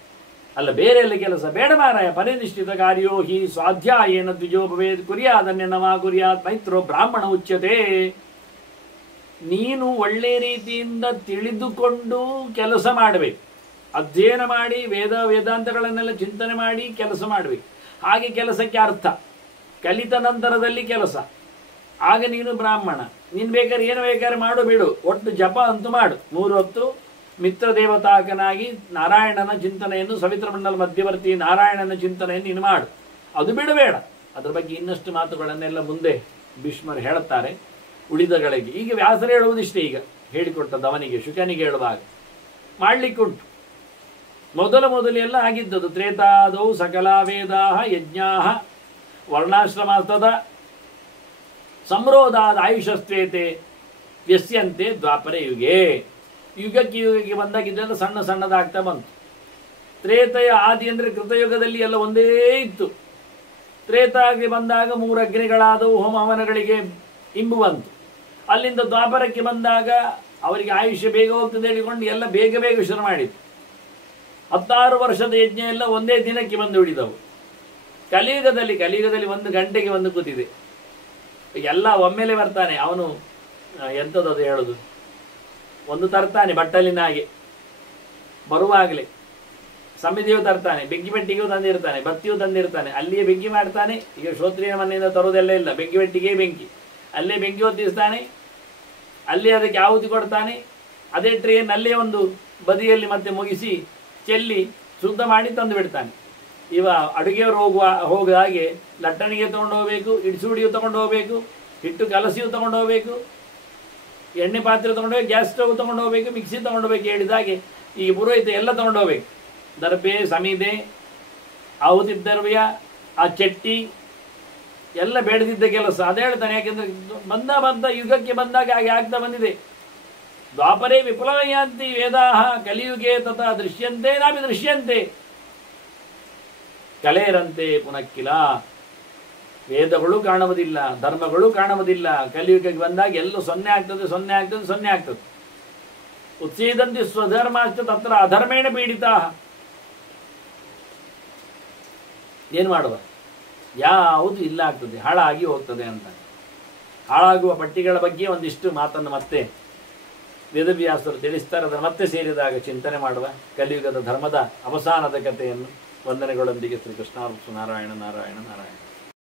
ಅಲ್ಲ, ಬೇರೆ ಎಲ್ಲ ಕೆಲಸ ಬೇಡ ಮಾರಾಯ. ಪರಿನಿಷ್ಠಿತ ಕಾರ್ಯೋ ಹಿ ಸ್ವಾಧ್ಯಾಯೇನ ದ್ವಿಜೋಪವೇದ್ ಕುರ್ಯಾದನ್ಯ ನಮ ಕುರ್ಯಾತ್ ಮೈತ್ರೋ ಬ್ರಾಹ್ಮಣ ಉಚ್ಯತೆ. ನೀನು ಒಳ್ಳೆ ರೀತಿಯಿಂದ ತಿಳಿದುಕೊಂಡು ಕೆಲಸ ಮಾಡಬೇಕು. ಅಧ್ಯಯನ ಮಾಡಿ ವೇದಾಂತಗಳನ್ನೆಲ್ಲ ಚಿಂತನೆ ಮಾಡಿ ಕೆಲಸ ಮಾಡಬೇಕು. ಹಾಗೆ ಕೆಲಸಕ್ಕೆ ಅರ್ಥ, ಕಲಿತ ನಂತರದಲ್ಲಿ ಕೆಲಸ. ಆಗ ನೀನು ಬ್ರಾಹ್ಮಣ. ನೀನು ಬೇಕಾದ್ರೆ ಏನು ಬೇಕಾದ್ರೆ ಮಾಡು ಬಿಡು, ಒಟ್ಟು ಜಪ ಅಂತೂ ಮಾಡು. 3 ಹೊತ್ತು ಮಿತ್ರ ದೇವತಾಕನಾಗಿ ನಾರಾಯಣನ ಚಿಂತನೆಯನ್ನು, ಸವಿತ್ರ ಮಂಡಲ ಮಧ್ಯವರ್ತಿ ನಾರಾಯಣನ ಚಿಂತನೆಯನ್ನು ನೀನು ಮಾಡು. ಅದು ಬಿಡಬೇಡ. ಅದರ ಬಗ್ಗೆ ಇನ್ನಷ್ಟು ಮಾತುಗಳನ್ನೆಲ್ಲ ಮುಂದೆ ಭೀಷ್ಮರು ಹೇಳುತ್ತಾರೆ ಉಳಿದಗಳಿಗೆ. ಈಗ ವ್ಯಾಸರು ಹೇಳುವುದಿಷ್ಟೇ. ಈಗ ಹೇಳಿಕೊಟ್ಟದ್ದು ಅವನಿಗೆ, ಶುಕನಿಗೆ ಹೇಳುವಾಗ ಮಾಡಲಿಕ್ಕುಂಟು. ಮೊದಲೆಲ್ಲ ಆಗಿದ್ದದು ತ್ರೇತಾದೌ ಸಕಲ ವೇದಾ ಯಜ್ಞಾ ವರ್ಣಾಶ್ರಮಾಸ್ತದ ಸಂರೋಧಾದ ಆಯುಷಸ್ತ್ವೇತೆ ವ್ಯಸ್ಯಂತೆ ದ್ವಾಪರ ಯುಗೆ. ಯುಗಕ್ಕೆ ಬಂದಾಗಿದ್ದೆಲ್ಲ ಸಣ್ಣದಾಗ್ತಾ ಬಂತು. ತ್ರೇತೆಯ ಆದಿ ಅಂದರೆ ಕೃತಯುಗದಲ್ಲಿ ಎಲ್ಲ ಒಂದೇ ಇತ್ತು. ತ್ರೇತಾಗೆ ಬಂದಾಗ 3 ಅಗ್ನಿಗಳಾದವು, ಹೋಮ ಹವನಗಳಿಗೆ ಇಂಬು ಬಂತು. ಅಲ್ಲಿಂದ ದ್ವಾಪರಕ್ಕೆ ಬಂದಾಗ ಅವರಿಗೆ ಆಯುಷ್ಯ ಬೇಗ ಹೋಗ್ತದೆ ಹೇಳಿಕೊಂಡು ಎಲ್ಲ ಬೇಗ ಶುರು ಮಾಡಿತು. 16 ವರ್ಷದ ಯಜ್ಞ ಎಲ್ಲ ಒಂದೇ ದಿನಕ್ಕೆ ಬಂದು ಉಳಿದವು. ಕಲಿಯುಗದಲ್ಲಿ 1 ಗಂಟೆಗೆ ಬಂದು ಕೂತಿದೆ. ಎಲ್ಲ ಒಮ್ಮೆಲೆ ಬರ್ತಾನೆ ಅವನು. ಎಂಥದ್ದು ಹೇಳುದು, ಒಂದು ತರ್ತಾನೆ ಬಟ್ಟಲಿನ ಹಾಗೆ, ಬರುವಾಗಲೇ ಸಮಿತಿಯು ತರ್ತಾನೆ, ಬೆಂಕಿ ಬೆಟ್ಟಿಗೆಯೂ ತಂದಿರ್ತಾನೆ, ಬತ್ತಿಯೂ ತಂದಿರ್ತಾನೆ, ಅಲ್ಲಿಯೇ ಬೆಂಕಿ ಮಾಡ್ತಾನೆ. ಈಗ ಶ್ರೋತ್ರಿಯ ಮನೆಯಿಂದ ತರುವುದೆಲ್ಲ ಇಲ್ಲ, ಬೆಂಕಿ ಬೆಟ್ಟಿಗೆ ಬೆಂಕಿ. ಅಲ್ಲೇ ಬೆಂಕಿ ಹೊತ್ತಿಸ್ತಾನೆ, ಅಲ್ಲೇ ಅದಕ್ಕೆ ಆಹುತಿ ಕೊಡ್ತಾನೆ. ಅದೇ ಟ್ರೇನ್ ಅಲ್ಲೇ ಒಂದು ಬದಿಯಲ್ಲಿ ಮತ್ತೆ ಮುಗಿಸಿ ಚೆಲ್ಲಿ ಶುದ್ಧ ಮಾಡಿ ತಂದು ಬಿಡ್ತಾನೆ. ಇವ ಅಡುಗೆಯವರು ಹೋಗುವ ಹಾಗೆ ಲಟ್ಟಣಿಗೆ ತಗೊಂಡು ಹೋಗಬೇಕು, ಇಡಿಸುಡಿಯು ತಗೊಂಡು ಹೋಗಬೇಕು, ಹಿಟ್ಟು ಕಲಸಿಯು ತಗೊಂಡು ಹೋಗಬೇಕು, ಎಣ್ಣೆ ಪಾತ್ರೆ ತಗೊಂಡು ಹೋಗಿ, ಗ್ಯಾಸ್ ಸ್ಟವ್ ತಗೊಂಡು ಹೋಗಬೇಕು, ಮಿಕ್ಸಿ ತಗೊಂಡು ಹೋಗ್ಬೇಕು. ಹೇಳಿದ ಹಾಗೆ ಈ ಪುರೋಹಿತ ಎಲ್ಲ ತಗೊಂಡು ಹೋಗ್ಬೇಕು. ದರ್ಬೆ, ಸಮಿದೆ, ಆಹುತಿ ದ್ರವ್ಯ, ಆ ಚಟ್ಟಿ ಎಲ್ಲ ಬೇಡದಿದ್ದ ಕೆಲಸ. ಅದೇ ಹೇಳ್ತಾನೆ, ಯಾಕೆಂದ್ರೆ ಬಂದ ಯುಗಕ್ಕೆ ಬಂದಾಗ ಹಾಗೆ ಆಗ್ತಾ ಬಂದಿದೆ. ದ್ವಾಪರೇ ವಿಪ್ಲವಯಾಂತಿ ವೇದಾಹ ಕಲಿಯುಗೆ ತಥಾ ದೃಶ್ಯಂತೆ ನಾಪಿ ದೃಶ್ಯಂತೆ ಕಲೇರಂತೆ ಪುನಕ್ಕಿಲ. ವೇದಗಳು ಕಾಣುವುದಿಲ್ಲ, ಧರ್ಮಗಳು ಕಾಣುವುದಿಲ್ಲ. ಕಲಿಯುಗಕ್ಕೆ ಬಂದಾಗ ಎಲ್ಲ ಸೊನ್ನೆ ಆಗ್ತದೆ. ಉತ್ಸೀದಂತಿ ಸ್ವಧರ್ಮಾಶ್ಚ ತತ್ರ ಅಧರ್ಮೇಣ ಪೀಡಿತ. ಏನು ಮಾಡುವ, ಯಾವುದು ಇಲ್ಲ ಆಗ್ತದೆ, ಹಾಳಾಗಿ ಹೋಗ್ತದೆ ಅಂತ. ಹಾಳಾಗುವ ಪಟ್ಟಿಗಳ ಬಗ್ಗೆ ಒಂದಿಷ್ಟು ಮಾತನ್ನು ಮತ್ತೆ ವೇದವ್ಯಾಸರು ತಿಳಿಸ್ತಾರೆ. ಅದನ್ನು ಮತ್ತೆ ಸೇರಿದಾಗ ಚಿಂತನೆ ಮಾಡುವ. ಕಲಿಯುಗದ ಧರ್ಮದ ಅವಸಾನದ ಕಥೆಯನ್ನು ವಂದನೆಗಳೊಂದಿಗೆ ಶ್ರೀಕೃಷ್ಣ ನಾರಾಯಣ ನಾರಾಯಣ ನಾರಾಯಣ.